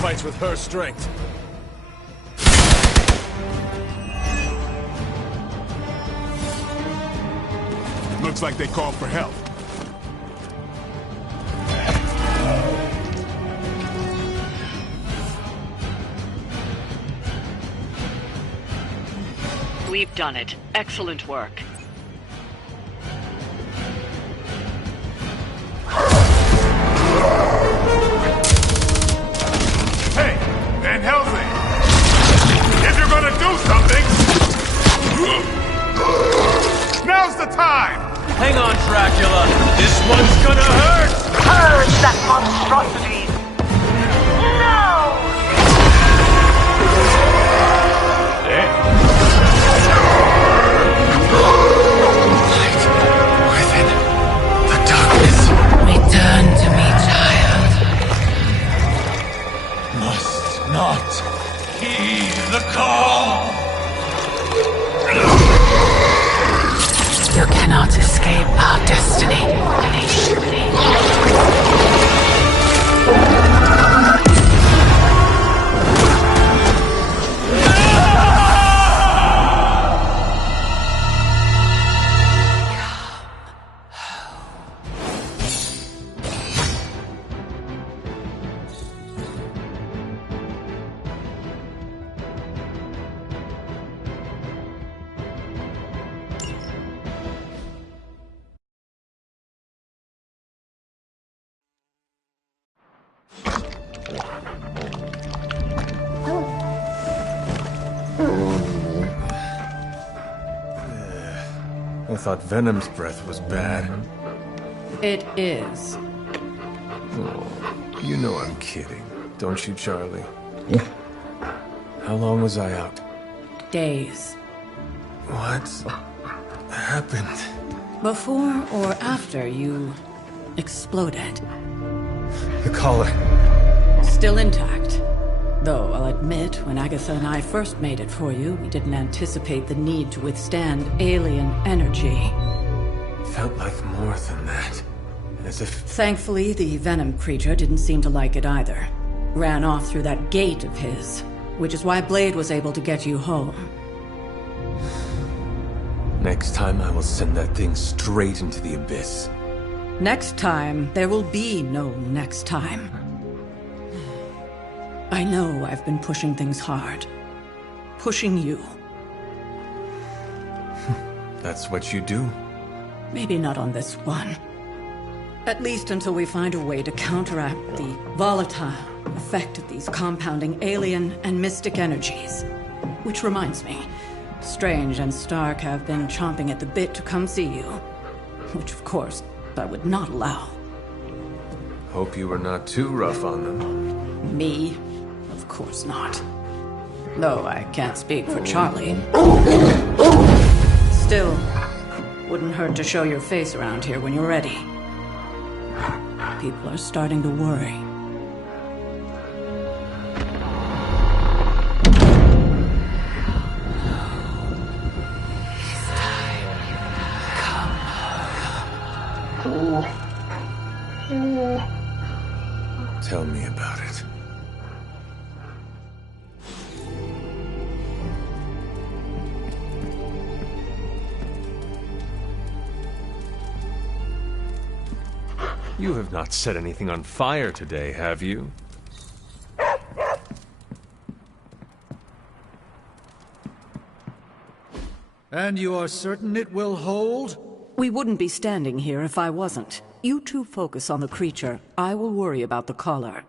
Fights with her strength. Looks like they called for help. We've done it. Excellent work. Hey, Van Helsing! If you're gonna do something, now's the time! Hang on, Dracula. This one's gonna hurt! Purge that monstrosity! No! Return to me, child. Must not heed the call! You cannot escape our destiny. I thought Venom's breath was bad. It is. Oh, you know I'm kidding, don't you, Charlie? Yeah. How long was I out? Days. What happened? Before or after you exploded. The collar. Still intact. Though I'll admit, when Agatha and I first made it for you, we didn't anticipate the need to withstand alien energy. Felt like more than that. As if... Thankfully, the Venom creature didn't seem to like it either. Ran off through that gate of his, which is why Blade was able to get you home. Next time I will send that thing straight into the abyss. Next time, there will be no next time. I know I've been pushing things hard. Pushing you. That's what you do? Maybe not on this one. At least until we find a way to counteract the volatile effect of these compounding alien and mystic energies. Which reminds me, Strange and Stark have been chomping at the bit to come see you. Which, of course, I would not allow. Hope you were not too rough on them. Me? Of course not. Though I can't speak for Charlie. Still, wouldn't hurt to show your face around here when you're ready. People are starting to worry. Tell me about it. You have not set anything on fire today, have you? And you are certain it will hold? We wouldn't be standing here if I wasn't. You two focus on the creature. I will worry about the collar.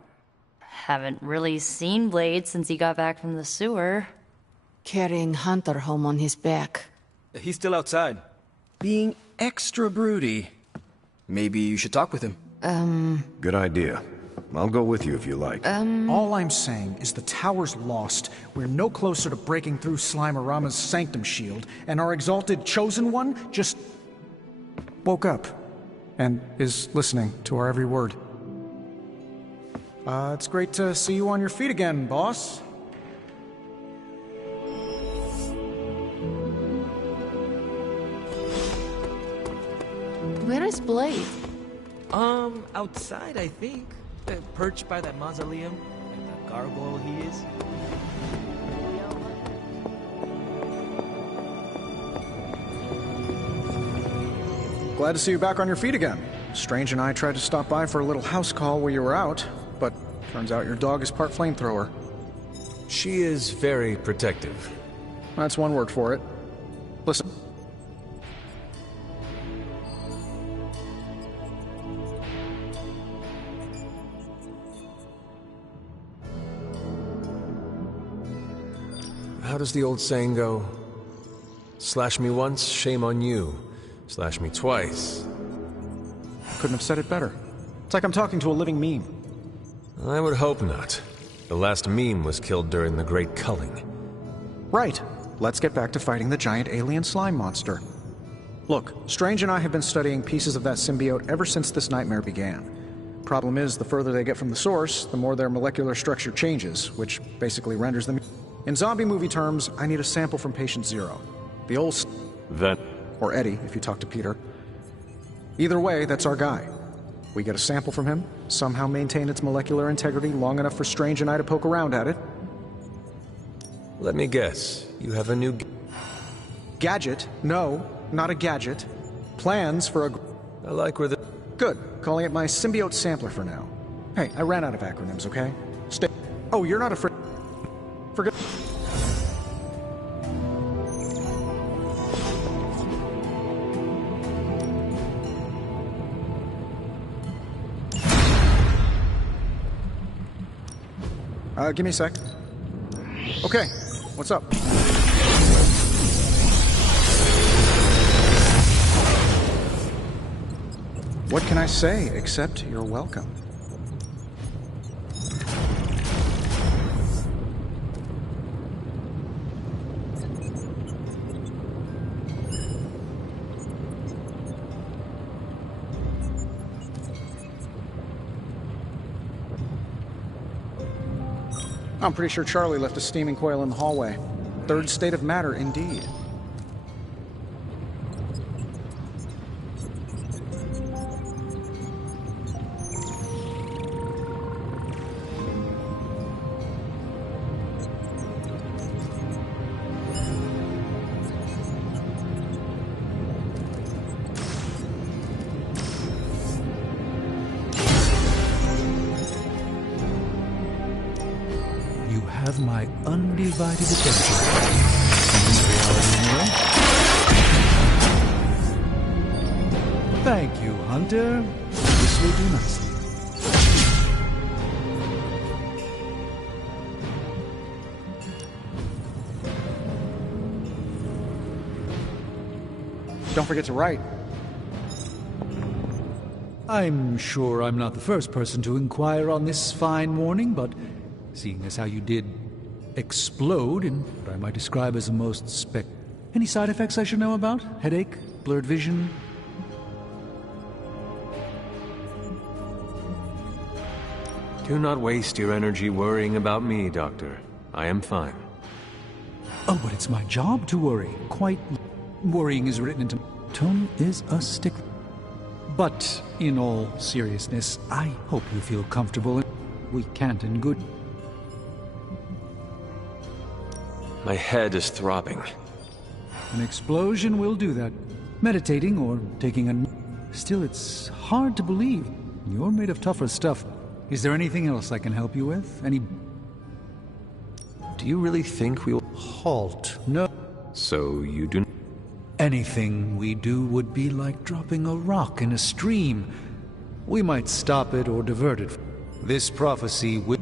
Haven't really seen Blade since he got back from the sewer. Carrying Hunter home on his back. He's still outside. Being extra broody. Maybe you should talk with him. Good idea. I'll go with you if you like. All I'm saying is the tower's lost. We're no closer to breaking through Slimerama's sanctum shield, and our exalted chosen one just woke up and is listening to our every word. It's great to see you on your feet again, boss. Where is Blade? Outside, I think. Perched by that mausoleum, like the gargoyle he is. Glad to see you back on your feet again. Strange and I tried to stop by for a little house call while you were out, but turns out your dog is part flamethrower. She is very protective. That's one word for it. Listen. How does the old saying go? Slash me once, shame on you. Slash me twice. Couldn't have said it better. It's like I'm talking to a living meme. I would hope not. The last meme was killed during the Great Culling. Right. Let's get back to fighting the giant alien slime monster. Look, Strange and I have been studying pieces of that symbiote ever since this nightmare began. Problem is, the further they get from the source, the more their molecular structure changes, which basically renders them... In zombie movie terms, I need a sample from Patient Zero. The old... That... Or Eddie, if you talk to Peter. Either way, that's our guy. We get a sample from him, somehow maintain its molecular integrity long enough for Strange and I to poke around at it. Let me guess. You have a new... Gadget? No, not a gadget. Plans for a... I like where the... Good. Calling it my symbiote sampler for now. Hey, I ran out of acronyms, okay? Stay... Oh, you're not afraid... Forget... give me a sec. Okay, what's up? What can I say except you're welcome? I'm pretty sure Charlie left a steaming coil in the hallway. Third state of matter, indeed. Have my undivided attention. Thank you, Hunter. This will do nicely. Don't forget to write. I'm sure I'm not the first person to inquire on this fine morning, but seeing as how you did explode in what I might describe as a most Any side effects I should know about? Headache? Blurred vision? Do not waste your energy worrying about me, Doctor. I am fine. Oh, but it's my job to worry. Quite worrying is written into... Tone is a stickler. But, in all seriousness, I hope you feel comfortable. We can't in good... My head is throbbing. An explosion will do that. Meditating or taking a... Still, it's hard to believe. You're made of tougher stuff. Is there anything else I can help you with? Any... Do you really think we'll... Halt. No. So you do... Anything we do would be like dropping a rock in a stream. We might stop it or divert it. This prophecy will...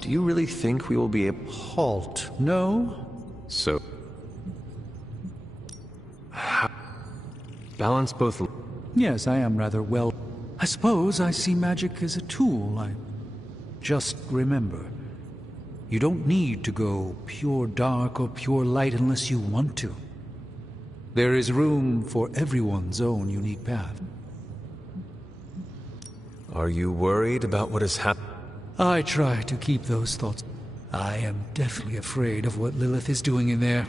Do you really think we will be able... Halt. No. So... Balance both... Yes, I am rather well... I suppose I see magic as a tool. I just remember. You don't need to go pure dark or pure light unless you want to. There is room for everyone's own unique path. Are you worried about what has happened? I try to keep those thoughts. I am deathly afraid of what Lilith is doing in there.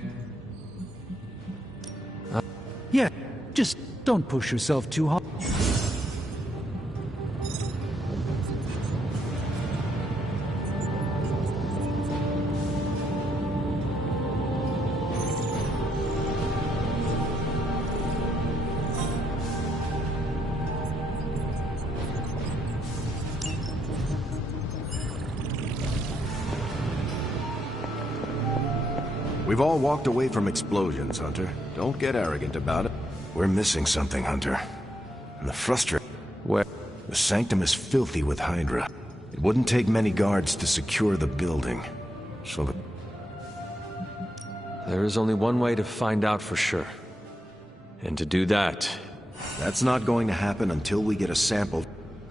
Yeah, just don't push yourself too hard. We've all walked away from explosions, Hunter. Don't get arrogant about it. We're missing something, Hunter. And the frustrating... Where? The Sanctum is filthy with Hydra. It wouldn't take many guards to secure the building. So the... There is only one way to find out for sure. And to do that... That's not going to happen until we get a sample.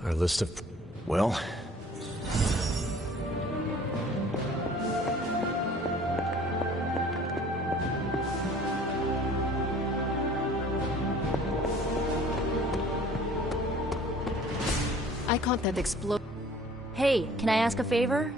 Our list of... Well... I caught that explode. Hey, can I ask a favor?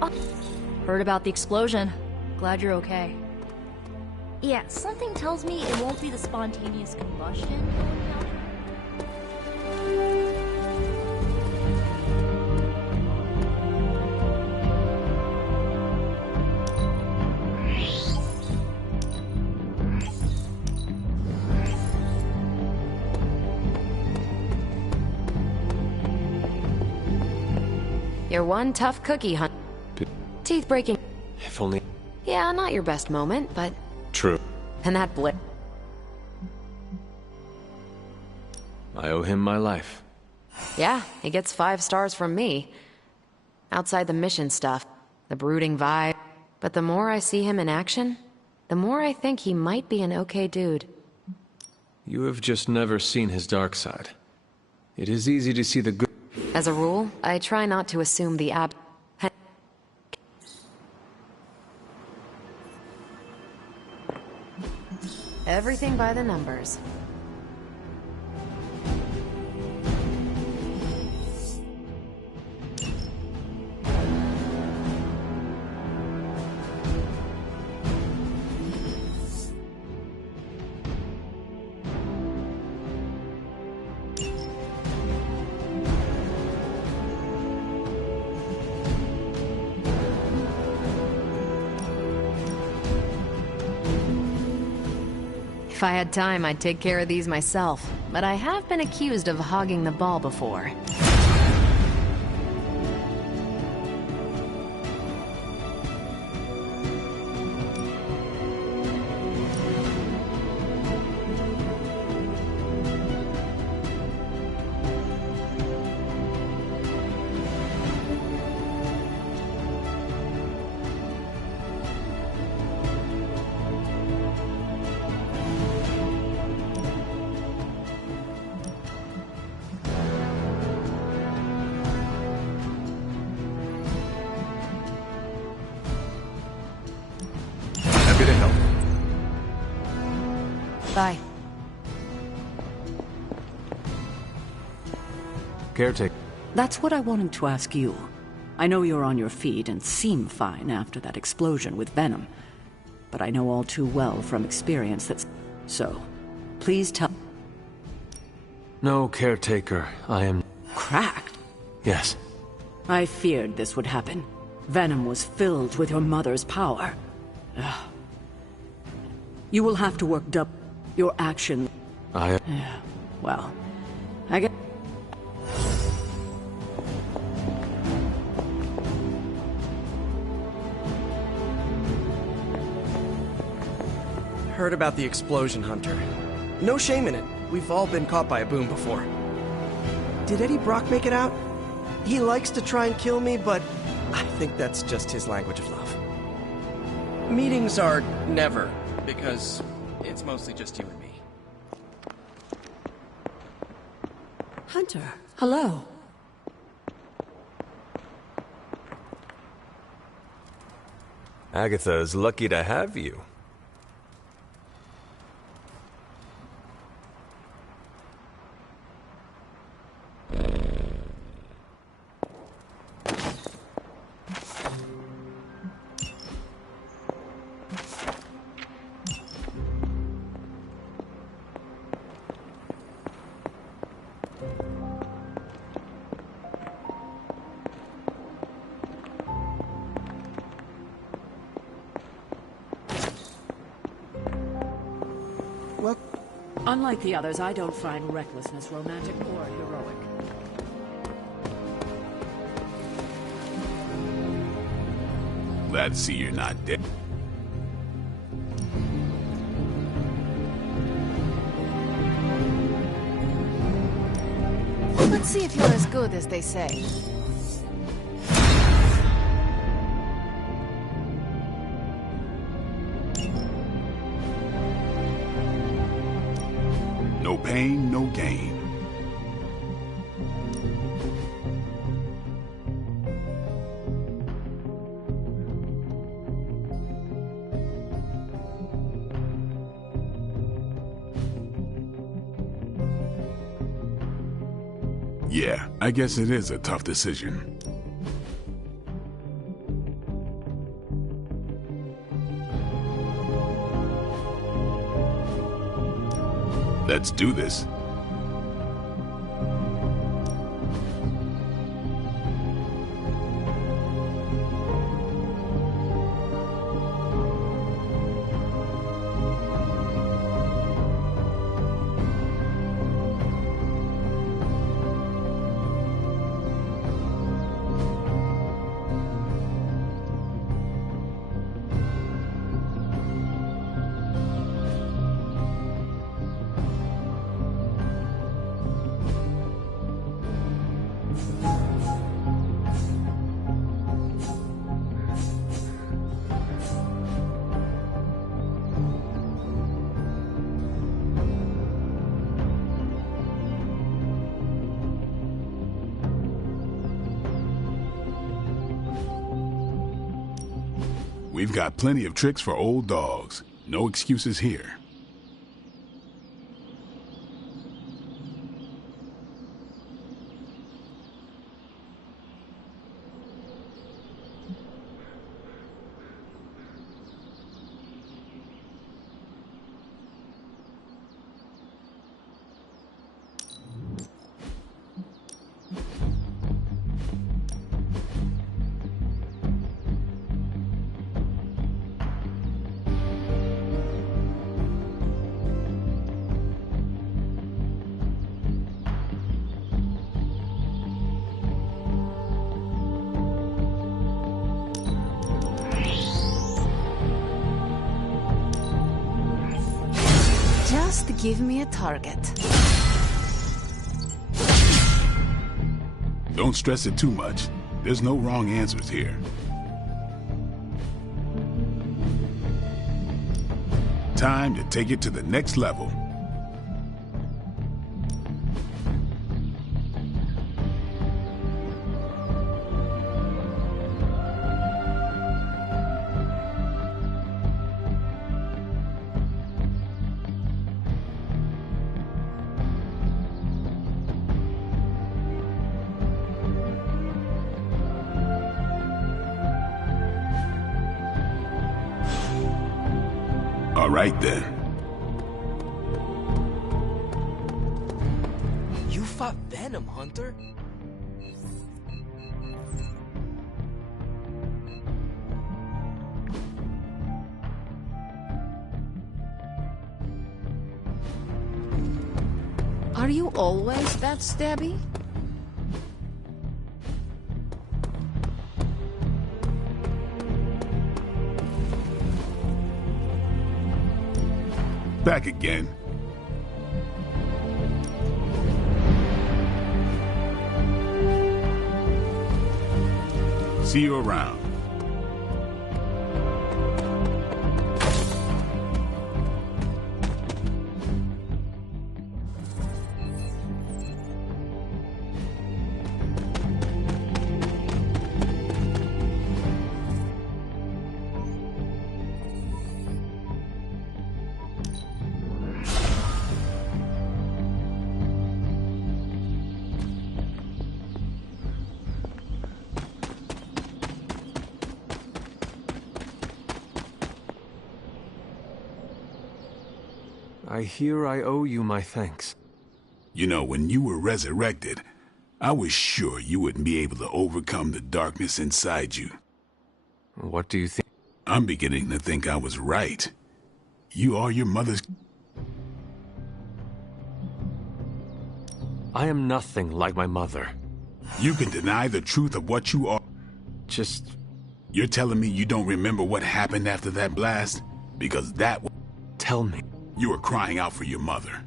Oh, heard about the explosion. Glad you're okay. Yeah, something tells me it won't be the spontaneous combustion going down. You're one tough cookie, Hunt. Teeth breaking. If only... Yeah, not your best moment, but... True. And that blip... I owe him my life. Yeah, he gets 5 stars from me. Outside the mission stuff, the brooding vibe. But the more I see him in action, the more I think he might be an okay dude. You have just never seen his dark side. It is easy to see the good... As a rule, I try not to assume the Everything by the numbers. If I had time, I'd take care of these myself, but I have been accused of hogging the ball before. Bye. Caretaker. That's what I wanted to ask you. I know you're on your feet and seem fine after that explosion with Venom. But I know all too well from experience that's... So, please tell... No, Caretaker. I am... Cracked? Yes. I feared this would happen. Venom was filled with your mother's power. Ugh. You will have to work your action. Yeah, well, I get... Heard about the explosion, Hunter. No shame in it. We've all been caught by a boom before. Did Eddie Brock make it out? He likes to try and kill me, but I think that's just his language of love. Meetings are never, because it's mostly just you and me. Hunter, hello. Agatha is lucky to have you. Unlike the others, I don't find recklessness romantic or heroic. Glad to see you're not dead. Let's see if you're as good as they say. No pain, no gain. Yeah, I guess it is a tough decision. Let's do this. We've got plenty of tricks for old dogs. No excuses here. Just give me a target. Don't stress it too much. There's no wrong answers here. Time to take it to the next level. All right, then. You fought Venom, Hunter? Are you always that stabby? Back again. See you around. I hear I owe you my thanks. You know, when you were resurrected, I was sure you wouldn't be able to overcome the darkness inside you. What do you think? I'm beginning to think I was right. You are your mother's... I am nothing like my mother. You can deny the truth of what you are. Just... You're telling me you don't remember what happened after that blast? Because that... Tell me. You were crying out for your mother.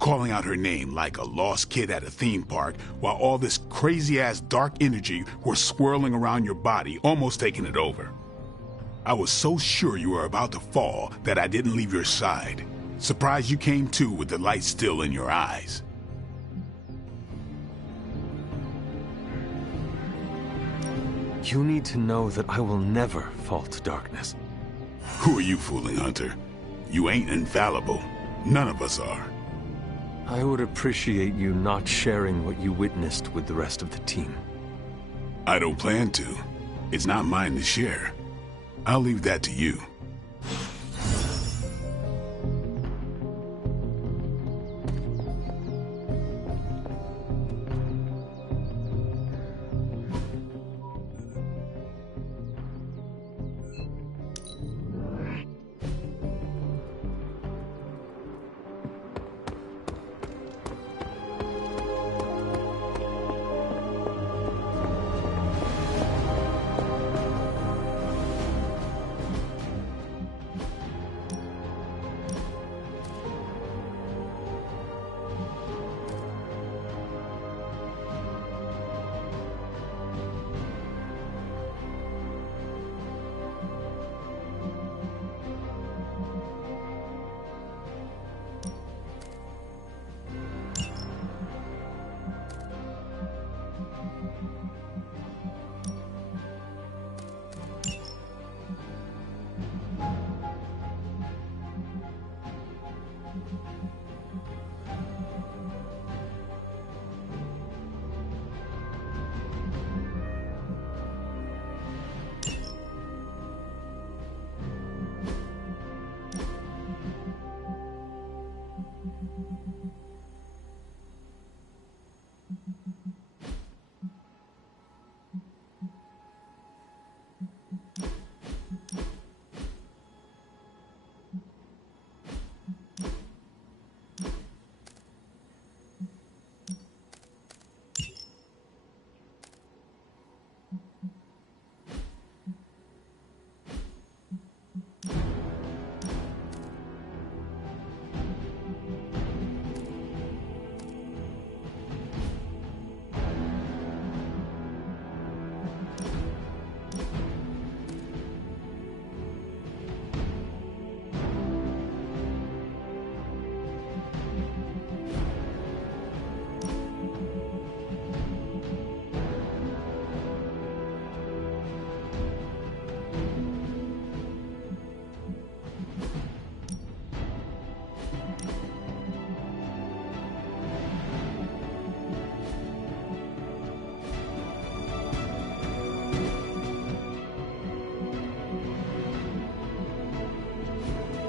Calling out her name like a lost kid at a theme park while all this crazy-ass dark energy was swirling around your body, almost taking it over. I was so sure you were about to fall that I didn't leave your side. Surprised you came to with the light still in your eyes. You need to know that I will never fall to darkness. Who are you fooling, Hunter? You ain't infallible. None of us are. I would appreciate you not sharing what you witnessed with the rest of the team. I don't plan to. It's not mine to share. I'll leave that to you.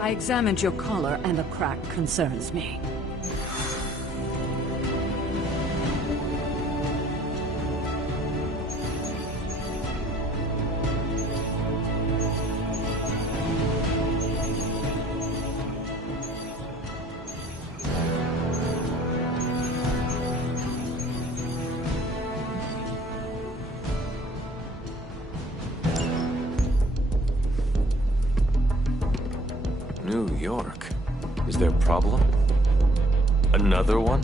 I examined your collar, and the crack concerns me. New York. Is there a problem? Another one?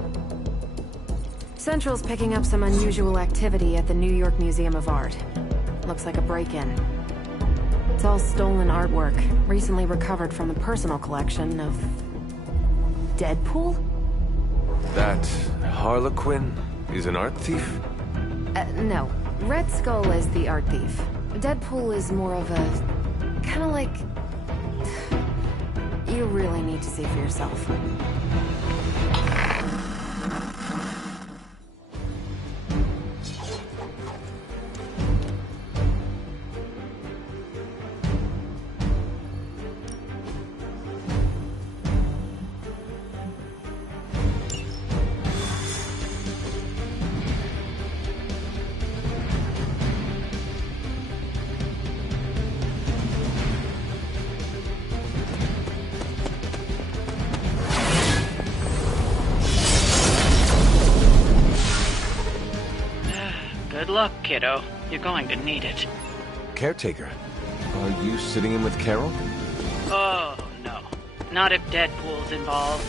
Central's picking up some unusual activity at the New York Museum of Art. Looks like a break-in. It's all stolen artwork, recently recovered from the personal collection of... Deadpool? That Harlequin is an art thief? No. Red Skull is the art thief. Deadpool is more of a... kinda like... You really need to see for yourself. Good luck, kiddo. You're going to need it. Caretaker, are you sitting in with Carol? Oh, no. Not if Deadpool's involved.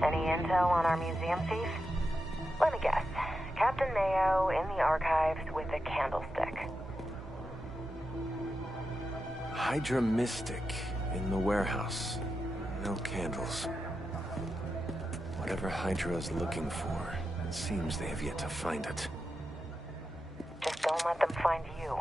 Any intel on our museum thief? Let me guess. Captain Mayo in the archives with a candlestick. Hydra Mystic in the warehouse. No candles. Whatever Hydra is looking for, it seems they have yet to find it. Just don't let them find you.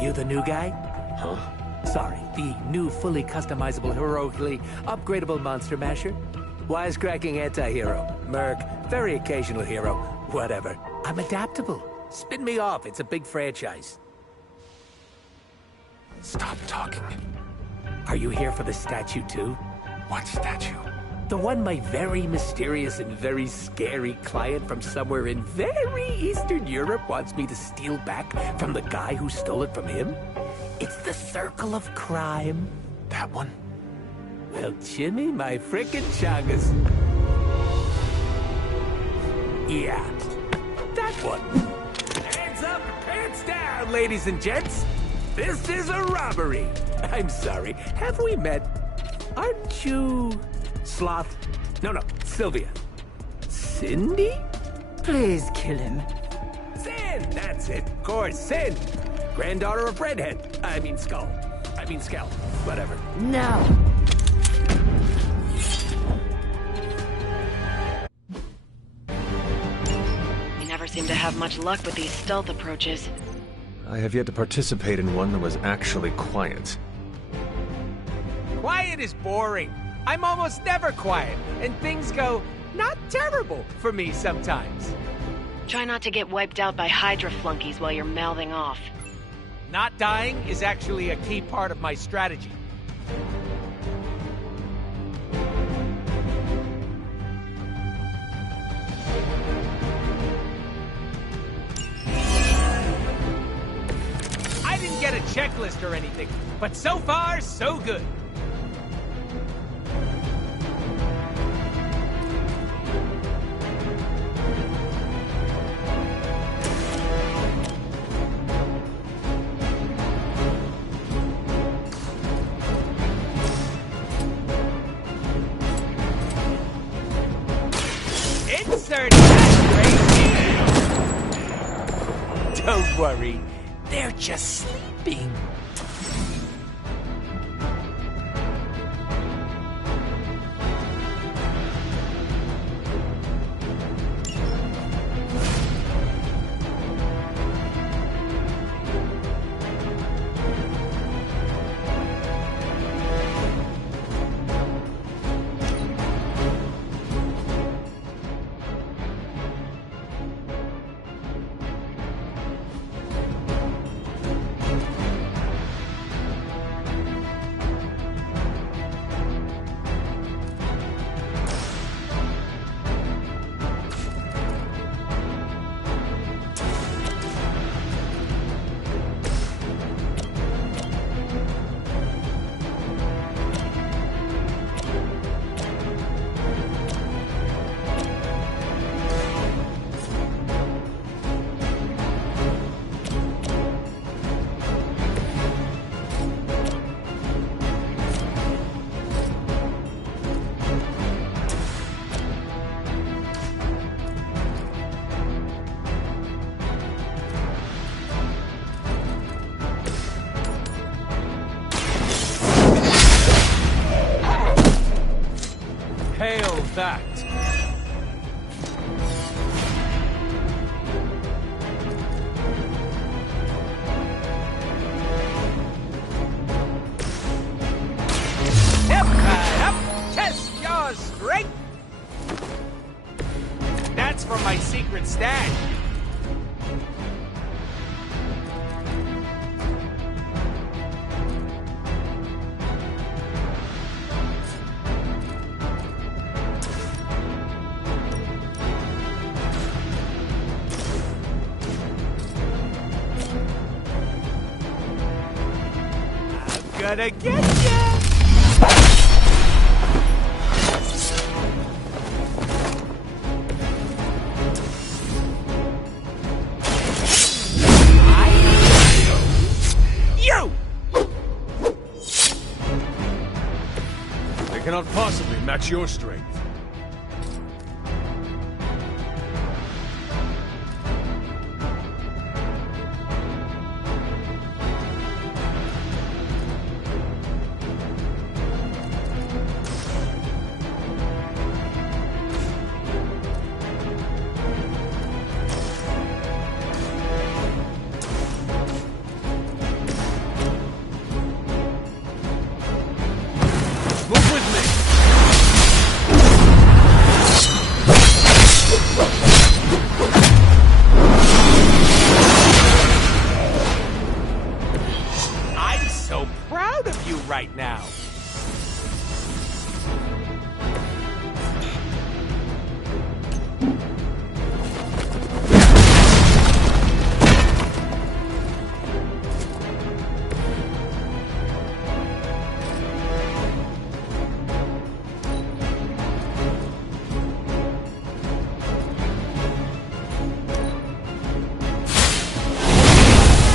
You the new guy? Huh? Sorry, the new fully customizable, heroically upgradable Monster Masher? Wisecracking anti-hero. Merc. Very occasional hero. Whatever. I'm adaptable. Spin me off. It's a big franchise. Stop talking. Are you here for the statue too? What statue? The one my very mysterious and very scary client from somewhere in very Eastern Europe wants me to steal back from the guy who stole it from him? It's the Circle of Crime. That one? Well, Jimmy, my frickin' chungus. Yeah, that one. Hands up and pants down, ladies and gents. This is a robbery. I'm sorry, have we met? Aren't you... Sloth? No, Sylvia. Cindy? Please kill him. Sin, that's it. Of course, Sin. Granddaughter of Redhead. I mean Skell, whatever. No. You never seem to have much luck with these stealth approaches. I have yet to participate in one that was actually quiet. Quiet is boring. I'm almost never quiet, and things go not terrible for me sometimes. Try not to get wiped out by Hydra flunkies while you're mouthing off. Not dying is actually a key part of my strategy. I didn't get a checklist or anything, but so far, so good. Insert that right here! Don't worry, they're just sleeping. artifact. Test your strength! That's from my secret stash. I'm gonna get ya! They cannot possibly match your strength. I'm so proud of you right now.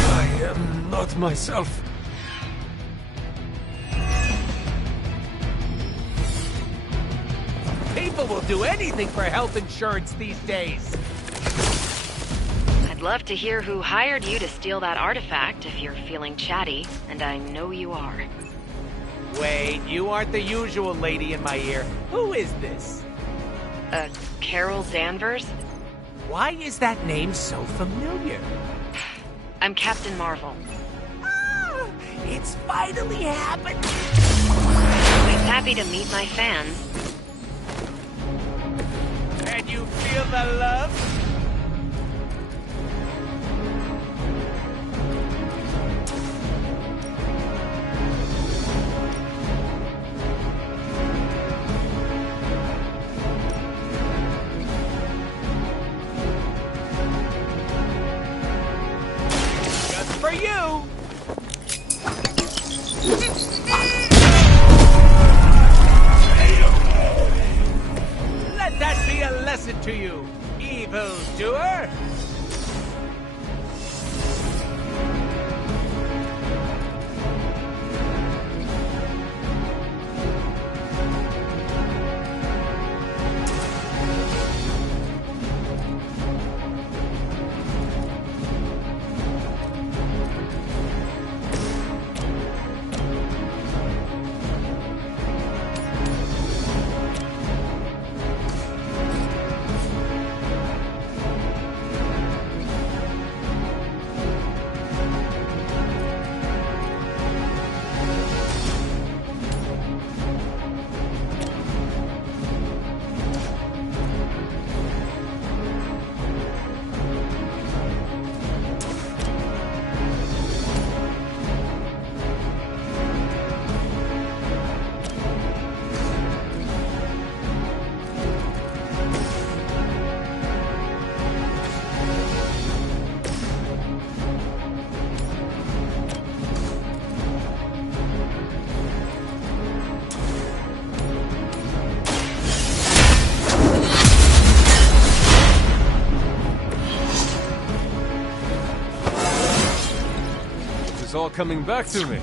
I am not myself. People will do anything for health insurance these days. I'd love to hear who hired you to steal that artifact if you're feeling chatty, and I know you are. Wait, you aren't the usual lady in my ear. Who is this? Carol Danvers? Why is that name so familiar? I'm Captain Marvel. Ah, it's finally happened! Always happy to meet my fans. Can you feel the love? Just for you! Let that be a lesson to you, evildoer! It's all coming back to me.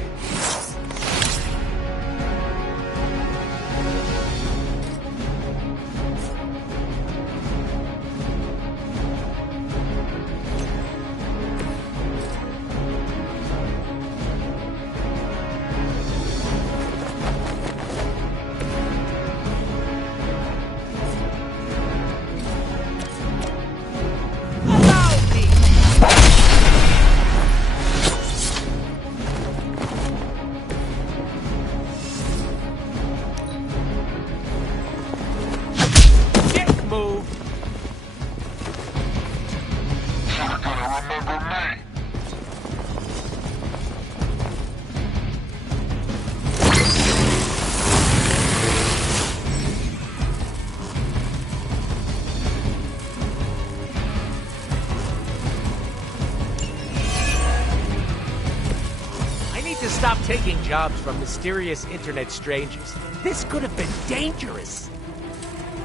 need to stop taking jobs from mysterious internet strangers. This could have been dangerous.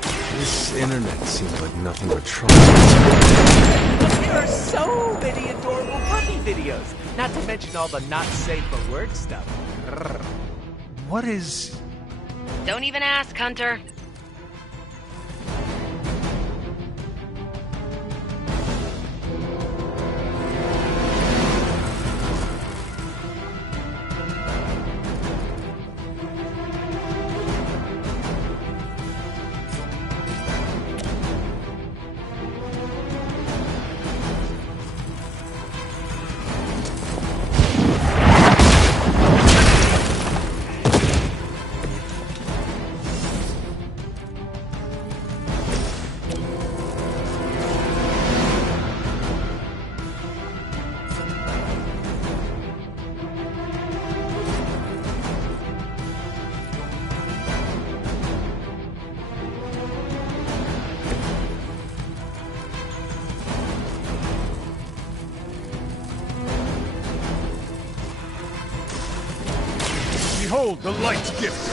This internet seems like nothing but trouble. But there are so many adorable puppy videos, not to mention all the not safe for work stuff. What is... Don't even ask, Hunter. Behold the light's gift!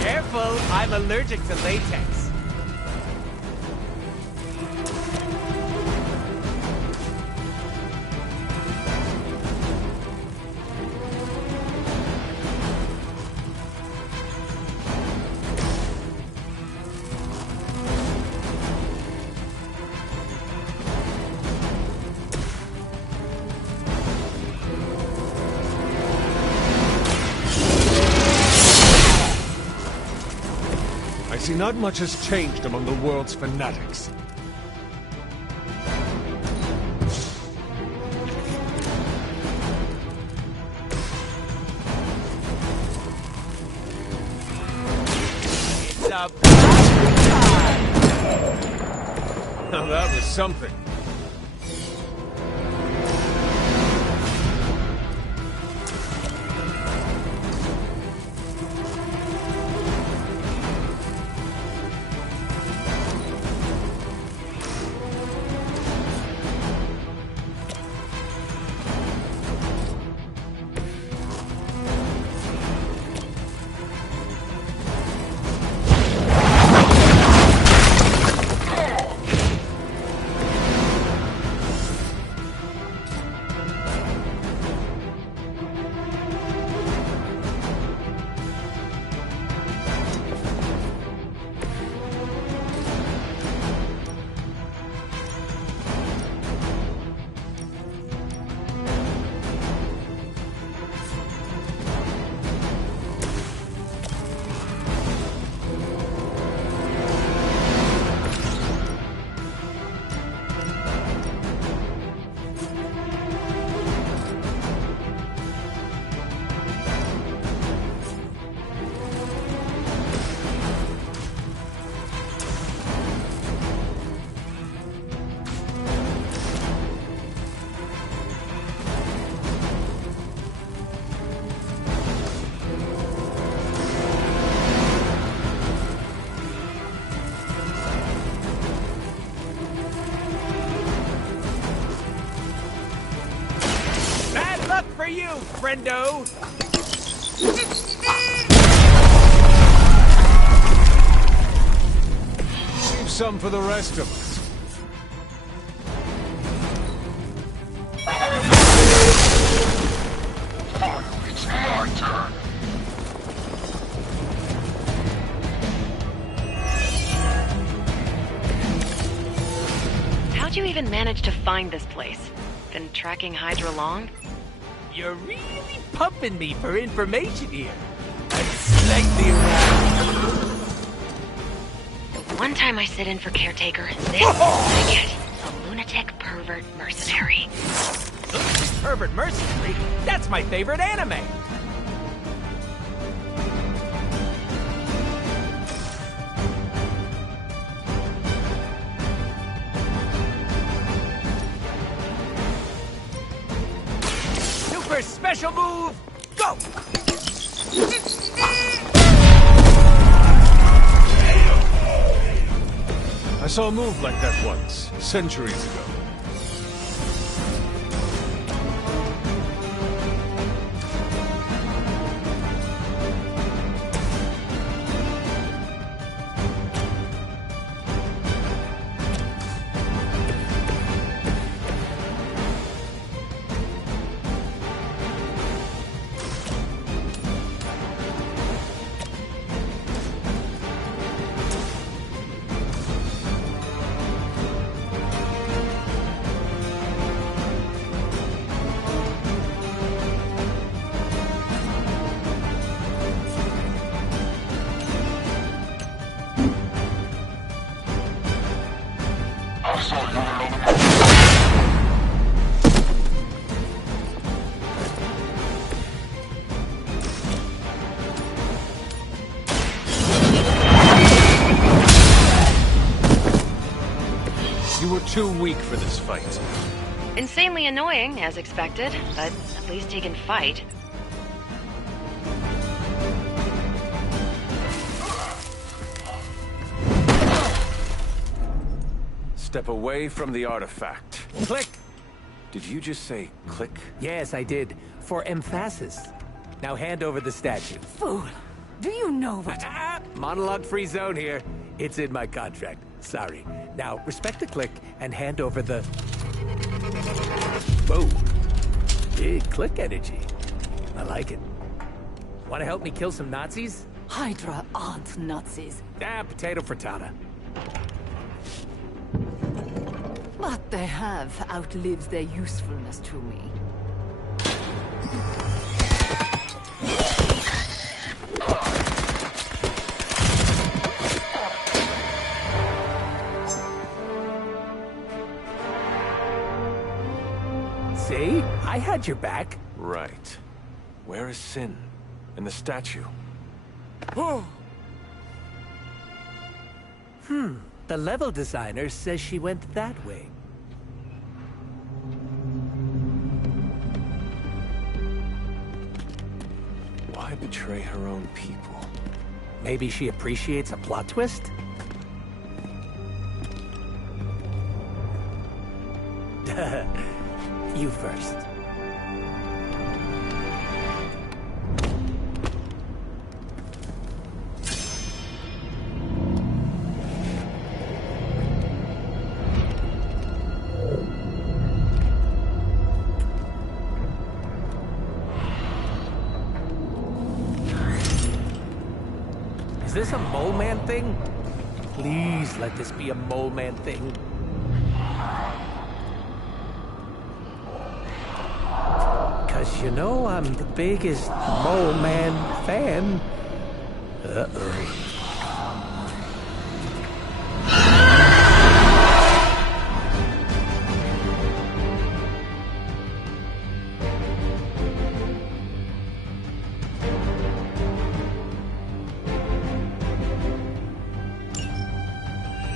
Careful, I'm allergic to latex. I see not much has changed among the world's fanatics. It's a Now that was something. bad luck for you, friendo. Save some for the rest of us. It's my turn. How'd you even manage to find this place? Been tracking Hydra long? You're really pumping me for information here. I'm slightly around. The one time I sit in for Caretaker, this is what I get. A lunatic pervert mercenary. Lunatic pervert mercenary? That's my favorite anime. Super special move, go! I saw a move like that once, centuries ago. too weak for this fight. Insanely annoying, as expected, but at least he can fight. Step away from the artifact. Click! Did you just say click? Yes, I did. For emphasis. Now hand over the statue. Fool! Do you know what... Monologue-free zone here. It's in my contract. Sorry. Now, respect the click and hand over the... Whoa. Big click energy. I like it. Want to help me kill some Nazis? Hydra aren't Nazis. Potato frittata. What they have outlives their usefulness to me. See? I had your back. Right. Where is Sin? And the statue? The level designer says she went that way. Why betray her own people? Maybe she appreciates a plot twist? You first. Is this a mole man thing? Please let this be a mole man thing. Cause you know I'm the biggest mole man fan. Uh-oh.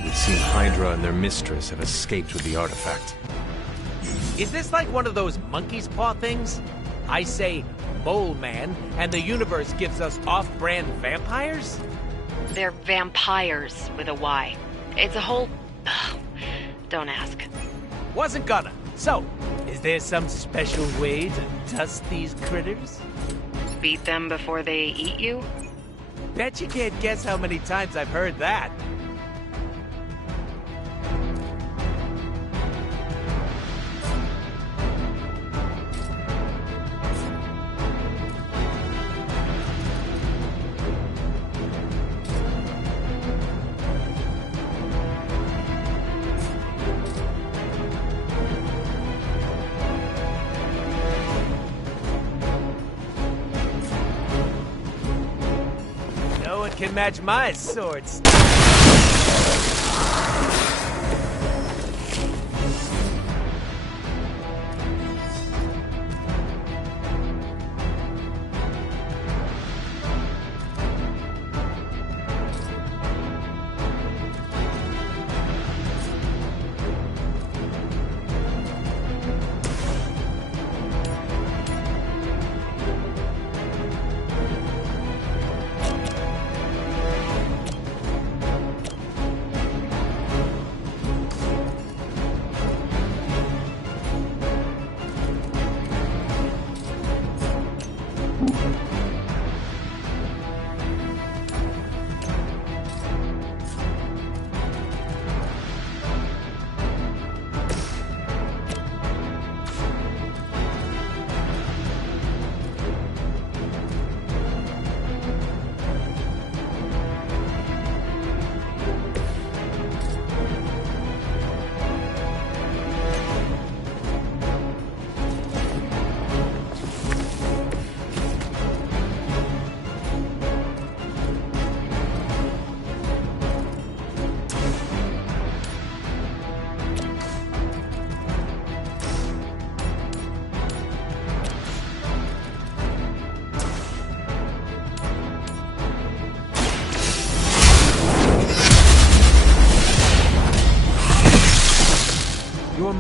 We've seen Hydra and their mistress have escaped with the artifact. Is this like one of those monkey's paw things? I say mole man, and the universe gives us off-brand vampires? They're vampires with a Y. It's a whole... Don't ask. Wasn't gonna. So, is there some special way to dust these critters? Beat them before they eat you? Bet you can't guess how many times I've heard that. No one can match my swords.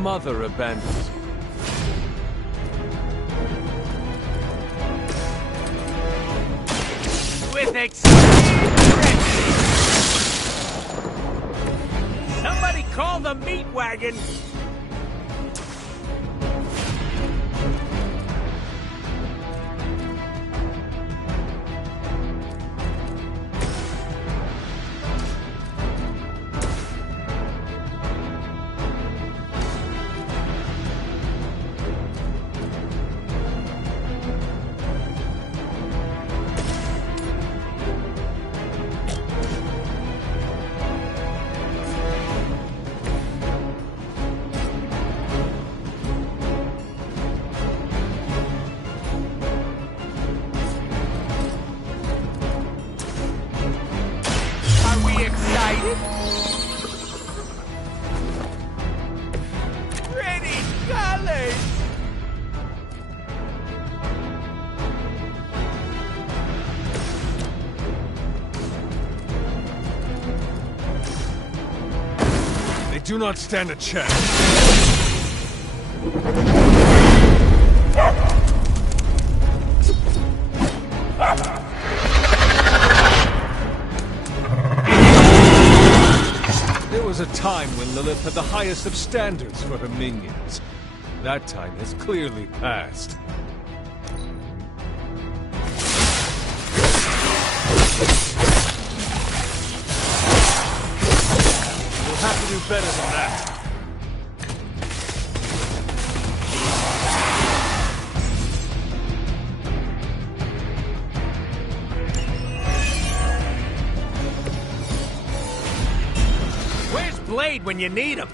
mother abandons you. With extreme gravity. Somebody call the meat wagon! Do not stand a chance. There was a time when Lilith had the highest of standards for her minions. That time has clearly passed. We'll have to do better than that. Where's Blade when you need him?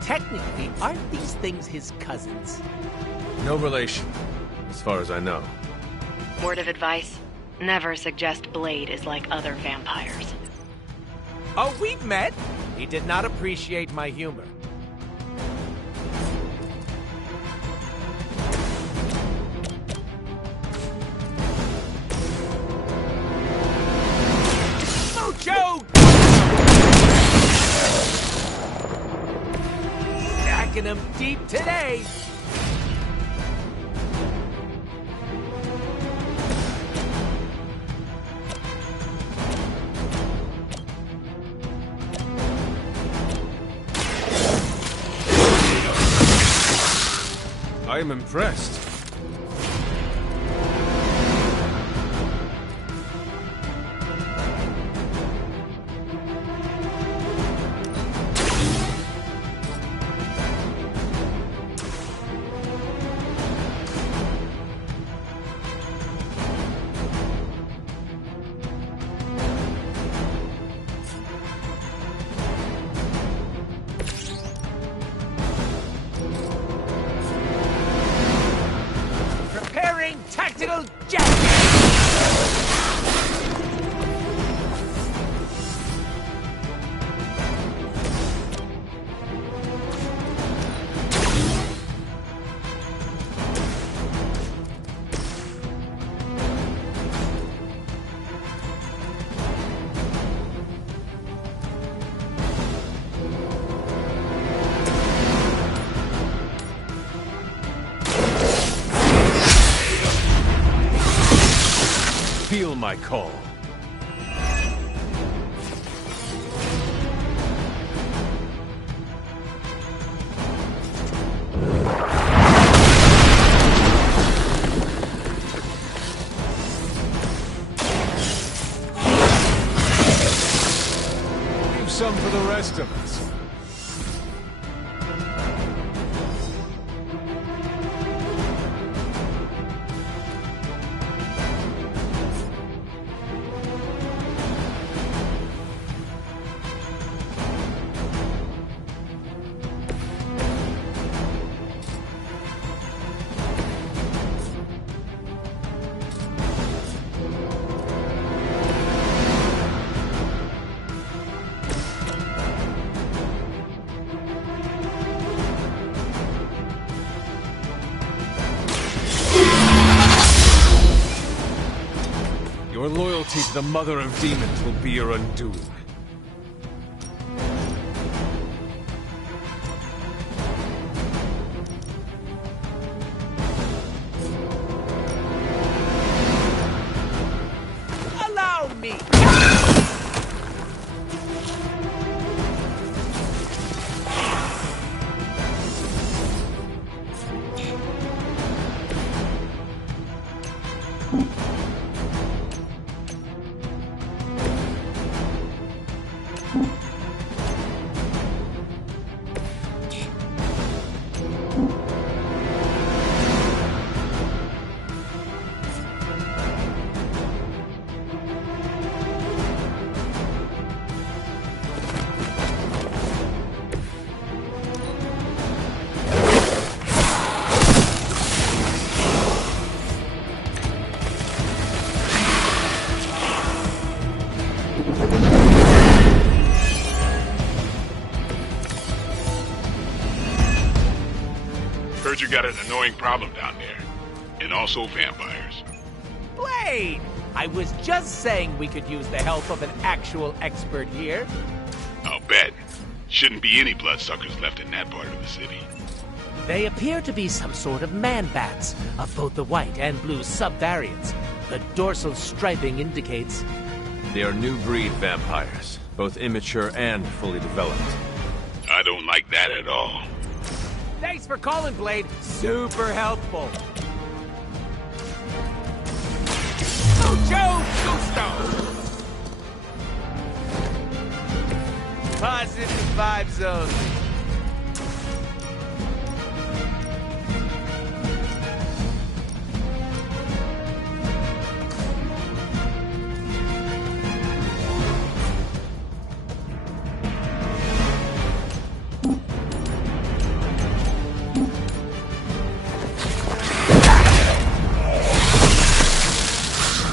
Technically, aren't these things his cousins? No relation, as far as I know. Word of advice: never suggest Blade is like other vampires. Oh, we've met. He did not appreciate my humor. Mojo! Stacking him deep today. I am impressed. Tactical jet! Feel my call. Leave some for the rest of us. Your loyalty to the Mother of Demons will be your undoing. Heard you got an annoying problem down there. And also vampires. Blade! I was just saying we could use the help of an actual expert here. I'll bet. Shouldn't be any bloodsuckers left in that part of the city. They appear to be some sort of man-bats, of both the white and blue subvariants. The dorsal striping indicates... They are new breed vampires, both immature and fully developed. I don't like that at all. Thanks for calling, Blade. Super helpful. Mucho gusto! Positive vibe zone.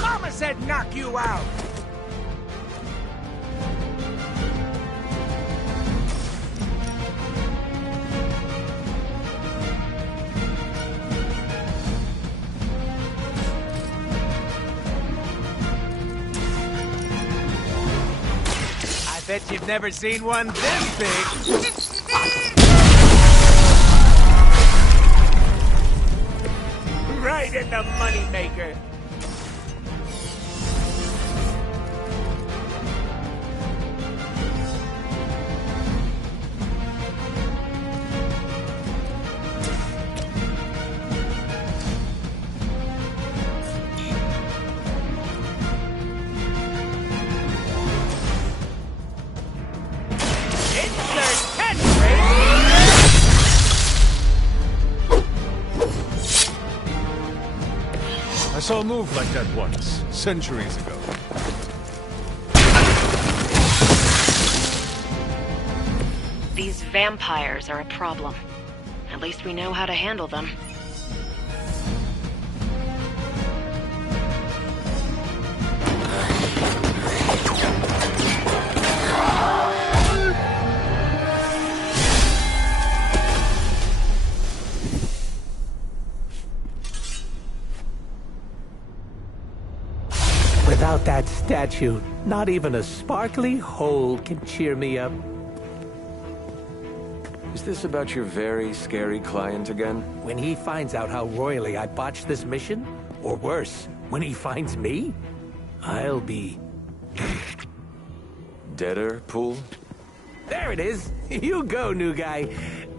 Mama said knock you out. I bet you've never seen one this big. Right in the moneymaker. I saw a move like that once, centuries ago. These vampires are a problem. At least we know how to handle them. Without that statue, not even a sparkly hole can cheer me up. Is this about your very scary client again? When he finds out how royally I botched this mission, or worse, when he finds me, I'll be... Deader pool? There it is! You go, new guy!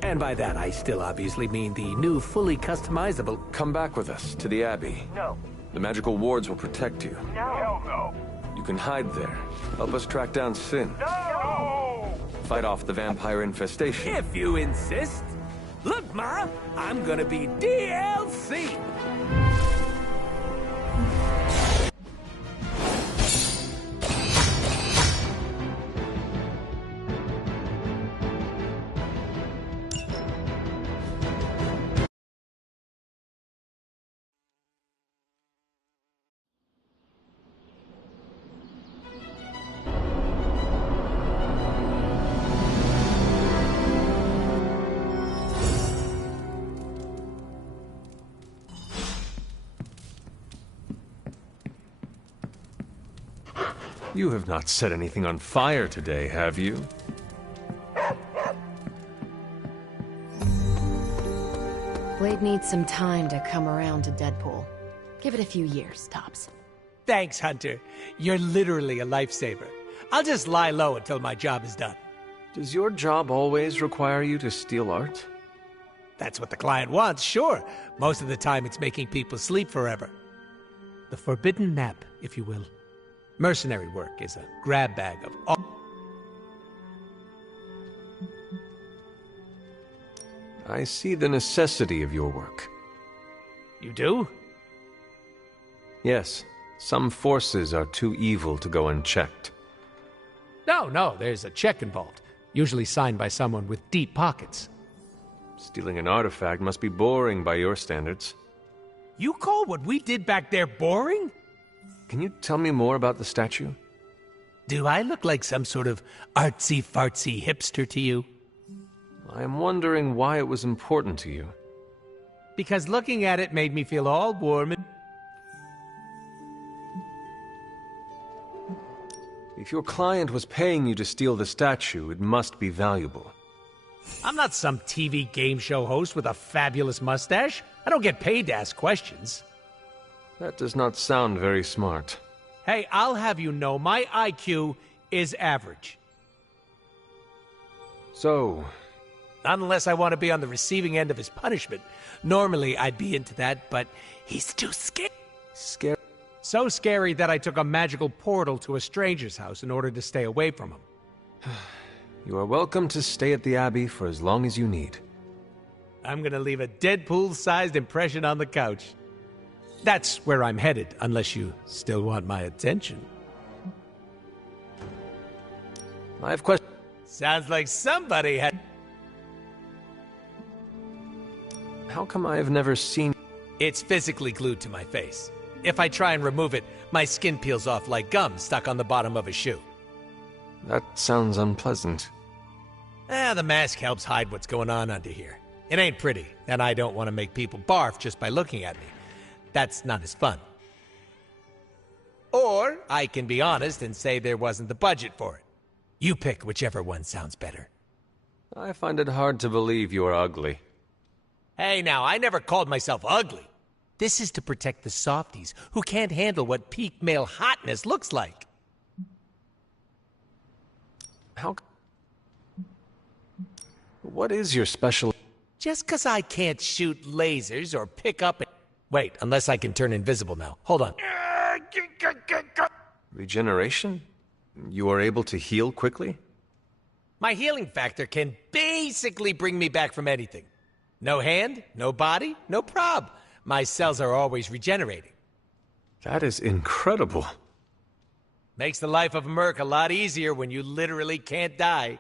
And by that, I still obviously mean the new, fully customizable... Come back with us to the Abbey. No. The magical wards will protect you. No. Hell no. You can hide there. Help us track down Sin. No! Fight off the vampire infestation. If you insist. Look, Ma, I'm gonna be DLC! You have not set anything on fire today, have you? Blade needs some time to come around to Deadpool. Give it a few years, tops. Thanks, Hunter. You're literally a lifesaver. I'll just lie low until my job is done. Does your job always require you to steal art? That's what the client wants, sure. Most of the time it's making people sleep forever. The forbidden map, if you will. Mercenary work is a grab bag of all... I see the necessity of your work. You do? Yes, some forces are too evil to go unchecked. No, there's a check involved. Usually signed by someone with deep pockets. Stealing an artifact must be boring by your standards. You call what we did back there boring? Can you tell me more about the statue? Do I look like some sort of artsy-fartsy hipster to you? I am wondering why it was important to you. Because looking at it made me feel all warm and... If your client was paying you to steal the statue, it must be valuable. I'm not some TV game show host with a fabulous mustache. I don't get paid to ask questions. That does not sound very smart. Hey, I'll have you know my IQ is average. So... Unless I want to be on the receiving end of his punishment. Normally, I'd be into that, but he's too scary. Scary? So scary that I took a magical portal to a stranger's house in order to stay away from him. You are welcome to stay at the Abbey for as long as you need. I'm gonna leave a Deadpool-sized impression on the couch. That's where I'm headed, unless you still want my attention. I have questions. Sounds like somebody had... How come I have never seen... It's physically glued to my face. If I try and remove it, my skin peels off like gum stuck on the bottom of a shoe. That sounds unpleasant. The mask helps hide what's going on under here. It ain't pretty, and I don't want to make people barf just by looking at me. That's not as fun. Or I can be honest and say there wasn't the budget for it. You pick whichever one sounds better. I find it hard to believe you are ugly. Hey now, I never called myself ugly. This is to protect the softies who can't handle what peak male hotness looks like. What is your special... Just 'cause I can't shoot lasers or pick up... Wait, unless I can turn invisible now. Hold on. Regeneration? You are able to heal quickly? My healing factor can basically bring me back from anything. No hand, no body, no prob. My cells are always regenerating. That is incredible. Makes the life of a merc a lot easier when you literally can't die.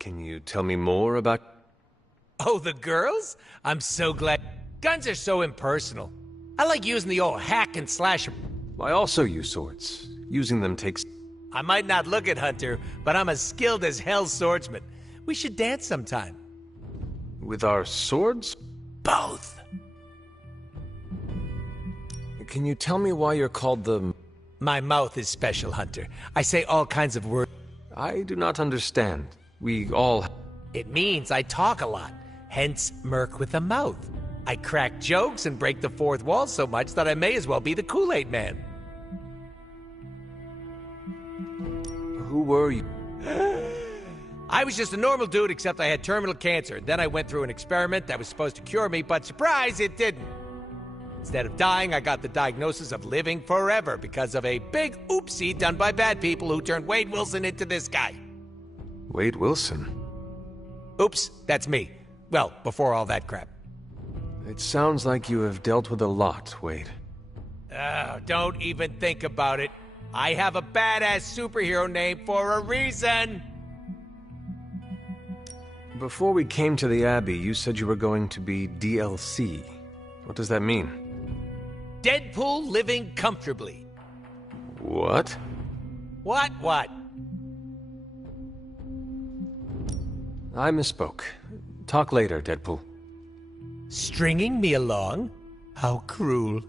Can you tell me more about... Oh, the girls? I'm so glad. Guns are so impersonal. I like using the old hack and slash. I also use swords. Using them takes... I might not look it, Hunter, but I'm as skilled as hell swordsman. We should dance sometime. With our swords? Both. Can you tell me why you're called the... My mouth is special, Hunter. I say all kinds of words. I do not understand. We all... It means I talk a lot. Hence, Merc with a mouth. I crack jokes and break the fourth wall so much that I may as well be the Kool-Aid Man. Who were you? I was just a normal dude, except I had terminal cancer. Then I went through an experiment that was supposed to cure me, but surprise, it didn't. Instead of dying, I got the diagnosis of living forever because of a big oopsie done by bad people who turned Wade Wilson into this guy. Wade Wilson? Oops, that's me. Well, before all that crap. It sounds like you have dealt with a lot, Wade. Don't even think about it. I have a badass superhero name for a reason. Before we came to the Abbey, you said you were going to be DLC. What does that mean? Deadpool living comfortably. What? What? I misspoke. Talk later, Deadpool. Stringing me along? How cruel.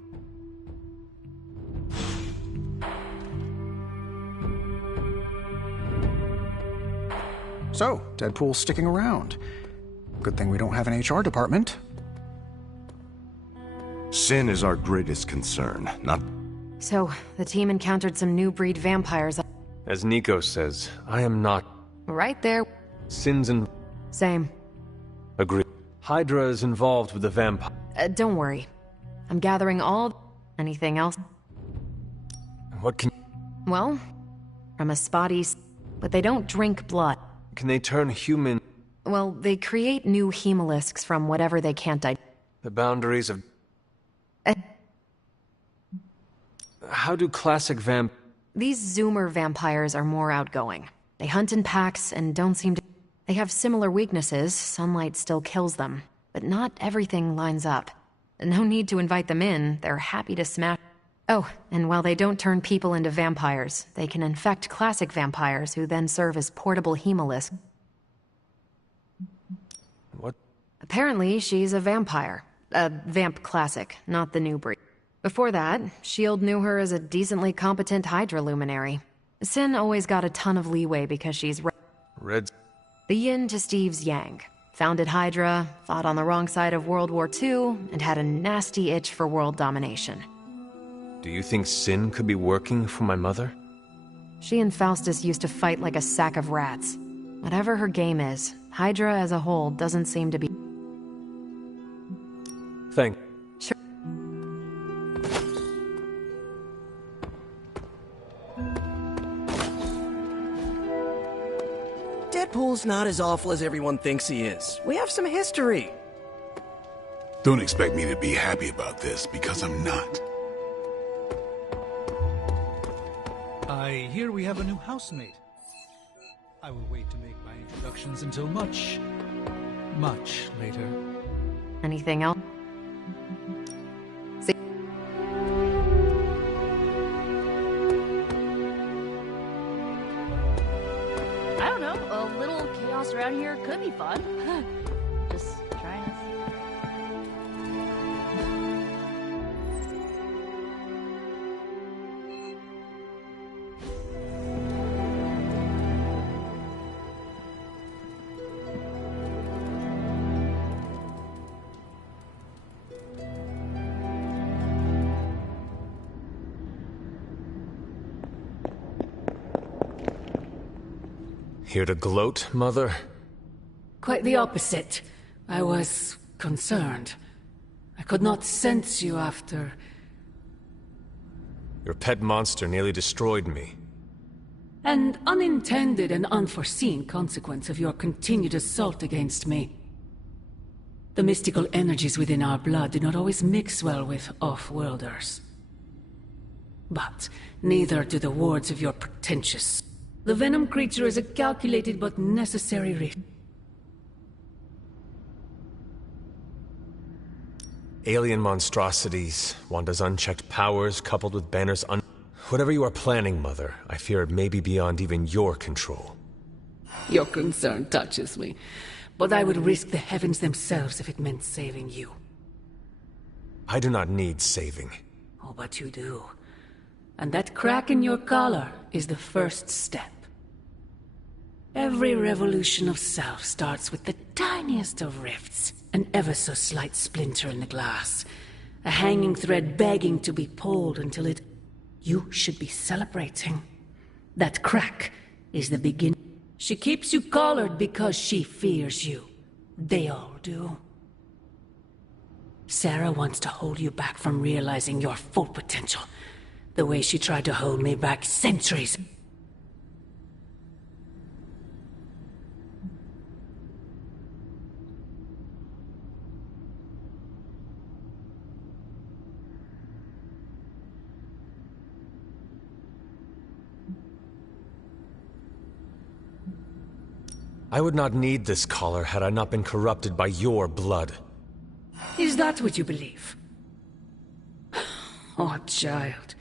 So, Deadpool's sticking around. Good thing we don't have an HR department. Sin is our greatest concern, not... So, the team encountered some new breed vampires. As Nico says, I am not... Right there. Sin's and... Same. Agree. Hydra is involved with the vampire... Don't worry. I'm gathering all... Anything else? What can... Well, from a spotty... But they don't drink blood. Can they turn human... Well, they create new hemolisks from whatever they can't digest. The boundaries of... How do classic These Zoomer vampires are more outgoing. They hunt in packs and don't seem to... They have similar weaknesses. Sunlight still kills them. But not everything lines up. No need to invite them in. They're happy to smash... Oh, and while they don't turn people into vampires, they can infect classic vampires who then serve as portable hemolisks. What? Apparently, she's a vampire. A vamp classic, not the new breed. Before that, S.H.I.E.L.D. knew her as a decently competent Hydra luminary. Sin always got a ton of leeway because she's... Red... The yin to Steve's yang. Founded Hydra, fought on the wrong side of World War II, and had a nasty itch for world domination. Do you think Sin could be working for my mother? She and Faustus used to fight like a sack of rats. Whatever her game is, Hydra as a whole doesn't seem to be... Thank... Sure. Deadpool's not as awful as everyone thinks he is. We have some history. Don't expect me to be happy about this, because I'm not. I hear we have a new housemate. I will wait to make my introductions until much, much later. Anything else? See? I don't know, a little chaos around here could be fun. Just trying to see. Here to gloat, Mother? Quite the opposite. I was concerned. I could not sense you after... Your pet monster nearly destroyed me. An unintended and unforeseen consequence of your continued assault against me. The mystical energies within our blood do not always mix well with off-worlders. But neither do the wards of your pretentious... The venom creature is a calculated but necessary risk. Alien monstrosities, Wanda's unchecked powers coupled with Banner's Whatever you are planning, Mother, I fear it may be beyond even your control. Your concern touches me, but I would risk the heavens themselves if it meant saving you. I do not need saving. Oh, but you do. And that crack in your collar is the first step. Every revolution of self starts with the tiniest of rifts, an ever so slight splinter in the glass, a hanging thread begging to be pulled until it... You should be celebrating. That crack is the beginning. She keeps you collared because she fears you. They all do. Sarah wants to hold you back from realizing your full potential, the way she tried to hold me back centuries. I would not need this collar had I not been corrupted by your blood. Is that what you believe? Oh, child.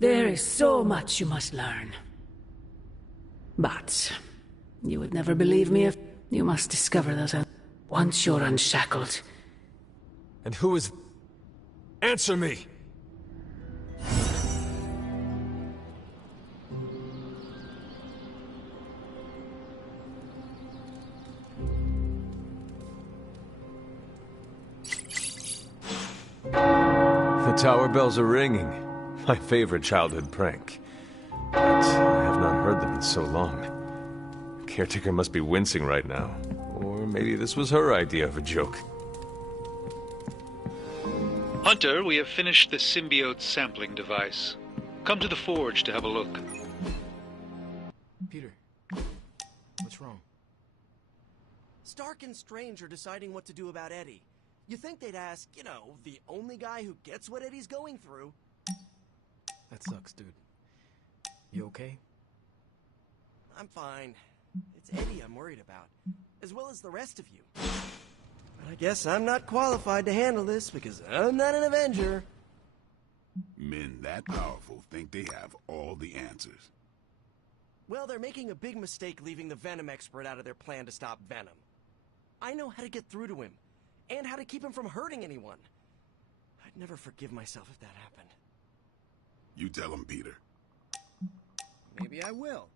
There is so much you must learn. But you would never believe me if you must discover that once you're unshackled. And who is... Answer me! The tower bells are ringing. My favorite childhood prank. But I have not heard them in so long. Caretaker must be wincing right now. Or maybe this was her idea of a joke. Hunter, we have finished the symbiote sampling device. Come to the forge to have a look. Peter, what's wrong? Stark and Strange are deciding what to do about Eddie. You think they'd ask, you know, the only guy who gets what Eddie's going through. That sucks, dude. You okay? I'm fine. It's Eddie I'm worried about, as well as the rest of you. But I guess I'm not qualified to handle this because I'm not an Avenger. Men that powerful think they have all the answers. Well, they're making a big mistake leaving the Venom expert out of their plan to stop Venom. I know how to get through to him, and how to keep him from hurting anyone. I'd never forgive myself if that happened. You tell him, Peter. Maybe I will.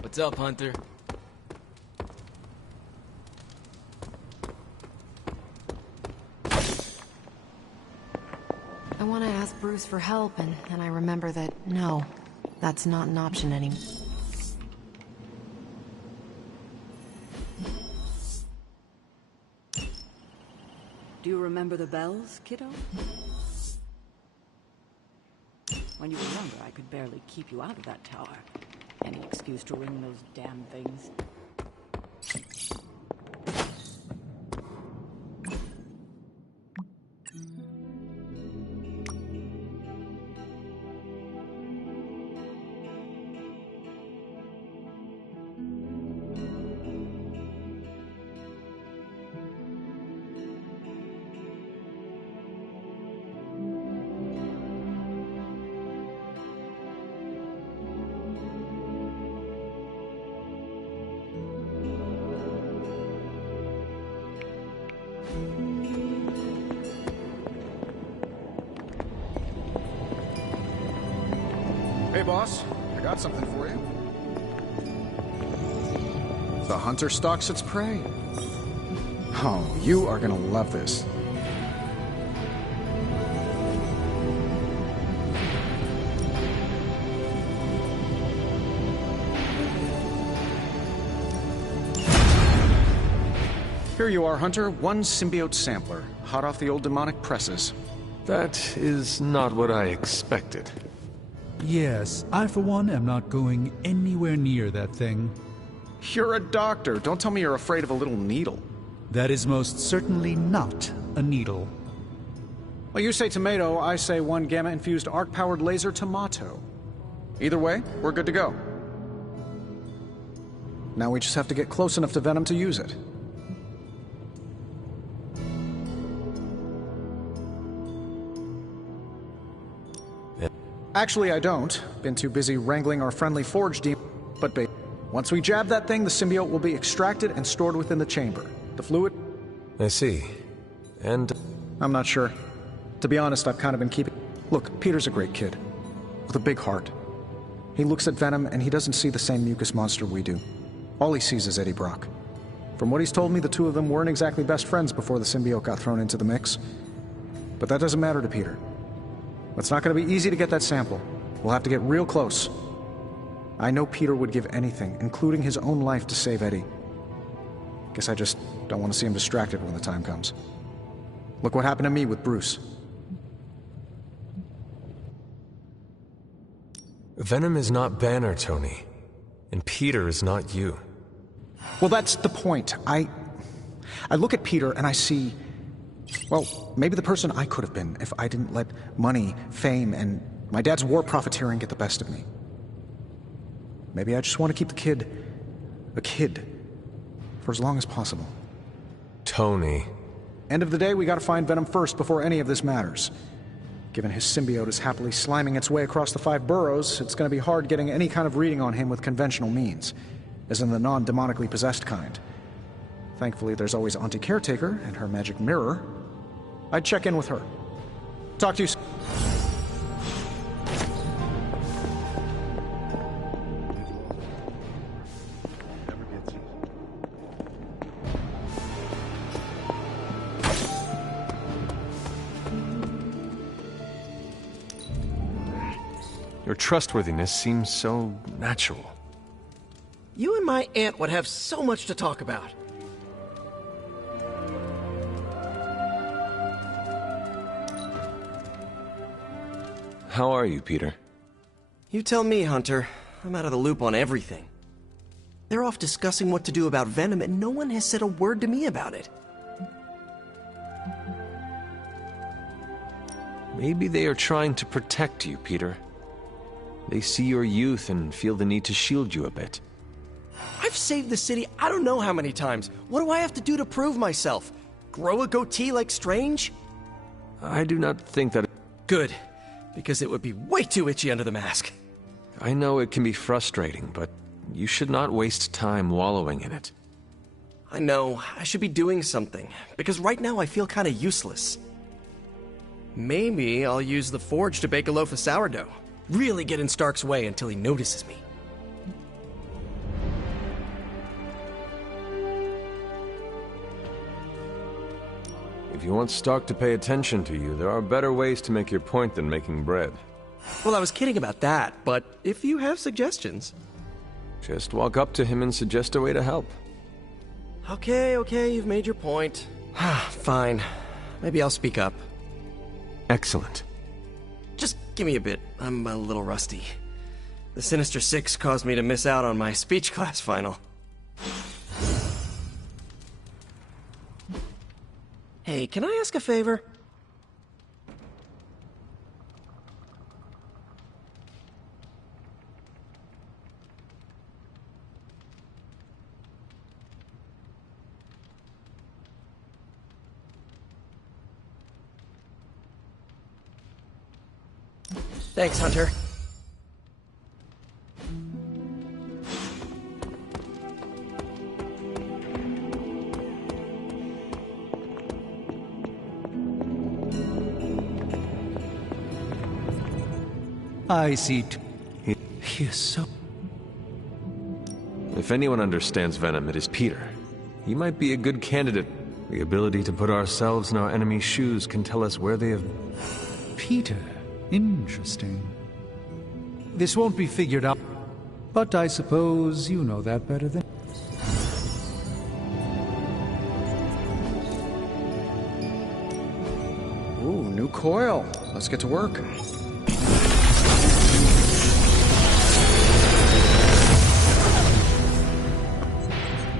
What's up, Hunter? I want to ask Bruce for help, and then I remember that, no, that's not an option anymore. Do you remember the bells, kiddo? When you were younger, I could barely keep you out of that tower. Any excuse to ring those damn things. Hey, boss. I got something for you. The hunter stalks its prey. Oh, you are gonna love this. Here you are, Hunter. One symbiote sampler, hot off the old demonic presses. That is not what I expected. Yes, I for one am not going anywhere near that thing. You're a doctor. Don't tell me you're afraid of a little needle. That is most certainly not a needle. Well, you say tomato, I say one gamma-infused arc-powered laser tomato. Either way, we're good to go. Now we just have to get close enough to Venom to use it. Actually, I don't. Been too busy wrangling our friendly forge demon. But once we jab that thing, the symbiote will be extracted and stored within the chamber. The fluid... I see. And... I'm not sure. To be honest, I've kind of been keeping... Look, Peter's a great kid. With a big heart. He looks at Venom and he doesn't see the same mucus monster we do. All he sees is Eddie Brock. From what he's told me, the two of them weren't exactly best friends before the symbiote got thrown into the mix. But that doesn't matter to Peter. It's not going to be easy to get that sample. We'll have to get real close. I know Peter would give anything, including his own life, to save Eddie. Guess I just don't want to see him distracted when the time comes. Look what happened to me with Bruce. Venom is not Banner, Tony. And Peter is not you. Well, that's the point. I look at Peter and I see... Well, maybe the person I could have been if I didn't let money, fame, and my dad's war profiteering get the best of me. Maybe I just want to keep the kid a kid for as long as possible. Tony, End of the day, we gotta find Venom first before any of this matters. Given his symbiote is happily sliming its way across the 5 boroughs, it's gonna be hard getting any kind of reading on him with conventional means, as in the non-demonically possessed kind. Thankfully, there's always Auntie Caretaker and her magic mirror. I'd check in with her. Talk to you soon. Your trustworthiness seems so natural. You and my aunt would have so much to talk about. How are you, Peter? You tell me, Hunter. I'm out of the loop on everything. They're off discussing what to do about Venom, and no one has said a word to me about it. Maybe they are trying to protect you, Peter. They see your youth and feel the need to shield you a bit. I've saved the city I don't know how many times. What do I have to do to prove myself? Grow a goatee like Strange? I do not think that... Good, because it would be way too itchy under the mask. I know it can be frustrating, but you should not waste time wallowing in it. I know, I should be doing something, because right now I feel kind of useless. Maybe I'll use the forge to bake a loaf of sourdough. Really get in Stark's way until he notices me. If you want Stark to pay attention to you, there are better ways to make your point than making bread. Well, I was kidding about that, but if you have suggestions... Just walk up to him and suggest a way to help. Okay, you've made your point. Fine. Maybe I'll speak up. Excellent. Just give me a bit. I'm a little rusty. The Sinister Six caused me to miss out on my speech class final. Hey, can I ask a favor? Thanks, Hunter. I see. He is so... If anyone understands Venom, it is Peter. He might be a good candidate. The ability to put ourselves in our enemy's shoes can tell us where they have... Peter? Interesting. This won't be figured out, but I suppose you know that better than... Ooh, new coil. Let's get to work.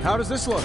How does this look?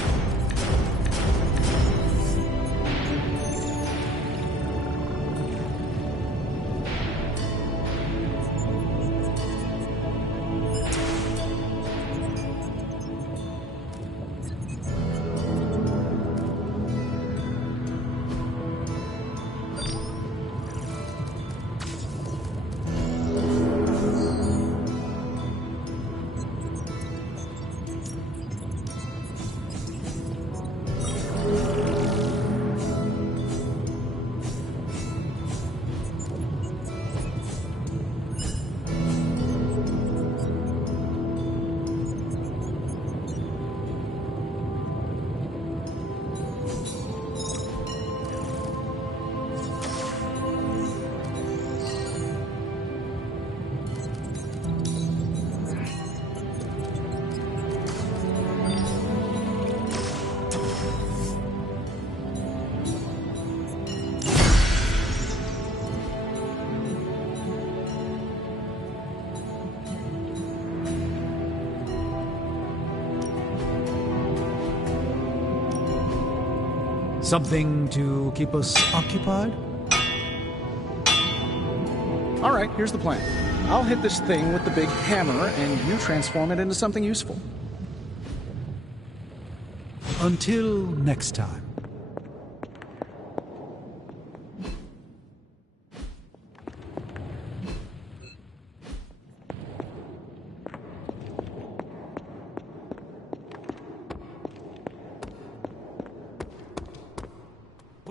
Something to keep us occupied? All right, here's the plan. I'll hit this thing with the big hammer, and you transform it into something useful. Until next time.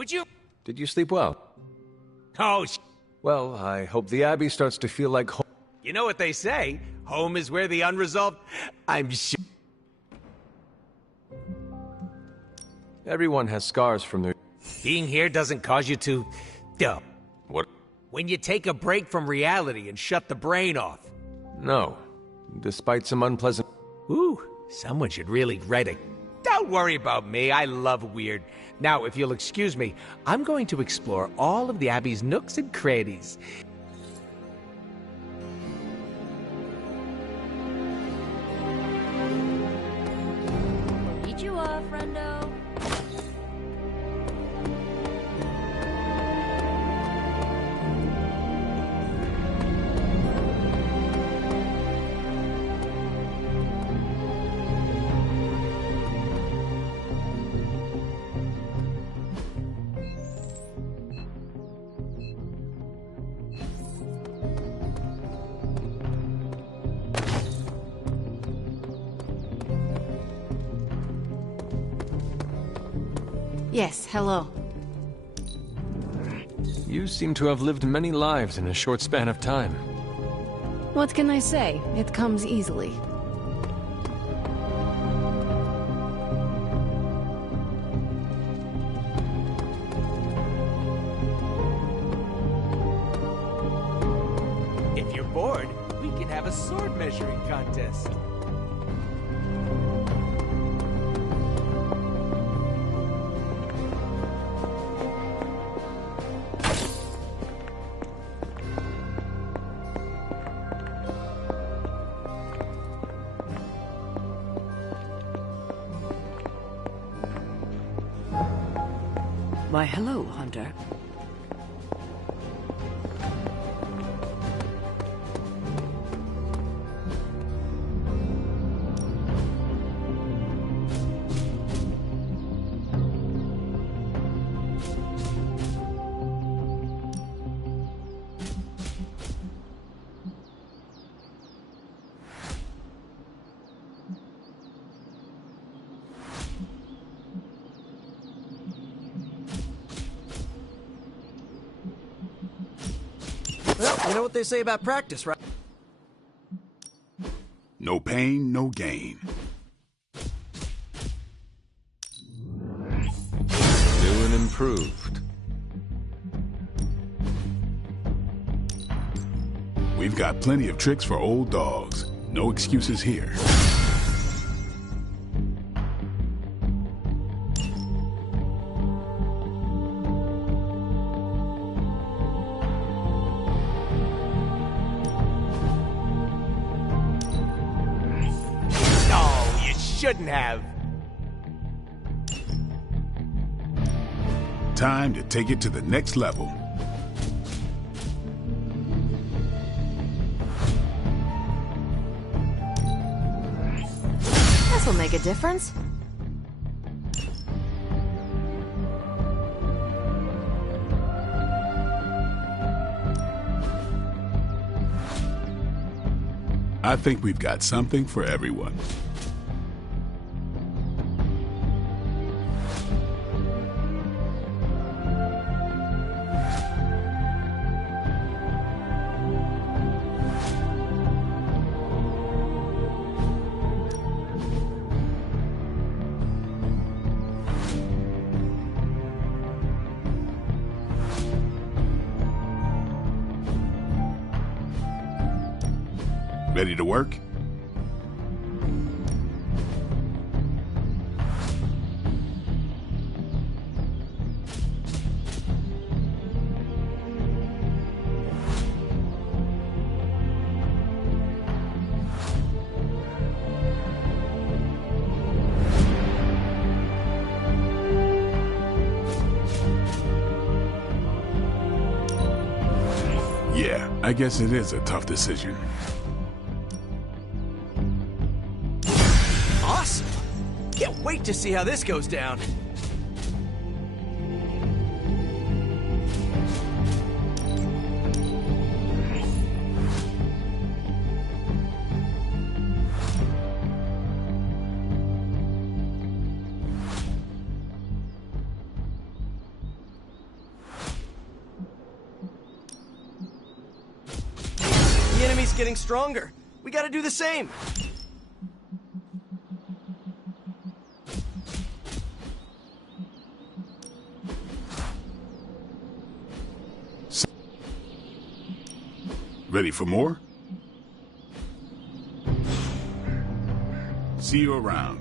Would you? Did you sleep well? Oh, Well, I hope the Abbey starts to feel like home. you know what they say? Home is where the unresolved... I'm sure... Everyone has scars from their... Being here doesn't cause you to... What? When you take a break from reality and shut the brain off. No. Despite some unpleasant... Ooh, someone should really write a... Don't worry about me, I love weird. Now, if you'll excuse me, I'm going to explore all of the Abbey's nooks and crannies. Konnichiwa, friendo. Yes, hello. You seem to have lived many lives in a short span of time. What can I say? It comes easily. If you're bored, we can have a sword measuring contest. Why, hello, Hunter. Well, you know what they say about practice, right? No pain, no gain. New and improved. We've got plenty of tricks for old dogs. No excuses here. No, you shouldn't have. Time to take it to the next level. This'll make a difference. I think we've got something for everyone. Ready to work? Yeah, I guess it is a tough decision. Awesome! Can't wait to see how this goes down. getting stronger. We gotta do the same. Ready for more? See you around.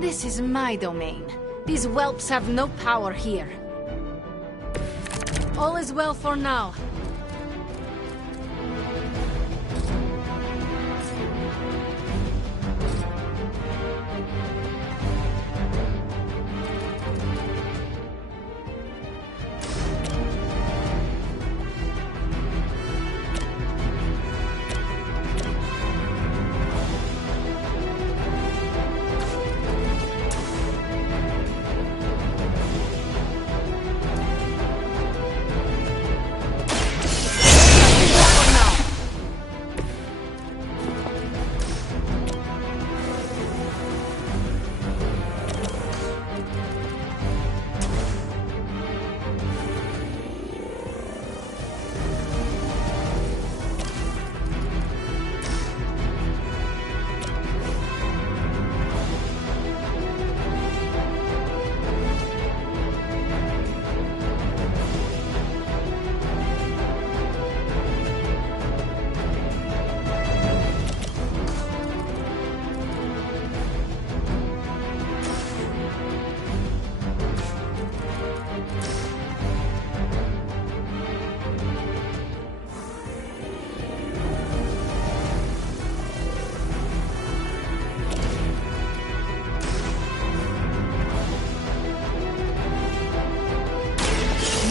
This is my domain. These whelps have no power here. All is well for now.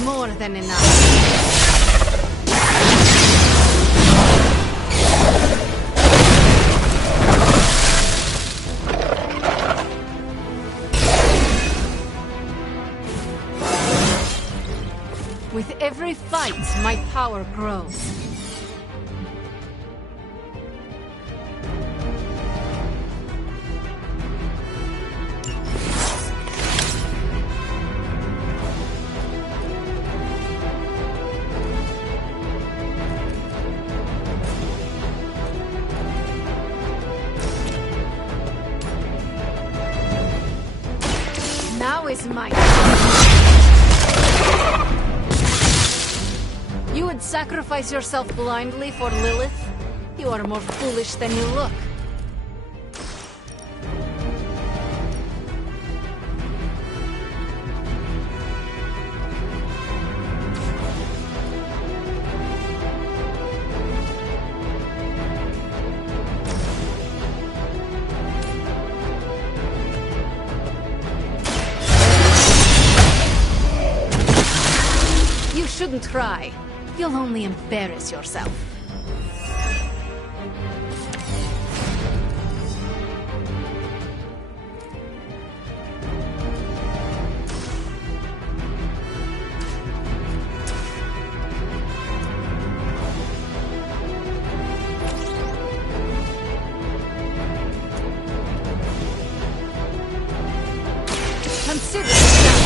More than enough. With every fight, my power grows. Now is my time. You would sacrifice yourself blindly for Lilith? You are more foolish than you look. You shouldn't try. You'll only embarrass yourself. Consider it done.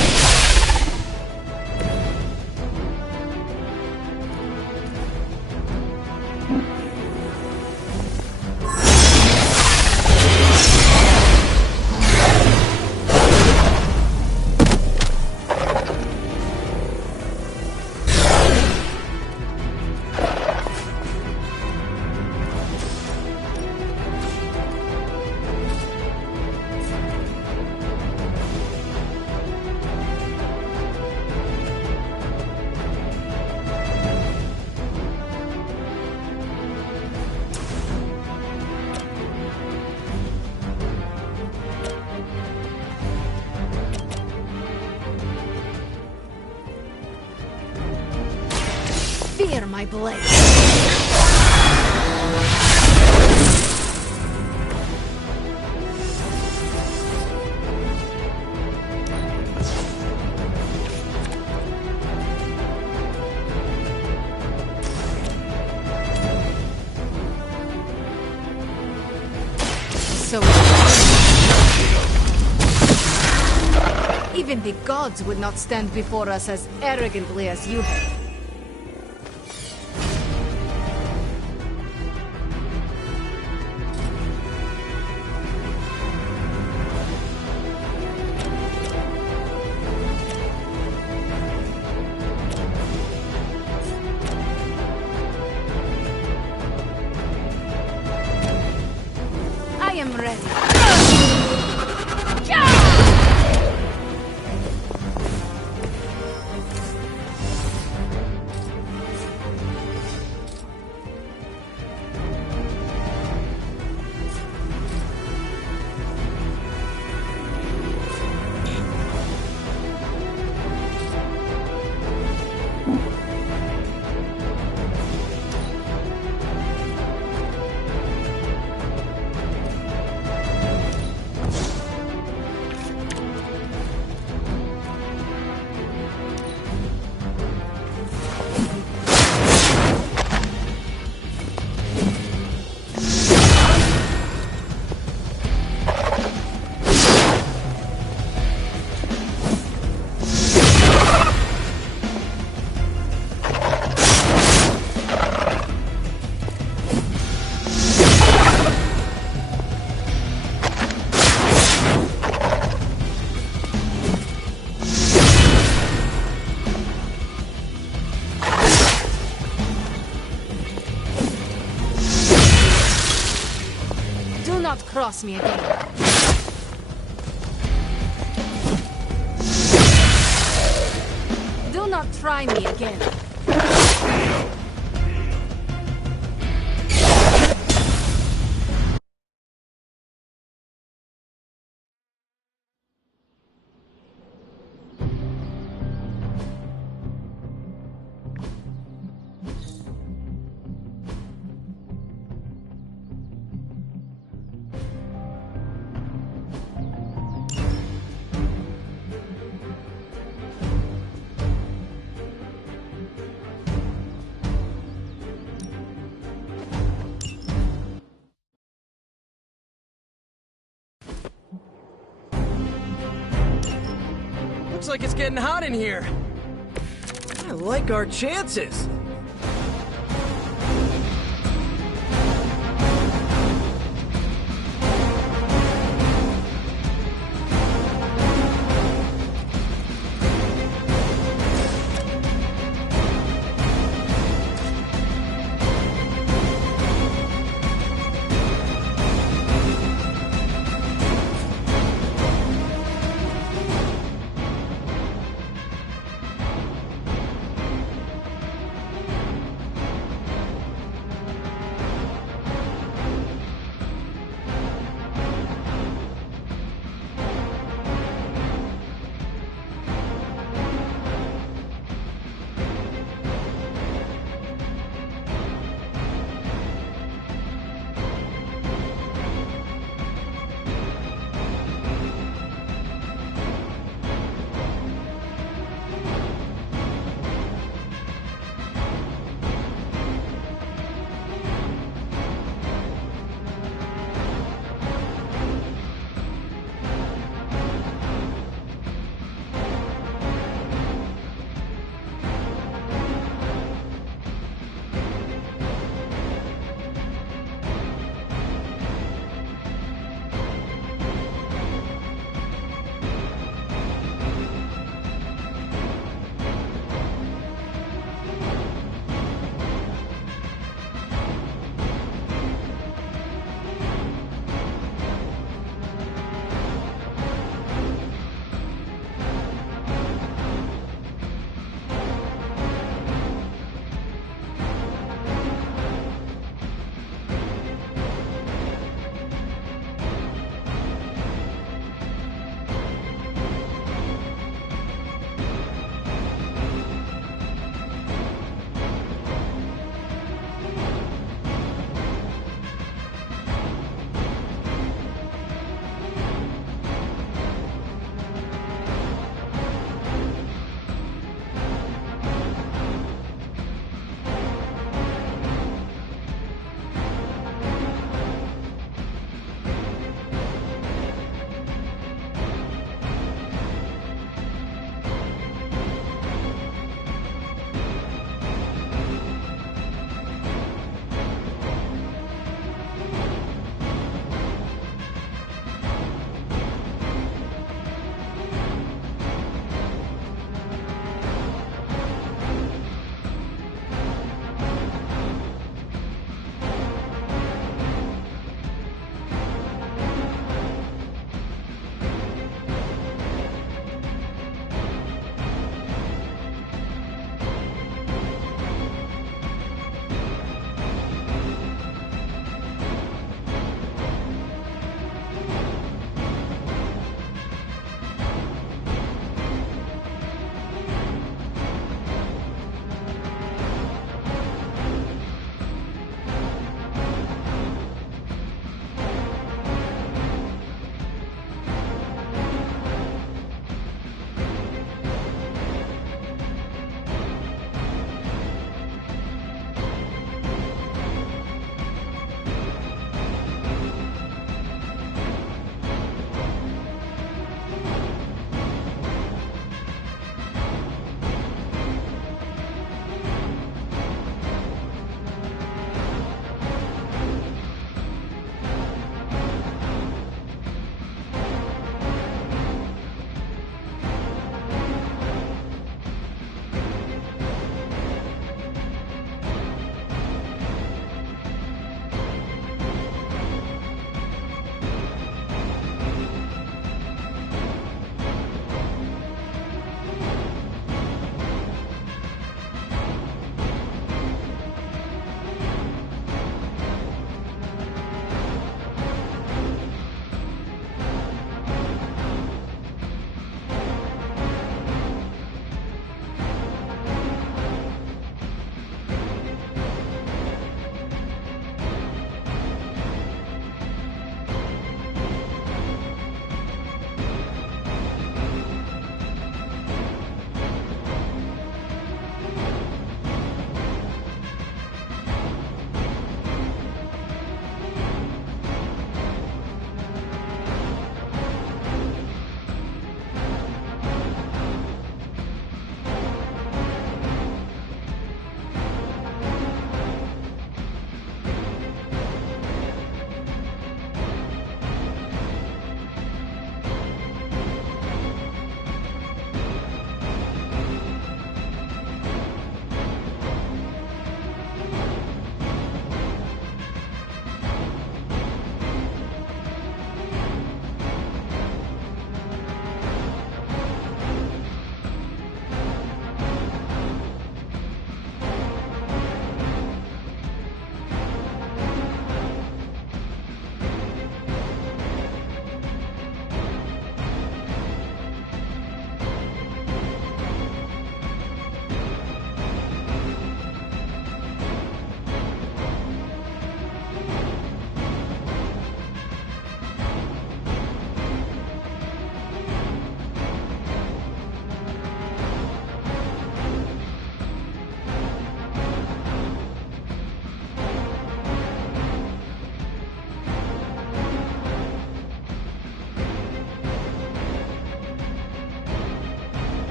Fear my blade. So even the gods would not stand before us as arrogantly as you have. I am ready. Do not cross me again. Do not try me again. Looks like it's getting hot in here. I like our chances.